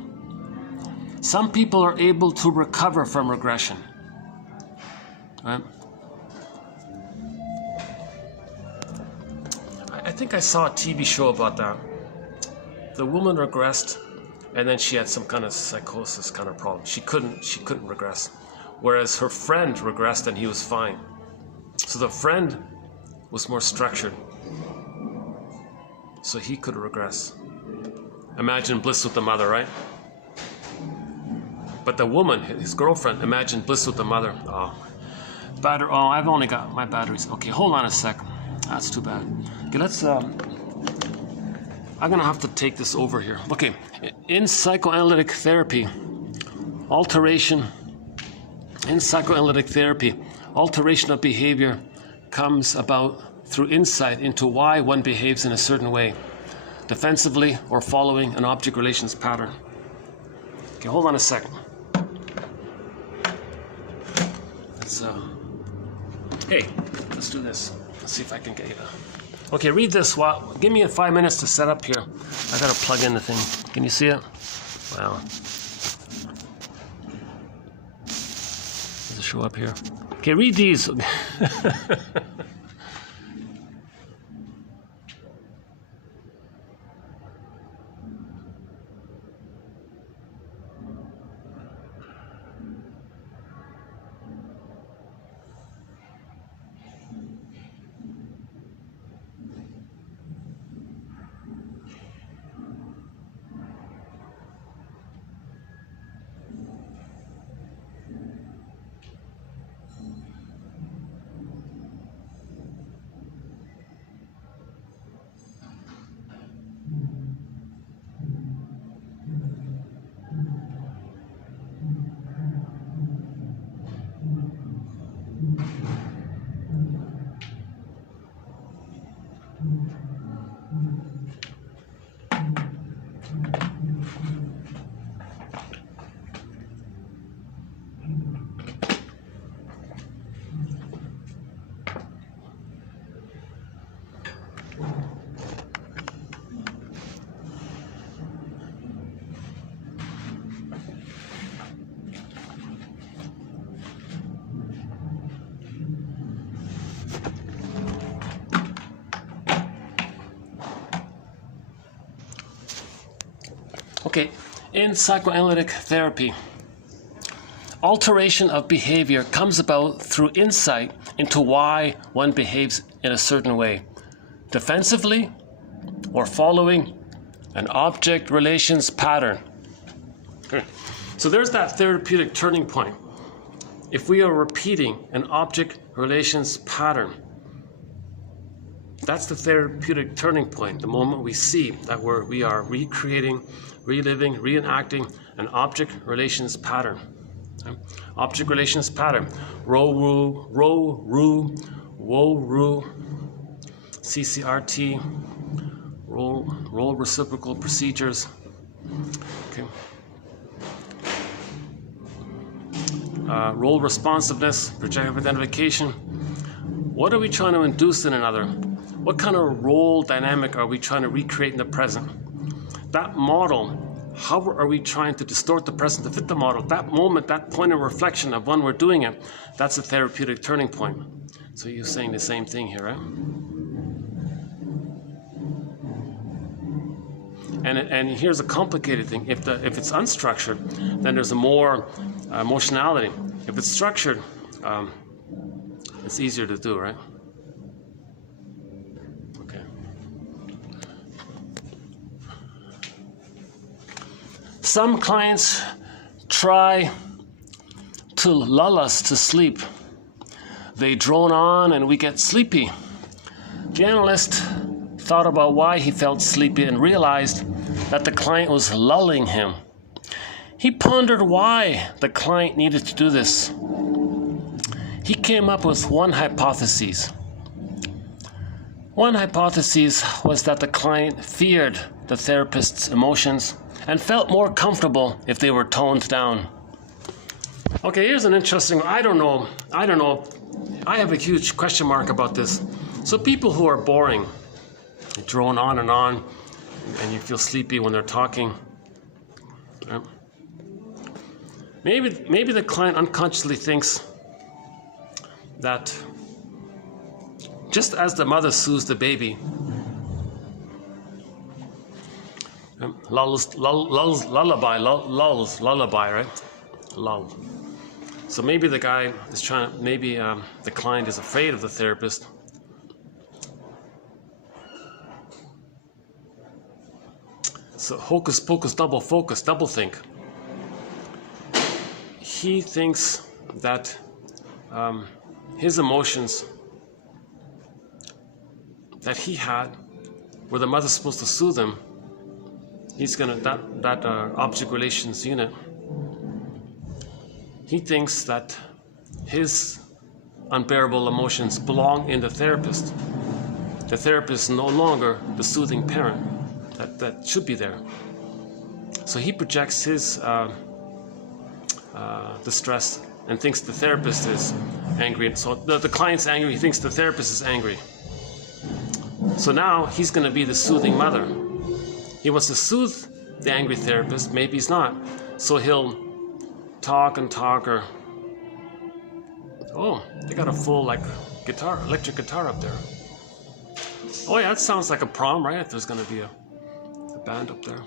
Some people are able to recover from regression. Right? I think I saw a TV show about that. The woman regressed, and then she had some kind of psychosis kind of problem. She couldn't regress, whereas her friend regressed and he was fine. So the friend was more structured, so he could regress. Imagine bliss with the mother, right? But the woman, his girlfriend, imagine bliss with the mother. Oh, I've only got my batteries. Okay, hold on a sec. That's too bad. Okay, let's, I'm gonna have to take this over here. Okay, in psychoanalytic therapy, alteration of behavior comes about through insight into why one behaves in a certain way, defensively or following an object relations pattern. Okay, hold on a second. Let's do this. Let's see if I can get you to... Okay, read this. Give me 5 minutes to set up here. I gotta plug in the thing. Can you see it? Wow. Does it show up here? Okay, read these. Okay, in psychoanalytic therapy, alteration of behavior comes about through insight into why one behaves in a certain way, defensively or following an object relations pattern. Okay. So there's that therapeutic turning point. If we are repeating an object relations pattern, that's the therapeutic turning point, the moment we see that we are recreating, reliving, reenacting an object relations pattern. Okay? Object relations pattern. Ro, ru, CCRT, role reciprocal procedures. Okay. Role responsiveness, projective identification. What are we trying to induce in another? What kind of role dynamic are we trying to recreate in the present? That model, how are we trying to distort the present to fit the model? That moment, that point of reflection of when we're doing it, that's a therapeutic turning point. So you're saying the same thing here, right? And here's a complicated thing. If it's unstructured, then there's a more emotionality. If it's structured, it's easier to do, right? Okay. Some clients try to lull us to sleep. They drone on and we get sleepy. The analyst thought about why he felt sleepy and realized that the client was lulling him. He pondered why the client needed to do this. He came up with one hypothesis. One hypothesis was that the client feared the therapist's emotions and felt more comfortable if they were toned down. Okay, here's an interesting, I don't know. I have a huge question mark about this. So people who are boring, they drone on, and you feel sleepy when they're talking. Maybe the client unconsciously thinks that just as the mother soothes the baby, lullaby, right? Lull. So maybe the guy is the client is afraid of the therapist. So hocus pocus, double focus, double think. He thinks that his emotions that he had, where the mother's supposed to soothe him, he's gonna that object relations unit. He thinks that his unbearable emotions belong in the therapist. The therapist is no longer the soothing parent that should be there. So he projects his distress and thinks the therapist is angry. So the client's angry, he thinks the therapist is angry. So now he's going to be the soothing mother. He wants to soothe the angry therapist, maybe he's not. So he'll talk or, oh, they got a full electric guitar up there. Oh yeah, that sounds like a prom, right? If there's going to be a band up there.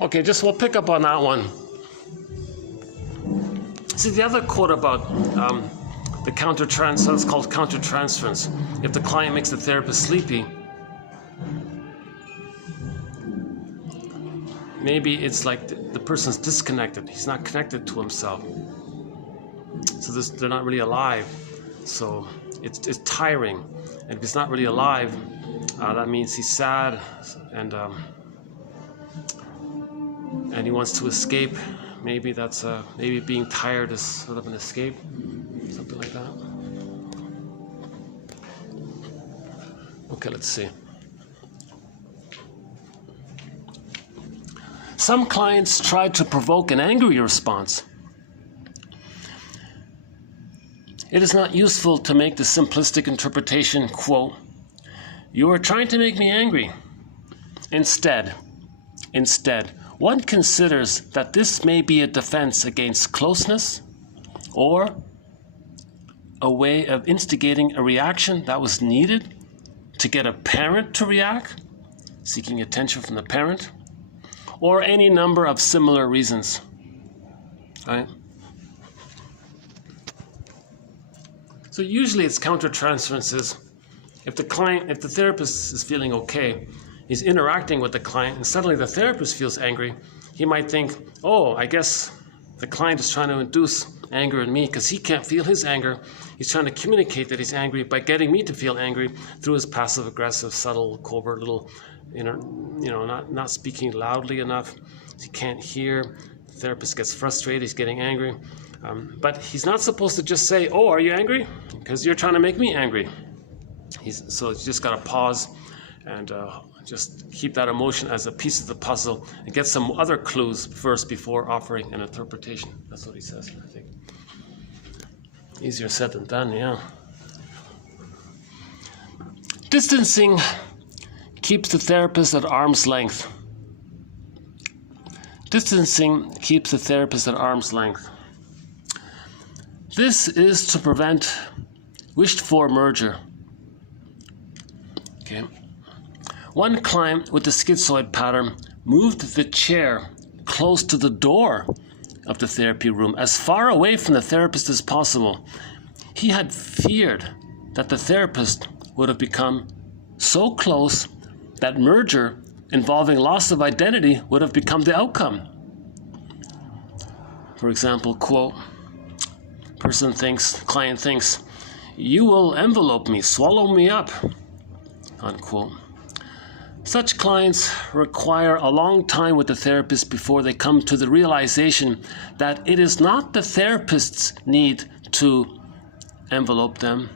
Okay, we'll pick up on that one. See, the other quote about the countertransference, it's called countertransference. If the client makes the therapist sleepy, maybe it's like the person's disconnected. He's not connected to himself. So they're not really alive. So it's tiring. And if he's not really alive, that means he's sad and he wants to escape. Maybe that's maybe being tired is sort of an escape, something like that. Okay, let's see. Some clients try to provoke an angry response. It is not useful to make the simplistic interpretation, quote, "You are trying to make me angry." Instead, one considers that this may be a defense against closeness or a way of instigating a reaction that was needed to get a parent to react, seeking attention from the parent, or any number of similar reasons, right? So usually it's countertransferences. If the therapist is feeling okay, he's interacting with the client, and suddenly the therapist feels angry, he might think, oh, I guess the client is trying to induce anger in me because he can't feel his anger. He's trying to communicate that he's angry by getting me to feel angry through his passive-aggressive, subtle, covert little, not speaking loudly enough. He can't hear. The therapist gets frustrated. He's getting angry. But he's not supposed to just say, oh, are you angry? Because you're trying to make me angry. So he's just got to pause and just keep that emotion as a piece of the puzzle and get some other clues first before offering an interpretation. That's what he says, I think. Easier said than done, yeah. Distancing keeps the therapist at arm's length. Distancing keeps the therapist at arm's length. This is to prevent wished-for merger. Okay. One client with the schizoid pattern moved the chair close to the door of the therapy room, as far away from the therapist as possible. He had feared that the therapist would have become so close that merger involving loss of identity would have become the outcome. For example, quote, client thinks, you will envelope me, swallow me up, unquote. Such clients require a long time with the therapist before they come to the realization that it is not the therapist's need to envelope them,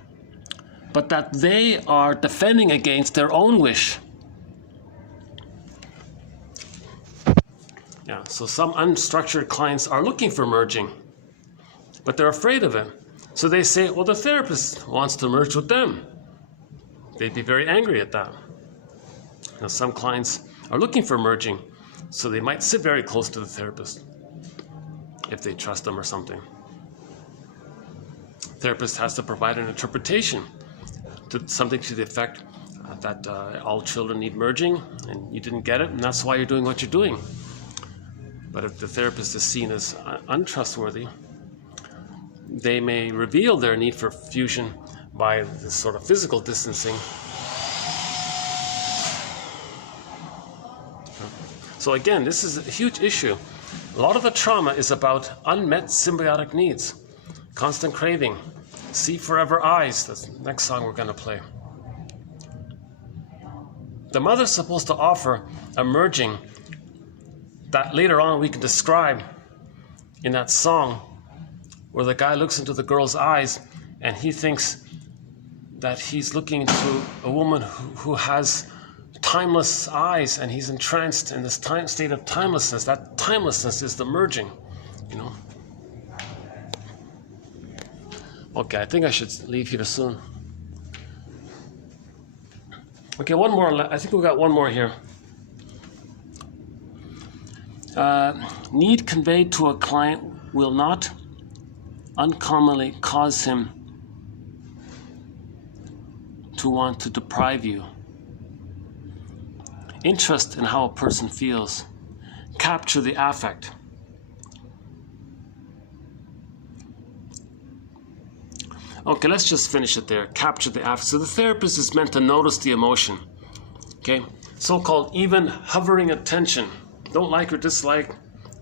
but that they are defending against their own wish. Yeah, so some unstructured clients are looking for merging, but they're afraid of it. So they say, well, the therapist wants to merge with them. They'd be very angry at that. Now, some clients are looking for merging, so they might sit very close to the therapist if they trust them or something. The therapist has to provide an interpretation to something to the effect that all children need merging, and you didn't get it, and that's why you're doing what you're doing. But if the therapist is seen as untrustworthy, they may reveal their need for fusion by this sort of physical distancing. So again, this is a huge issue. A lot of the trauma is about unmet symbiotic needs, constant craving, see forever eyes. That's the next song we're going to play. The mother's supposed to offer a merging that later on we can describe in that song where the guy looks into the girl's eyes and he thinks that he's looking into a woman who has timeless eyes, and he's entranced in this state of timelessness. That timelessness is the merging, you know. Okay, I think I should leave here soon. Okay, one more. I think we got one more here. Need conveyed to a client will not uncommonly cause him to want to deprive you. Interest in how a person feels. Capture the affect. Okay, let's just finish it there. Capture the affect. So the therapist is meant to notice the emotion. Okay, so-called even hovering attention. Don't like or dislike.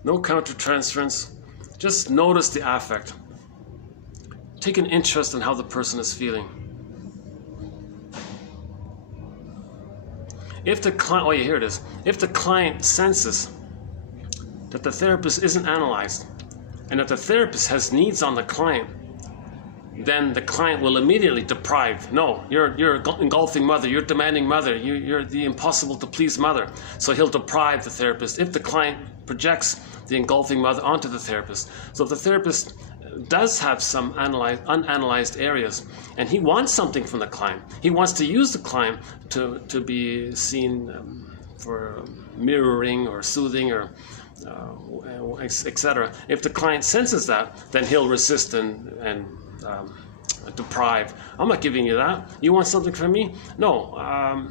No countertransference. Just notice the affect. Take an interest in how the person is feeling. If the client, here it is. If the client senses that the therapist isn't analyzed and that the therapist has needs on the client, then the client will immediately deprive. No, you're engulfing mother, you're demanding mother, you're the impossible to please mother. So he'll deprive the therapist if the client projects the engulfing mother onto the therapist. So if the therapist does have some unanalyzed areas, and he wants something from the client. He wants to use the client to be seen for mirroring or soothing or etc. If the client senses that, then he'll resist and deprive. I'm not giving you that. You want something from me? No.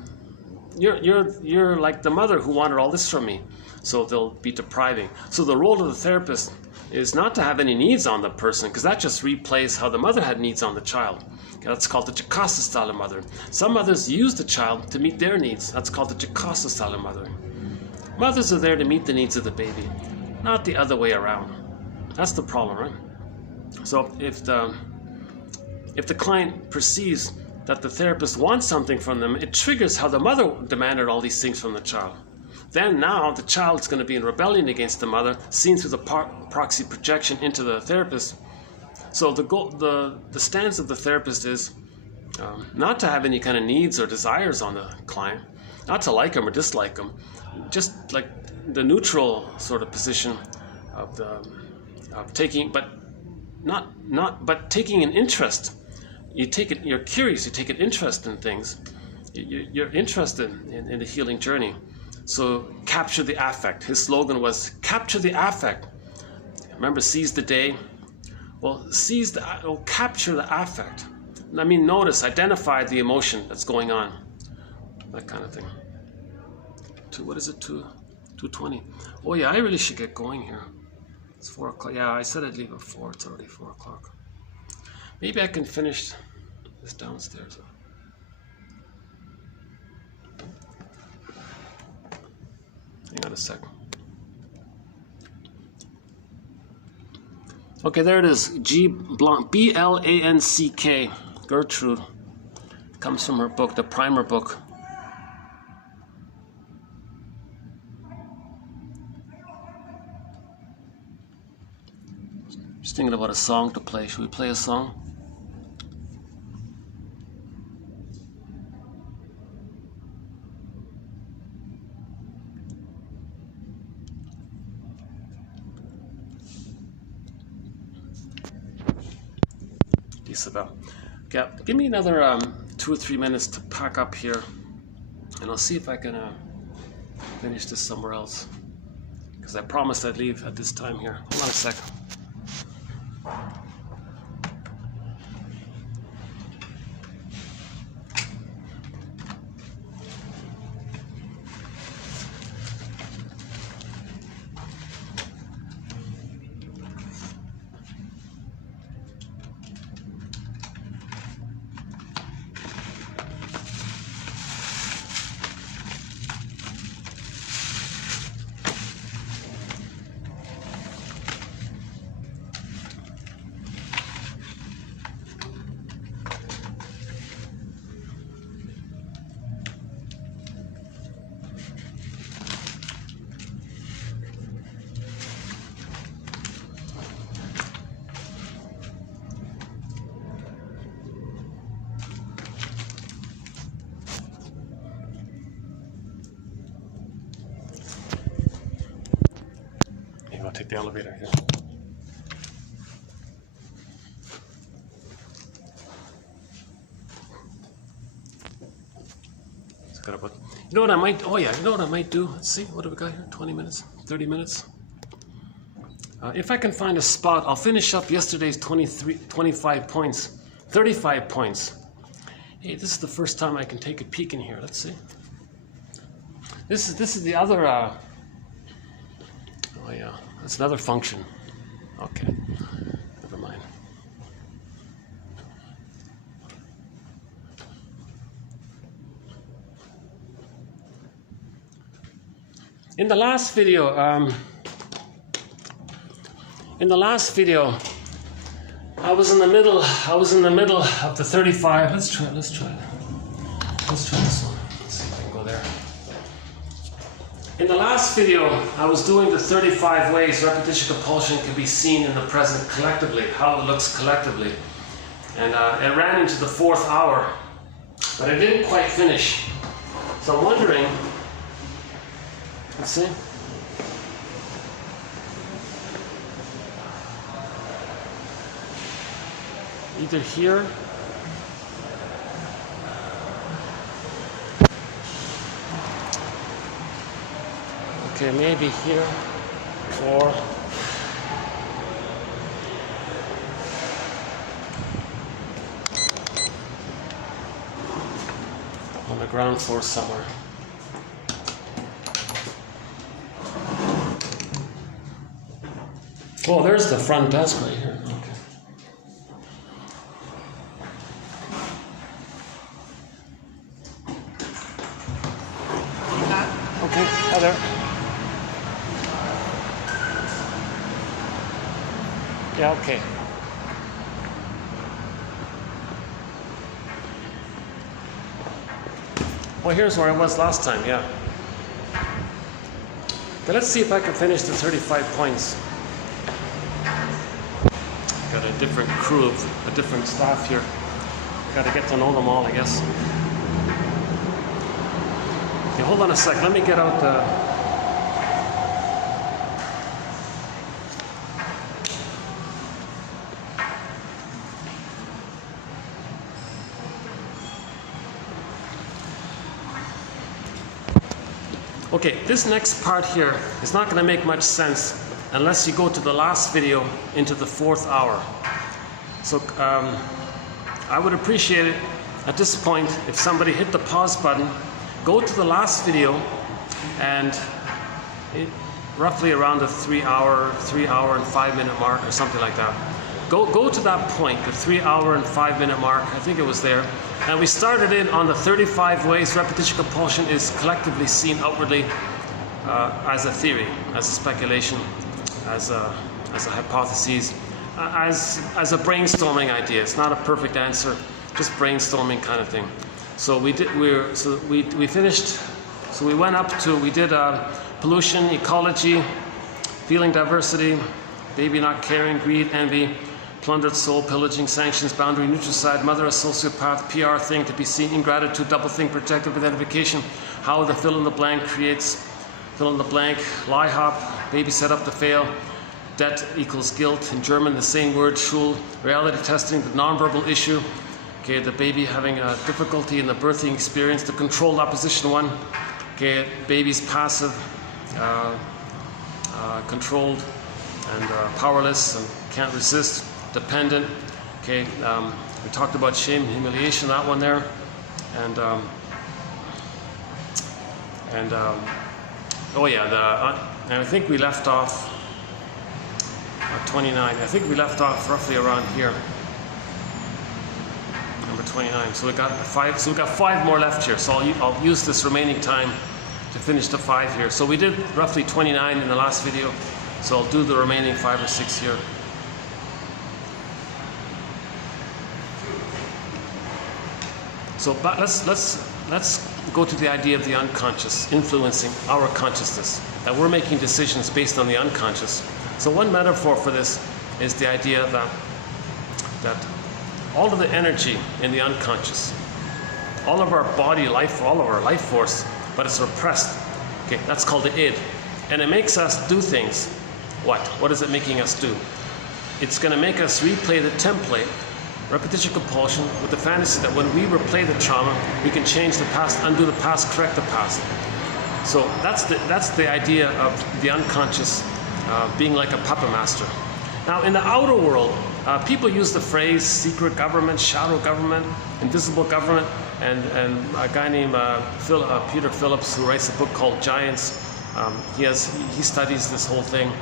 You're like the mother who wanted all this from me. So they'll be depriving. So the role of the therapist is not to have any needs on the person, because that just replays how the mother had needs on the child. That's called the Jocasta style of mother. Some mothers use the child to meet their needs. That's called the Jocasta style of mother. Mothers are there to meet the needs of the baby, not the other way around. That's the problem, right? So if the client perceives that the therapist wants something from them, it triggers how the mother demanded all these things from the child. Then now the child is going to be in rebellion against the mother, seen through the proxy projection into the therapist. So the stance of the therapist is not to have any kind of needs or desires on the client, not to like him or dislike him, just like the neutral sort of position of taking, but taking an interest. You're curious. You take an interest in things. You're interested in the healing journey. So capture the affect. His slogan was capture the affect. Remember, seize the day. Well, capture the affect. I mean, notice, identify the emotion that's going on. That kind of thing. What is it? 2:20. Oh yeah, I really should get going here. It's 4 o'clock. Yeah, I said I'd leave at 4. It's already 4 o'clock. Maybe I can finish this downstairs. Hang on a second. Okay, there it is. G. Blanc, B-L-A-N-C-K. Gertrude. Comes from her book, the primer book. Just thinking about a song to play. Should we play a song? Isabel. Yeah, give me another 2 or 3 minutes to pack up here, and I'll see if I can finish this somewhere else, because I promised I'd leave at this time here. Hold on a second. I'll take the elevator here. You know what I might, you know what I might do? Let's see, what do we got here? 20 minutes, 30 minutes? If I can find a spot, I'll finish up yesterday's 25 points, 35 points. Hey, this is the first time I can take a peek in here. Let's see. This is the other, oh yeah, that's another function. Okay, never mind. In the last video, I was in the middle of the 35. Let's try this one. Let's see if I can go there. In the last video, I was doing the 35 ways repetition compulsion can be seen in the present collectively, how it looks collectively. And it ran into the 4th hour, but I didn't quite finish. So I'm wondering, let's see. Either here okay, maybe here or the ground floor somewhere. Oh, there's the front desk right here. Okay. Okay, hi there. Yeah, okay. Well, here's where I was last time, yeah. But let's see if I can finish the 35 points. Got a different crew of a different staff here. Got to get to know them all, I guess. Okay, hold on a sec. Let me get out the... Okay, this next part here is not going to make much sense unless you go to the last video into the 4th hour. So I would appreciate it at this point if somebody hit the pause button, go to the last video, and roughly around the 3 hour and 5 minute mark or something like that. Go to that point, the 3 hour and 5 minute mark. I think it was there. And we started in on the 35 ways repetition compulsion is collectively seen outwardly as a theory, as a speculation, as a hypothesis, as a brainstorming idea. It's not a perfect answer, just brainstorming kind of thing. So we finished. So we went up to, we did pollution, ecology, feeling diversity, baby not caring, greed, envy, plundered soul, pillaging, sanctions, boundary, nutricide, mother a sociopath, PR thing to be seen, ingratitude, double think, protective identification, how the fill in the blank creates, fill in the blank, lie hop, baby set up to fail, debt equals guilt, in German the same word, Schul, reality testing, the nonverbal issue, okay, the baby having a difficulty in the birthing experience, the controlled opposition one, okay, baby's passive, controlled, and powerless, and can't resist, dependent. Okay, we talked about shame, humiliation, that one there, and oh yeah, and I think we left off 29. I think we left off roughly around here, number 29. So we got 5. So we got 5 more left here. So I'll use this remaining time to finish the 5 here. So we did roughly 29 in the last video. So I'll do the remaining 5 or 6 here. So but let's go to the idea of the unconscious influencing our consciousness, that we're making decisions based on the unconscious. So one metaphor for this is the idea that all of the energy in the unconscious, all of our body life, all of our life force, but it's repressed. Okay, that's called the id, and it makes us do things. What is it making us do? It's going to make us replay the template, repetition compulsion, with the fantasy that when we replay the trauma, we can change the past, undo the past, correct the past. So that's the idea of the unconscious being like a puppet master. Now, in the outer world, people use the phrase secret government, shadow government, invisible government, and a guy named Peter Phillips, who writes a book called Giants, he studies this whole thing,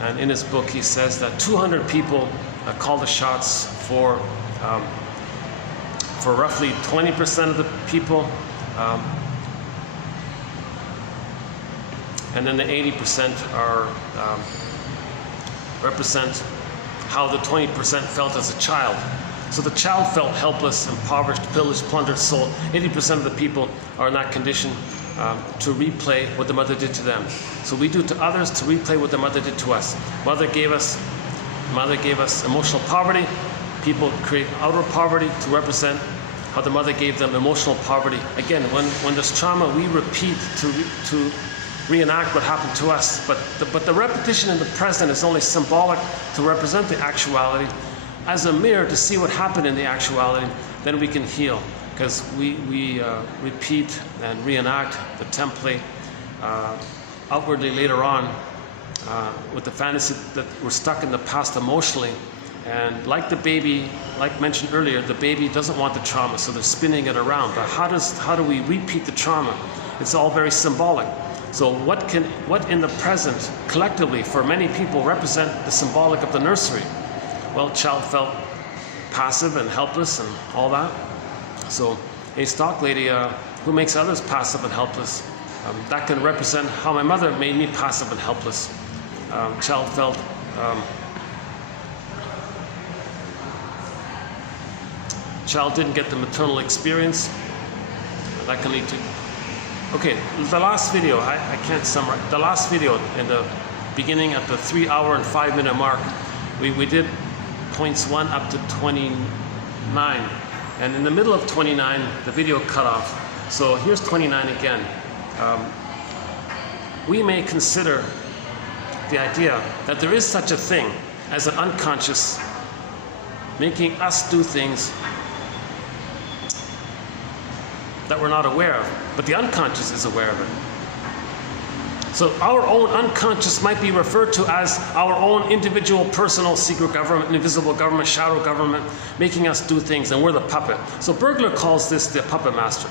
and in his book he says that 200 people call the shots for roughly 20% of the people, and then the 80% are represent how the 20% felt as a child. So the child felt helpless, impoverished, pillaged, plundered soul. 80% of the people are in that condition to replay what the mother did to them. So we do to others to replay what the mother did to us. Mother gave us emotional poverty. People create outer poverty to represent how the mother gave them emotional poverty. Again, when there's trauma, we repeat to reenact what happened to us. But the repetition in the present is only symbolic to represent the actuality. As a mirror to see what happened in the actuality, then we can heal. Because we repeat and reenact the template outwardly later on with the fantasy that we're stuck in the past emotionally, And like the baby, like mentioned earlier, the baby doesn't want the trauma, so they're spinning it around. But how do we repeat the trauma? It's all very symbolic. So what in the present, collectively, for many people, represent the symbolic of the nursery? Well, child felt passive and helpless and all that. So a stock lady who makes others passive and helpless, that can represent how my mother made me passive and helpless. Child felt child didn't get the maternal experience. That can lead to... Okay, the last video, I can't summarize. The last video in the beginning at the 3 hour and 5 minute mark, we did points 1 up to 29. And in the middle of 29, the video cut off. So here's 29 again. We may consider the idea that there is such a thing as an unconscious making us do things that we're not aware of, but the unconscious is aware of it. So our own unconscious might be referred to as our own individual, personal, secret government, invisible government, shadow government, making us do things, and we're the puppet. So Bergler calls this the puppet master,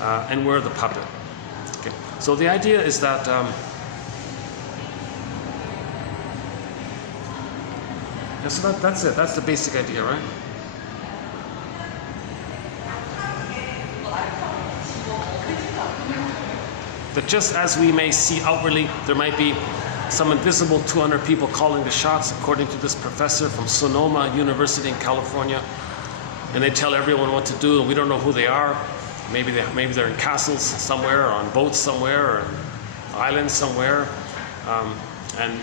and we're the puppet. Okay. So the idea is that so that's it. That's the basic idea, right? That just as we may see outwardly, there might be some invisible 200 people calling the shots, according to this professor from Sonoma University in California, and they tell everyone what to do, and we don't know who they are. Maybe they're in castles somewhere, or on boats somewhere, or islands somewhere, and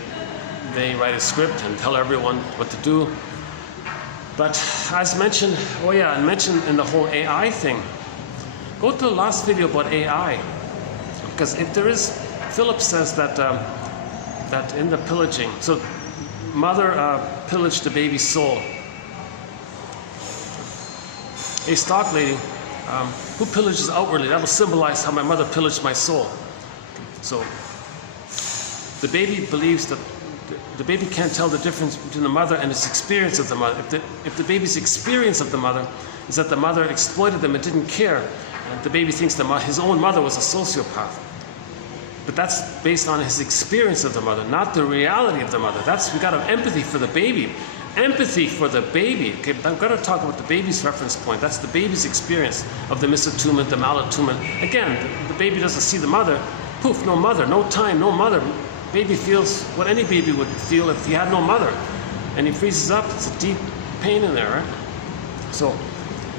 they write a script and tell everyone what to do. But as mentioned, and mentioned in the whole AI thing, go to the last video about AI. Because if there is, Philip says that that in the pillaging, so mother pillaged the baby's soul. A stock lady who pillages outwardly, that will symbolize how my mother pillaged my soul. So the baby believes that the baby can't tell the difference between the mother and its experience of the mother. If the baby's experience of the mother is that the mother exploited them and didn't care, and the baby thinks his own mother was a sociopath. But that's based on his experience of the mother, not the reality of the mother. We got to have empathy for the baby. Empathy for the baby. Okay, I've got to talk about the baby's reference point. That's the baby's experience of the misattunement, the malattunement. Again, the baby doesn't see the mother. Poof, no mother, no time, no mother. Baby feels what any baby would feel if he had no mother. And he freezes up. It's a deep pain in there, right? So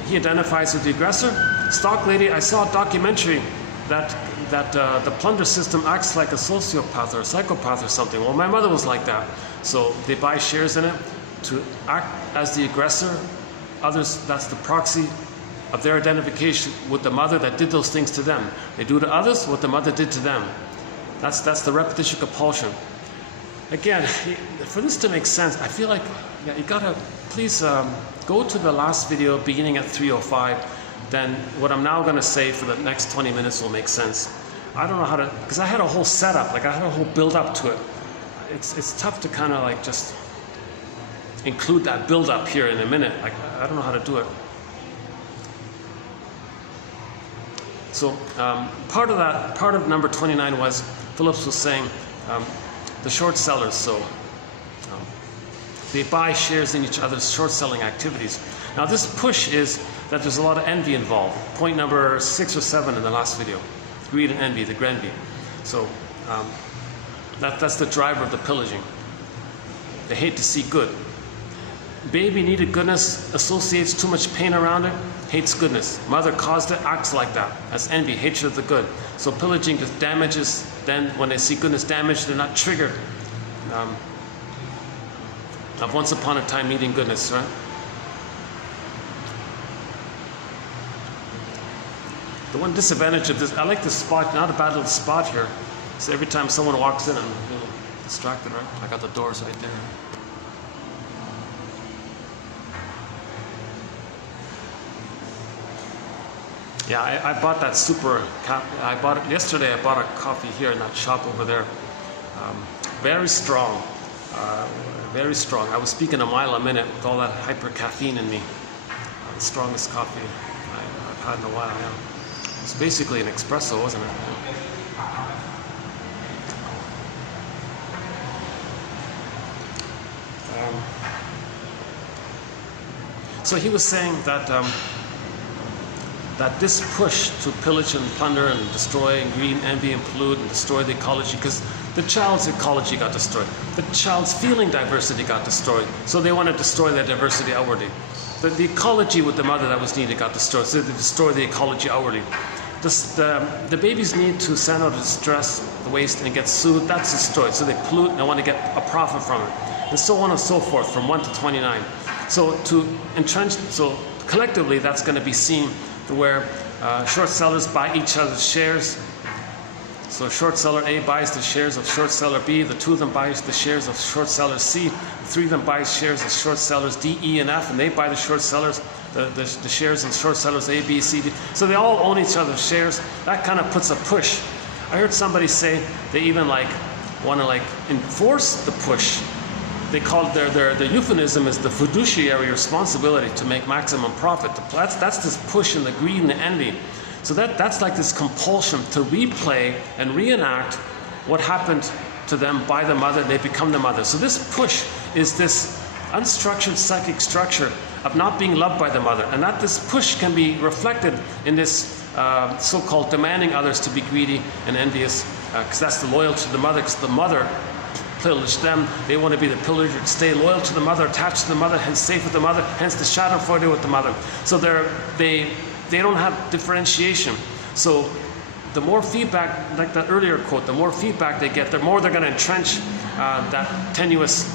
he identifies with the aggressor. Stock lady, I saw a documentary that the plunder system acts like a sociopath or a psychopath or something. Well, my mother was like that. So they buy shares in it to act as the aggressor. Others, that's the proxy of their identification with the mother that did those things to them. They do to others what the mother did to them. That's the repetition compulsion. Again, for this to make sense, I feel like you gotta please go to the last video beginning at 3:05. Then what I'm now going to say for the next 20 minutes will make sense. I don't know how to, because I had a whole setup, like I had a whole build up to it. It's tough to kind of like just include that build up here in a minute. Like I don't know how to do it. So part of number 29 was Phillips was saying the short sellers. So they buy shares in each other's short selling activities. Now this push is that there's a lot of envy involved. Point number 6 or 7 in the last video. Greed and envy, the grenvy. So that's the driver of the pillaging. They hate to see good. Baby needed goodness, associates too much pain around it, hates goodness. Mother caused it, acts like that. That's envy, hatred of the good. So pillaging just damages, then when they see goodness damaged, they're not triggered of once upon a time needing goodness, right? The one disadvantage of this, I like this spot, not a bad little spot here. So every time someone walks in, I'm distracted, right? I got the doors right there. Yeah, I bought that I bought it yesterday. I bought a coffee here in that shop over there. Very strong, very strong. I was speaking a mile a minute with all that hyper caffeine in me. The strongest coffee I've had in a while. Yeah. It's basically an espresso, wasn't it? So he was saying that that this push to pillage and plunder and destroy and greed, envy and pollute and destroy the ecology, because the child's ecology got destroyed. The child's feeling diversity got destroyed. So they want to destroy that diversity outwardly. The ecology with the mother that was needed got destroyed. So they destroy the ecology outwardly. The baby's need to send out the distress, the waste, and get soothed, that's destroyed. So they pollute and they want to get a profit from it. And so on and so forth from 1 to 29. So to entrench, so collectively that's going to be seen where short sellers buy each other's shares. So short seller A buys the shares of short seller B, the two of them buys the shares of short seller C, the three of them buys shares of short sellers D, E, and F, and they buy the short sellers, the shares of short sellers A, B, C, D. So they all own each other's shares. That kind of puts a push. I heard somebody say they even want to enforce the push. They call it their euphemism is the fiduciary responsibility to make maximum profit. That's this push and the greed and the envy. So that's like this compulsion to replay and reenact what happened to them by the mother. They become the mother. So this push is this unstructured psychic structure of not being loved by the mother, and that this push can be reflected in this so-called demanding others to be greedy and envious, because that's the loyalty to the mother, because the mother pillage them. They want to be the pillager, stay loyal to the mother, attached to the mother, hence safe with the mother, hence the schadenfreude with the mother. So they don't have differentiation. So the more feedback, like that earlier quote, the more feedback they get, the more they're going to entrench that tenuous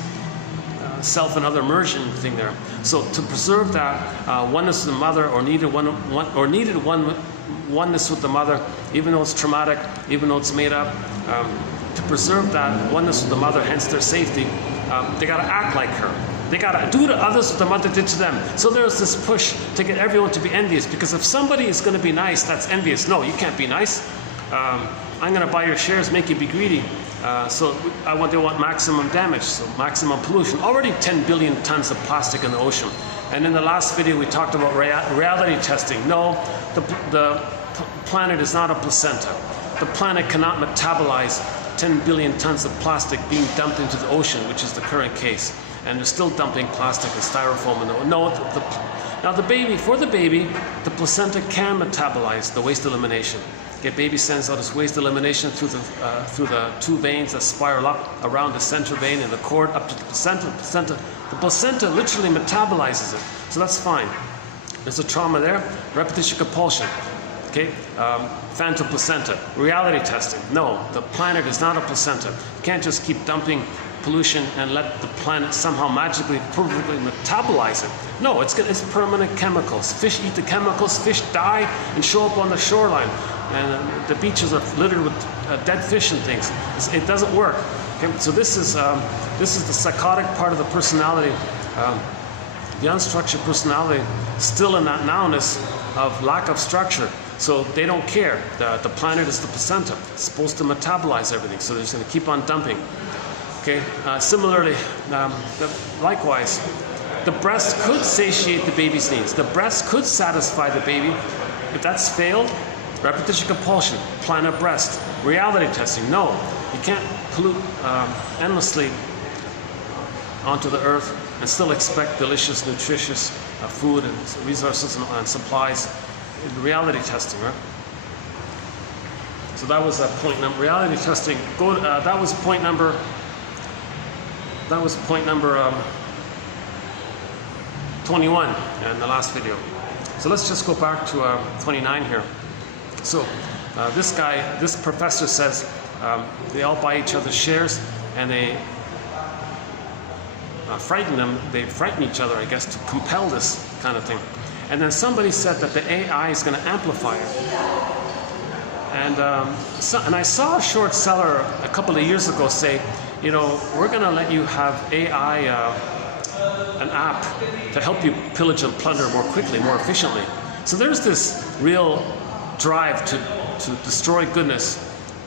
self and other immersion thing there. So to preserve that oneness with the mother, or needed oneness with the mother, even though it's traumatic, even though it's made up, to preserve that oneness with the mother, hence their safety, they got to act like her. They got to do to others what the mother did to them. So there's this push to get everyone to be envious, because if somebody is going to be nice, that's envious. No, you can't be nice. I'm going to buy your shares, make you be greedy. So they want maximum damage, so maximum pollution. Already 10 billion tons of plastic in the ocean. And in the last video we talked about reality testing. No, the planet is not a placenta. The planet cannot metabolize 10 billion tons of plastic being dumped into the ocean, which is the current case. And they're still dumping plastic and styrofoam in the ocean. No, now the baby, the placenta can metabolize the waste elimination. Okay, baby sends out its waste elimination through the two veins that spiral up around the center vein and the cord up to the placenta. The placenta literally metabolizes it, so that's fine. There's a trauma there, repetition compulsion. Okay, phantom placenta, reality testing. No, the planet is not a placenta. You can't just keep dumping pollution and let the planet somehow magically, perfectly metabolize it. No, it's permanent chemicals. Fish eat the chemicals, fish die and show up on the shoreline. And the beaches are littered with dead fish and things. It doesn't work. Okay? So this is the psychotic part of the personality, the unstructured personality, still in that nowness of lack of structure. So they don't care. The planet is the placenta. It's supposed to metabolize everything. So they're just going to keep on dumping. Okay. Similarly, likewise, the breast could satiate the baby's needs. The breast could satisfy the baby. If that's failed, repetition compulsion, planet breast, reality testing. No, you can't pollute endlessly onto the earth and still expect delicious, nutritious food and resources and supplies. In reality testing, right? So that was point number. Reality testing. That was point number 21 in the last video. So let's just go back to 29 here. So this professor says they all buy each other's shares, and they they frighten each other, I guess, to compel this kind of thing. And then somebody said that the AI is going to amplify it. And I saw a short seller a couple of years ago say, you know, we're going to let you have AI, an app to help you pillage and plunder more quickly, more efficiently. So there's this real drive to destroy goodness,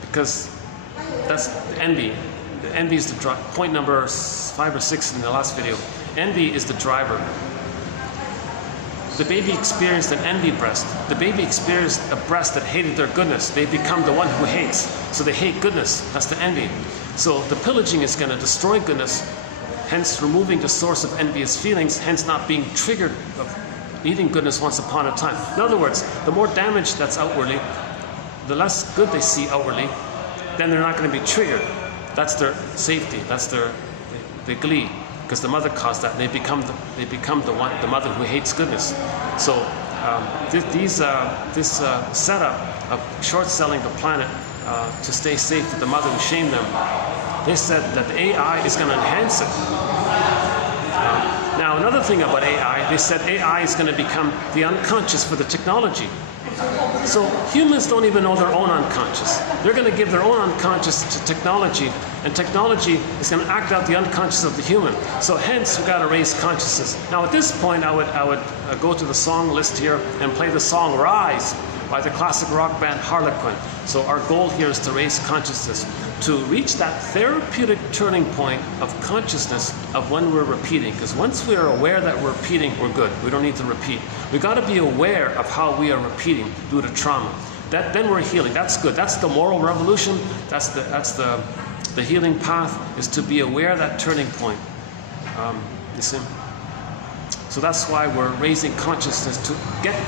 because that's envy. envy is the point number 5 or 6 in the last video. Envy is the driver. The baby experienced an envy breast. The baby experienced a breast that hated their goodness. They become the one who hates. So they hate goodness. That's the envy. So the pillaging is going to destroy goodness, hence removing the source of envious feelings, hence not being triggered of needing goodness once upon a time. In other words, the more damage that's outwardly, the less good they see outwardly, then they're not going to be triggered. That's their safety. That's their glee, because the mother caused that. And they become the mother who hates goodness. So this setup of short selling the planet to stay safe with the mother who shamed them, they said that the AI is going to enhance it. Now another thing about AI, they said AI is going to become the unconscious for the technology. So humans don't even know their own unconscious. They're going to give their own unconscious to technology, and technology is going to act out the unconscious of the human. So hence, we've got to raise consciousness. Now at this point, I would go to the song list here and play the song Rise by the classic rock band Harlequin. So our goal here is to raise consciousness, to reach that therapeutic turning point of consciousness of when we're repeating. Because once we are aware that we're repeating, we're good. We don't need to repeat. We've got to be aware of how we are repeating due to trauma. Then we're healing. That's good. That's the moral revolution. That's the healing path, is to be aware of that turning point. You see? So that's why we're raising consciousness, to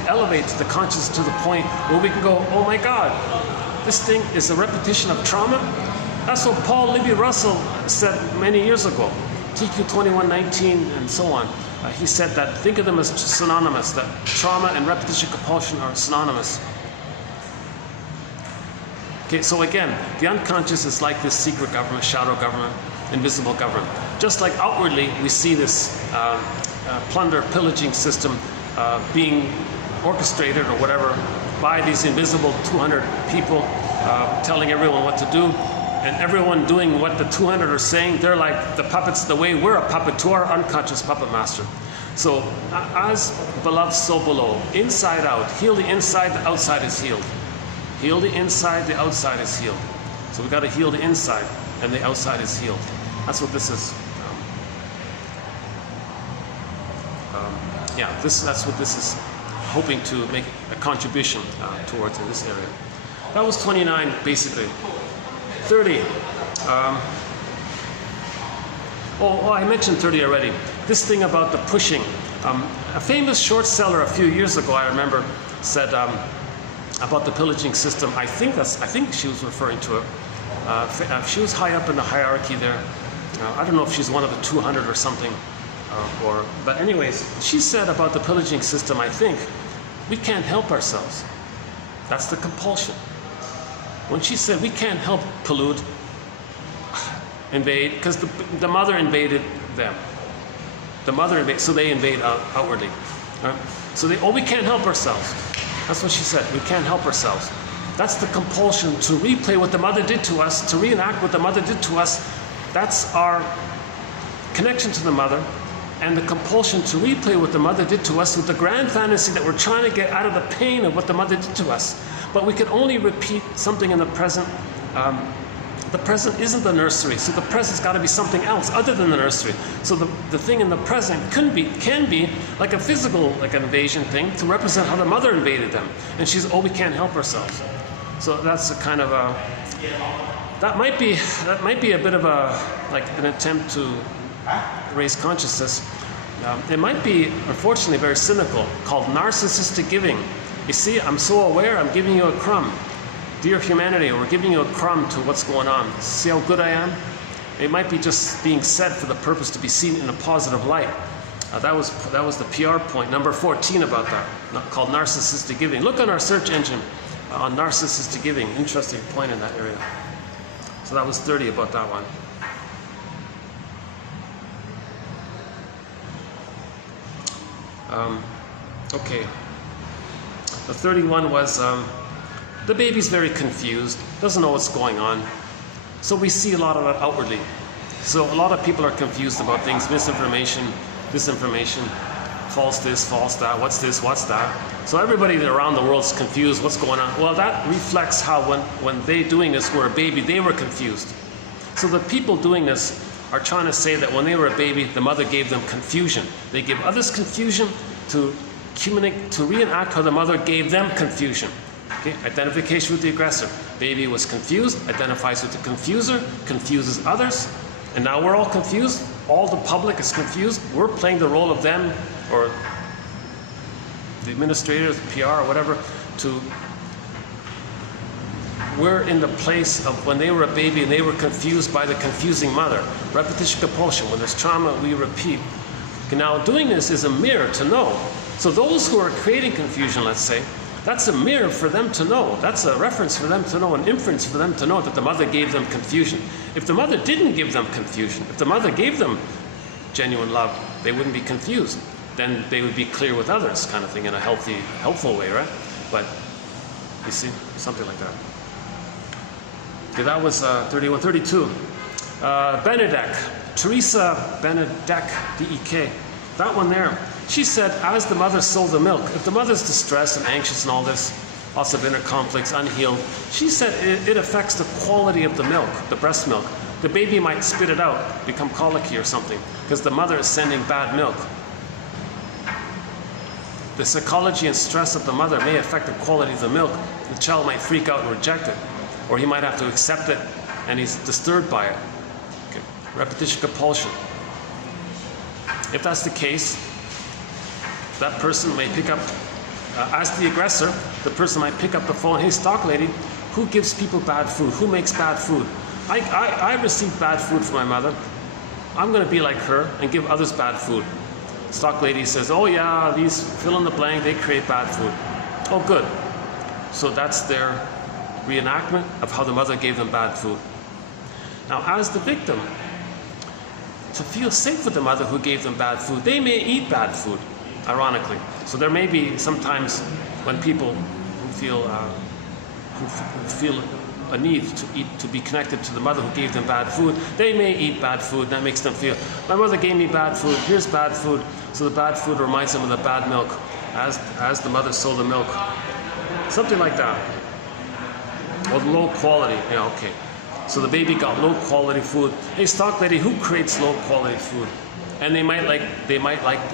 elevate the consciousness to the point where we can go, oh my God, this thing is a repetition of trauma. That's what Paul Libby Russell said many years ago, TQ 2119 and so on. He said that, think of them as synonymous, that trauma and repetition compulsion are synonymous. Okay, so again, the unconscious is like this secret government, shadow government, invisible government. Just like outwardly we see this plunder, pillaging system being orchestrated or whatever by these invisible 200 people telling everyone what to do, and everyone doing what the 200 are saying. They're like the puppets, the way we're a puppet to our unconscious puppet master. So as beloved, so below, inside out, heal the inside, the outside is healed. Heal the inside, the outside is healed. So we've got to heal the inside, and the outside is healed. That's what this is. That's what this is hoping to make a contribution towards in this area. That was 29, basically. 30. I mentioned 30 already. This thing about the pushing. A famous short seller a few years ago, I remember, said about the pillaging system. I think she was referring to it. She was high up in the hierarchy there. I don't know if she's one of the 200 or something. But anyways, she said about the pillaging system, I think, we can't help ourselves. That's the compulsion. When she said we can't help pollute, invade, because the mother invaded them. The mother invaded, so they invade outwardly. Right? So we can't help ourselves. That's what she said, we can't help ourselves. That's the compulsion to replay what the mother did to us, to reenact what the mother did to us. That's our connection to the mother, and the compulsion to replay what the mother did to us with the grand fantasy that we're trying to get out of the pain of what the mother did to us. But we can only repeat something in the present. The present isn't the nursery, so the present's got to be something else other than the nursery. So the thing in the present can be like a physical, like an invasion thing, to represent how the mother invaded them. And she's, we can't help ourselves. So that's a kind of a, that might be a bit of like an attempt to raise consciousness. It might be, unfortunately, very cynical, called narcissistic giving. You see, I'm so aware, I'm giving you a crumb. Dear humanity, we're giving you a crumb to what's going on. See how good I am? It might be just being said for the purpose to be seen in a positive light. That was the PR point, number 14 about that, called narcissistic giving. Look on our search engine on narcissistic giving. Interesting point in that area. So that was 30 about that one. Okay. The 31 was the baby's very confused, doesn't know what's going on. So we see a lot of that outwardly. So a lot of people are confused about things, misinformation, disinformation, false this, false that, what's this, what's that. So everybody around the world is confused, what's going on. Well, that reflects how when they doing this were a baby, they were confused. So the people doing this are trying to say that when they were a baby, the mother gave them confusion. They give others confusion to reenact how the mother gave them confusion. Okay? Identification with the aggressor. Baby was confused, identifies with the confuser, confuses others, and now we're all confused. All the public is confused. We're playing the role of them, or the administrators, the PR, or whatever, we're in the place of when they were a baby and they were confused by the confusing mother. Repetition compulsion. When there's trauma, we repeat. Okay, now doing this is a mirror to know. So those who are creating confusion, let's say, that's a mirror for them to know. That's a reference for them to know, an inference for them to know that the mother gave them confusion. If the mother didn't give them confusion, if the mother gave them genuine love, they wouldn't be confused. Then they would be clear with others, kind of thing, in a healthy, helpful way, right? But you see, something like that. Okay, that was 31. 32. Benedek, Teresa Benedek, D-E-K. That one there. She said, as the mother sold the milk, if the mother's distressed and anxious and all this, lots of inner conflicts, unhealed, she said it affects the quality of the milk, the breast milk. The baby might spit it out, become colicky or something, because the mother is sending bad milk. The psychology and stress of the mother may affect the quality of the milk. The child might freak out and reject it, or he might have to accept it, and he's disturbed by it. Okay. Repetition compulsion. If that's the case, that person may pick up, as the aggressor, the person might pick up the phone, hey, stock lady, who gives people bad food? Who makes bad food? I received bad food from my mother. I'm going to be like her and give others bad food. Stock lady says, oh yeah, these fill in the blank, they create bad food. Oh, good. So that's their reenactment of how the mother gave them bad food. Now, as the victim, to feel safe with the mother who gave them bad food, they may eat bad food, ironically. So there may be sometimes when people who feel a need to eat, to be connected to the mother who gave them bad food, they may eat bad food. That makes them feel, my mother gave me bad food, here's bad food. So the bad food reminds them of the bad milk, as the mother sold the milk. Something like that. Or low quality, yeah, okay. So the baby got low quality food. Hey, stock lady, who creates low quality food? And they might like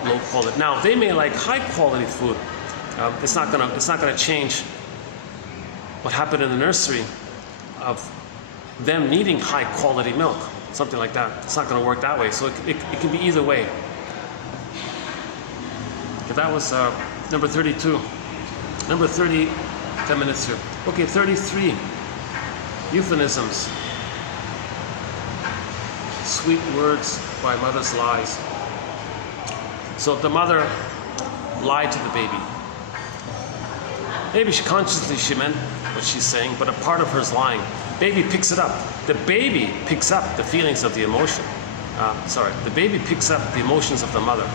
low quality. Now they may like high quality food. It's not gonna change what happened in the nursery of them needing high quality milk, something like that. It's not gonna work that way. So it can be either way. Okay, that was number 32. Number 30, 10 minutes here. Okay, 33. Euphemisms. Sweet words by mother's lies. So the mother lied to the baby. Maybe she meant what she's saying, but a part of her is lying. Baby picks it up. The baby picks up the feelings of the emotion. The baby picks up the emotions of the mother.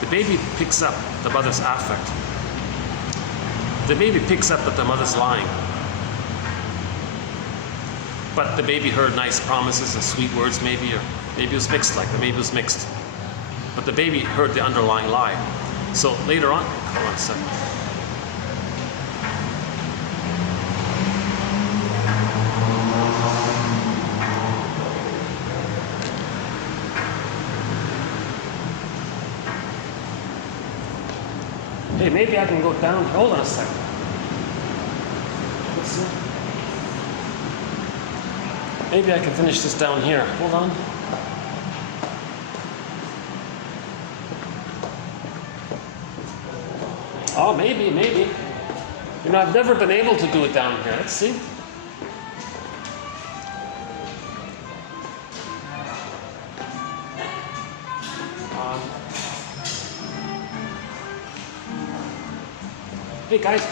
The baby picks up the mother's affect. The baby picks up that the mother's lying. But the baby heard nice promises and sweet words maybe, or maybe it was mixed like that, maybe it was mixed. But the baby heard the underlying lie. So later on, hold on a second. Hey, maybe I can go down, hold on a second. Let's see. Maybe I can finish this down here. Hold on. Oh, maybe. You know, I've never been able to do it down here. Let's see. Hey guys,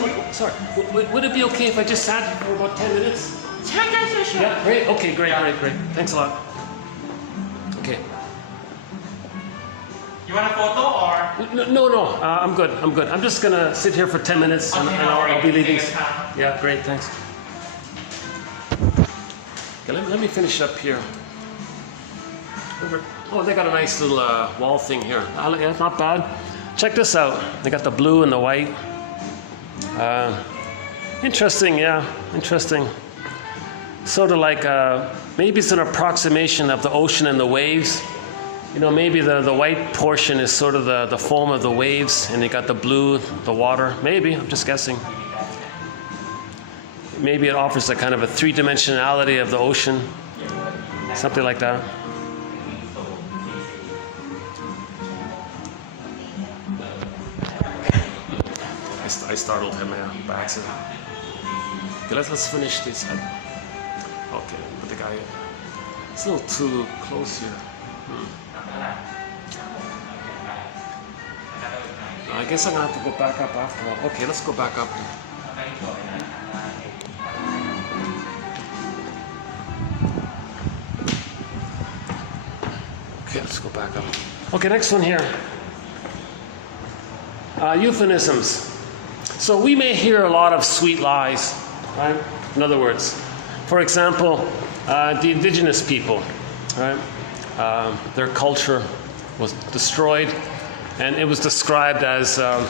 would it be okay if I just sat here for about 10 minutes? Sure. Yeah, great. Okay, great. Thanks a lot. Okay. You want a photo or? No. I'm good. I'm just gonna sit here for 10 minutes and I'll be leaving. Yeah, great. Thanks. Okay, let me finish up here. Oh, they got a nice little wall thing here. Yeah, not bad. Check this out. They got the blue and the white. Interesting, yeah. Interesting. sort of like maybe it's an approximation of the ocean and the waves. You know, maybe the white portion is sort of the foam of the waves, and you got the blue, the water. Maybe, I'm just guessing. Maybe it offers a kind of a three-dimensionality of the ocean, something like that. I startled him by accident. Okay, let's finish this. Okay, put the guy in. It's a little too close here. I guess I'm gonna have to go back up after all. Okay, let's go back up. Okay, let's go back up. Okay, next one here. Euphemisms. So we may hear a lot of sweet lies, right? In other words, for example, the indigenous people, right? Their culture was destroyed, and it was described as it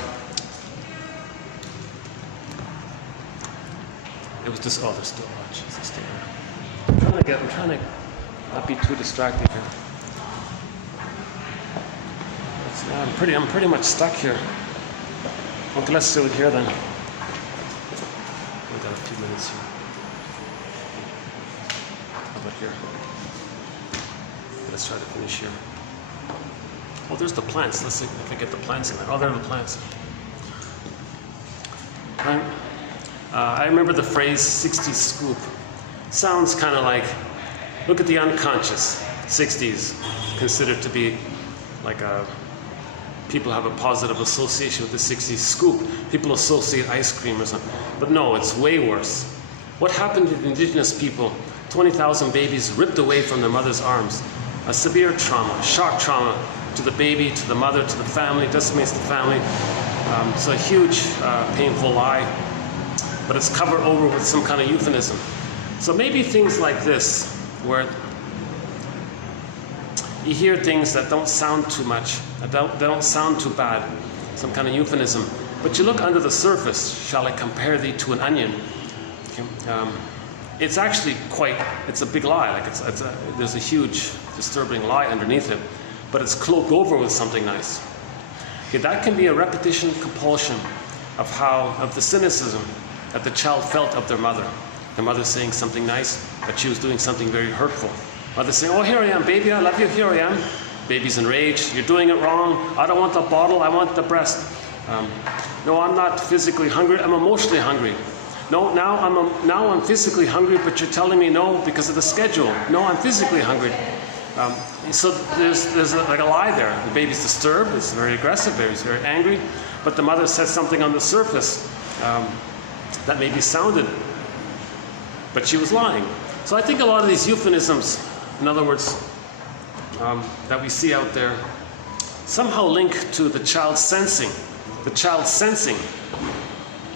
was just oh, there's still Jesus, still there. I'm trying to not be too distracted here. I'm pretty much stuck here. Okay, let's do it here then. We've got a few minutes here. How about here? Let's try to finish here. Oh, there's the plants. Let's see if I get the plants in there. Oh, there are the plants. Right. I remember the phrase 60s scoop. Sounds kind of like, look at the unconscious. 60s considered to be like people have a positive association with the 60s scoop. People associate ice cream or something. But no, it's way worse. What happened to the indigenous people? 20,000 babies ripped away from their mother's arms. A severe trauma, shock trauma to the baby, to the mother, to the family, decimates the family. It's a huge, painful lie, but it's covered over with some kind of euphemism. So maybe things like this, where you hear things that don't sound too much, that don't sound too bad, some kind of euphemism, but you look under the surface. Shall I compare thee to an onion? Okay. It's actually it's a big lie. Like there's a huge, disturbing lie underneath it, but it's cloaked over with something nice. Okay, that can be a repetition compulsion of the cynicism that the child felt of their mother. The mother saying something nice, but she was doing something very hurtful. Mother saying, oh, here I am, baby, I love you, here I am. Baby's enraged, you're doing it wrong, I don't want the bottle, I want the breast. No, I'm not physically hungry, I'm emotionally hungry. No, now I'm physically hungry, but you're telling me no because of the schedule. No, I'm physically hungry. So there's like a lie there. The baby's disturbed, it's very aggressive, it's very angry, but the mother says something on the surface that maybe sounded, but she was lying. So I think a lot of these euphemisms, in other words, that we see out there, somehow link to the child sensing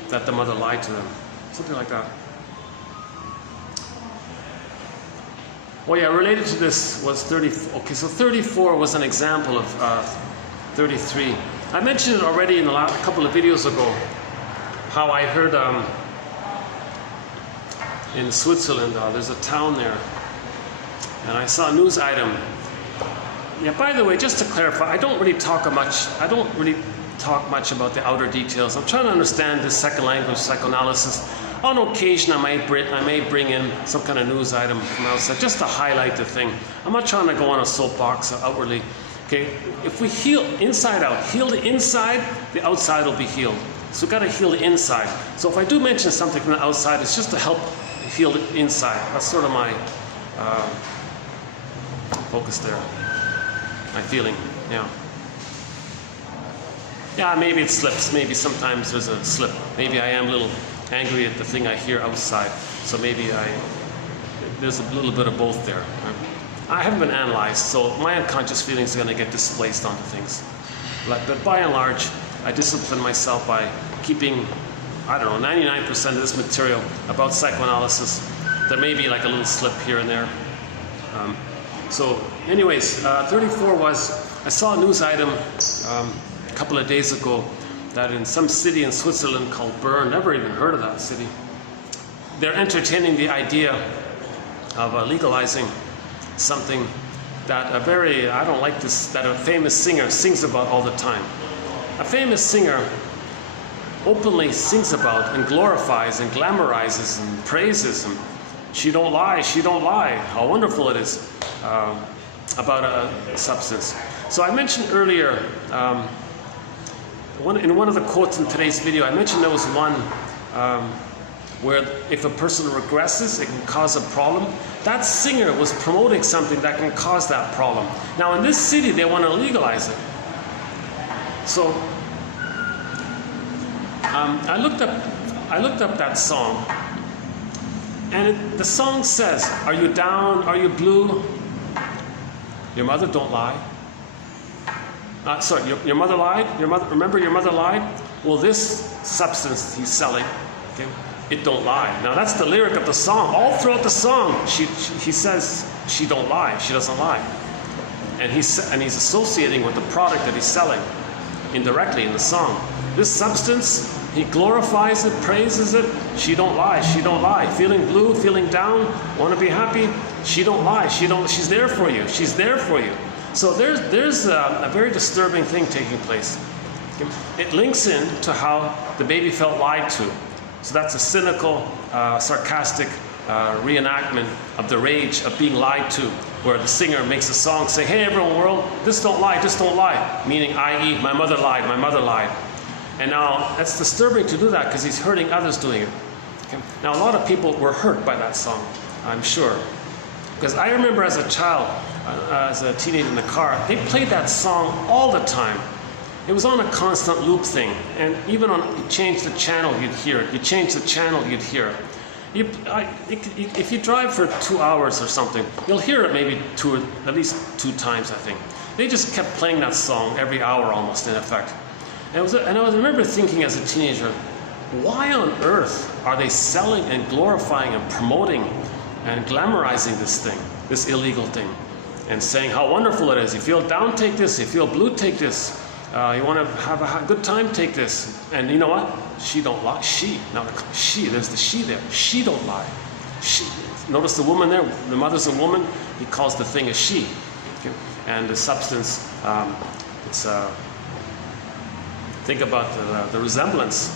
that the mother lied to them. Something like that. Oh yeah, related to this was 34. Okay, so 34 was an example of 33. I mentioned it already in a couple of videos ago, how I heard in Switzerland, there's a town there, and I saw a news item. Yeah, by the way, just to clarify, I don't really talk much about the outer details. I'm trying to understand this second language psychoanalysis. On occasion, I may bring in some kind of news item from outside just to highlight the thing. I'm not trying to go on a soapbox outwardly. Okay, if we heal inside out, heal the inside, the outside will be healed. So we've got to heal the inside. So if I do mention something from the outside, it's just to help heal the inside. That's sort of my focus there, my feeling, yeah. Yeah, maybe it slips. Maybe sometimes there's a slip. Maybe I am a little angry at the thing I hear outside. So maybe there's a little bit of both there. I haven't been analyzed, so my unconscious feelings are going to get displaced onto things. But by and large, I discipline myself by keeping, 99% of this material about psychoanalysis. There may be like a little slip here and there. So anyways, 34 was, I saw a news item a couple of days ago that in some city in Switzerland called Bern, never even heard of that city, they're entertaining the idea of legalizing something that I don't like this, that a famous singer sings about all the time. A famous singer openly sings about and glorifies and glamorizes and praises and she don't lie, how wonderful it is about a substance. So I mentioned earlier, in one of the quotes in today's video, I mentioned there was one where if a person regresses, it can cause a problem. That singer was promoting something that can cause that problem. Now in this city, they want to legalize it. So I looked up that song, and the song says, "Are you down? Are you blue? Your mother don't lie." Sorry, your mother lied. Remember your mother lied. Well, this substance he's selling, okay, it don't lie. Now that's the lyric of the song. All throughout the song, he says she don't lie. She doesn't lie, and he's associating with the product that he's selling indirectly in the song. This substance, he glorifies it, praises it. She don't lie. She don't lie. Feeling blue, feeling down, want to be happy. She don't lie. She's there for you. She's there for you. So there's a very disturbing thing taking place. It links in to how the baby felt lied to. So that's a cynical, sarcastic reenactment of the rage of being lied to, where the singer makes a song saying, "Hey everyone world, this don't lie, meaning i.e. my mother lied, my mother lied. And now that's disturbing to do that because he's hurting others doing it. Okay? Now a lot of people were hurt by that song, I'm sure. Because I remember as a child, as a teenager in the car, they played that song all the time. It was on a constant loop thing, and even on, you change the channel, you'd hear it. You change the channel, you'd hear it. If you drive for 2 hours or something, you'll hear it maybe at least two times, I think. They just kept playing that song every hour almost, in effect. And I remember thinking as a teenager, why on earth are they selling and glorifying and promoting and glamorizing this thing, this illegal thing, and saying how wonderful it is. You feel down, take this. You feel blue, take this. You want to have a good time, take this. And you know what? She don't lie. There's the she there. She don't lie. She. Notice the woman there. The mother's a woman. He calls the thing a she. Okay? And the substance, think about the resemblance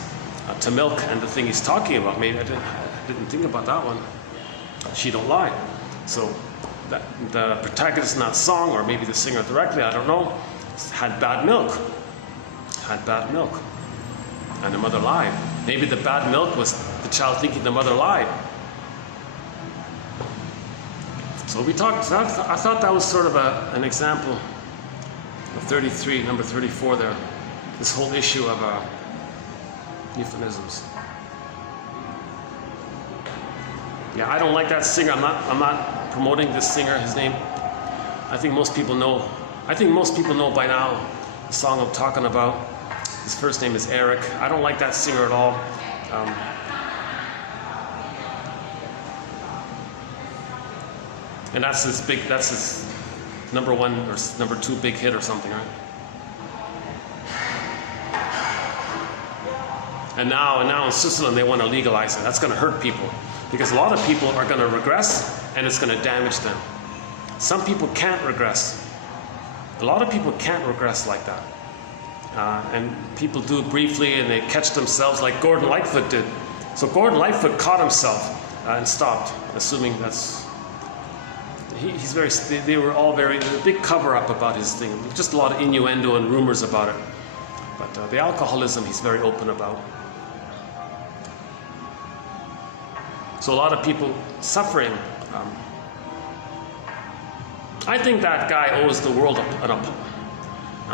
to milk and the thing he's talking about. Maybe I didn't think about that one. She don't lie. So the protagonist in that song, or maybe the singer directly, I don't know, had bad milk. And the mother lied. Maybe the bad milk was the child thinking the mother lied. So we talked, I thought that was sort of an example of 33, number 34 there. This whole issue of euphemisms. Yeah, I don't like that singer. I'm not promoting this singer, his name. I think most people know by now the song I'm talking about. His first name is Eric. I don't like that singer at all. And that's his number one or number two big hit or something, right? And now in Switzerland they want to legalize it. That's going to hurt people because a lot of people are going to regress and it's going to damage them. Some people can't regress. A lot of people can't regress like that. And people do briefly and they catch themselves like Gordon Lightfoot did. So Gordon Lightfoot caught himself and stopped, assuming that's... They were all a big cover-up about his thing. Just a lot of innuendo and rumors about it. But the alcoholism he's very open about. So a lot of people suffering. I think that guy owes the world an apology.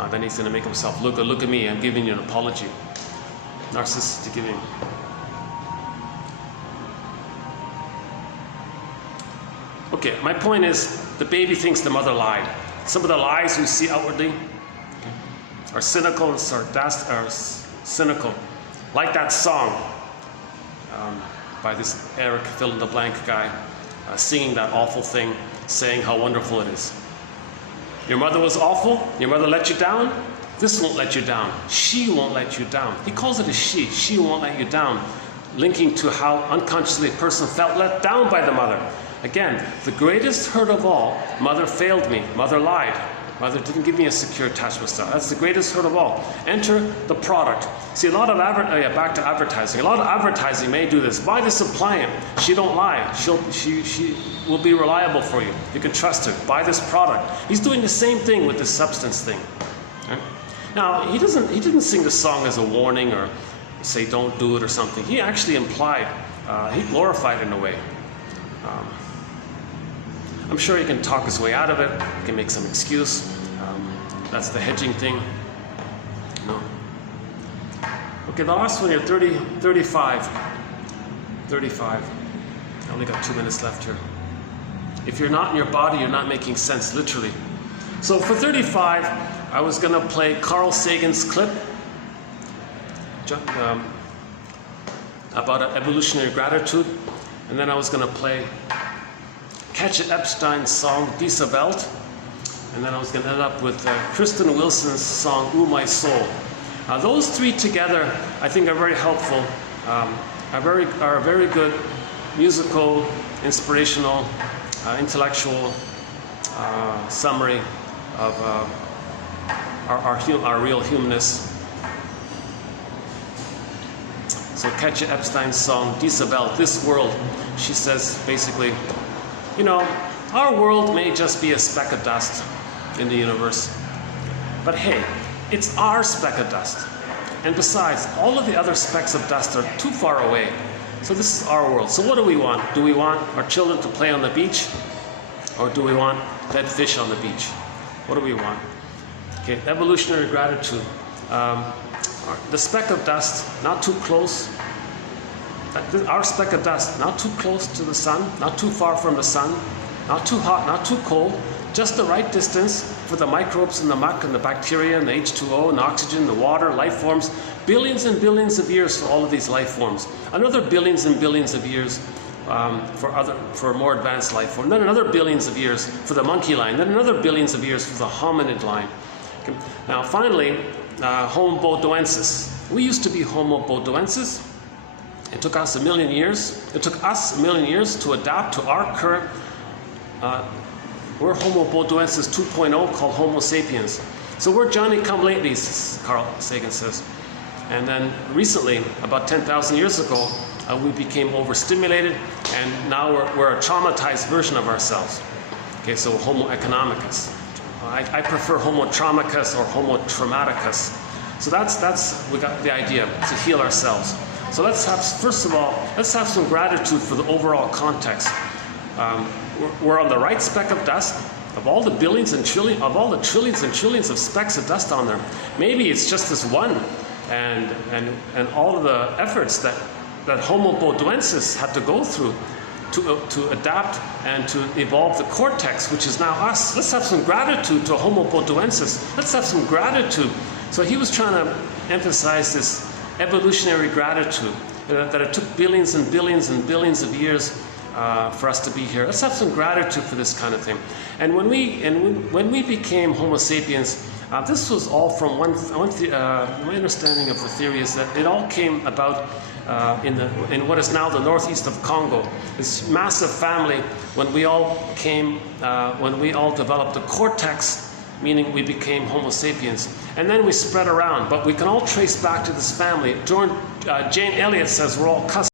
Then he's going to make himself look at me, I'm giving you an apology. Narcissistic giving. Okay, my point is the baby thinks the mother lied. Some of the lies we see outwardly are cynical and sarcastic, are cynical. Like that song by this Eric fill-in-the-blank guy singing that awful thing, saying how wonderful it is. Your mother was awful? Your mother let you down? This won't let you down. She won't let you down. He calls it a she. She won't let you down. Linking to how unconsciously a person felt let down by the mother. Again, the greatest hurt of all, mother failed me, mother lied, mother didn't give me a secure attachment style. That's the greatest hurt of all. Enter the product. See, a lot of back to advertising. A lot of advertising may do this. Buy this appliance. She don't lie. She will be reliable for you. You can trust her. Buy this product. He's doing the same thing with this substance thing. Right? Now, he didn't sing the song as a warning or say don't do it or something. He actually implied, he glorified it in a way. I'm sure he can talk his way out of it. He can make some excuse. That's the hedging thing. No. Okay, the last one here, 35. 35. I only got 2 minutes left here. If you're not in your body, you're not making sense, literally. So for 35, I was going to play Carl Sagan's clip about evolutionary gratitude, and then I was going to play Catch Epstein's song Diese Welt, and then I was going to end up with Kristen Wilson's song Ooh My Soul. Those three together, I think, are very helpful, are a very good musical, inspirational, intellectual summary of our real humanness. So Catch Epstein's song Diese Welt, this world, she says basically, you know, our world may just be a speck of dust in the universe, but hey, it's our speck of dust. And besides, all of the other specks of dust are too far away. So this is our world. So what do we want? Do we want our children to play on the beach? Or do we want dead fish on the beach? What do we want? Okay, evolutionary gratitude. The speck of dust, not too close. Our speck of dust, not too close to the sun, not too far from the sun, not too hot, not too cold, just the right distance for the microbes and the muck and the bacteria and the H2O and the oxygen, the water, life forms. Billions and billions of years for all of these life forms. Another billions and billions of years for more advanced life form. Then another billions of years for the monkey line. Then another billions of years for the hominid line. Okay. Now finally, Homo bodoensis. We used to be Homo bodoensis. It took us a million years. It took us a million years to adapt to our current. We're Homo bodoensis 2.0, called Homo sapiens. So we're Johnny-come-latelys, Carl Sagan says. And then recently, about 10,000 years ago, we became overstimulated, and now we're a traumatized version of ourselves. Okay, so Homo economicus. I prefer Homo traumicus or Homo traumaticus. So we got the idea, to heal ourselves. So let's have, first of all, let's have some gratitude for the overall context. We're on the right speck of dust. Of all the billions and trillions, of all the trillions and trillions of specks of dust on there, maybe it's just this one, and all of the efforts that Homo bodoensis had to go through to adapt and to evolve the cortex, which is now us. Let's have some gratitude to Homo bodoensis. Let's have some gratitude. So he was trying to emphasize this evolutionary gratitude, that it took billions and billions and billions of years for us to be here. Let's have some gratitude for this kind of thing. And when we became Homo sapiens, this was all from my understanding of the theory is that it all came about in what is now the northeast of Congo. This massive family, when we all developed the cortex, meaning we became Homo sapiens, and then we spread around. But we can all trace back to this family. Jane Elliott says we're all cousins.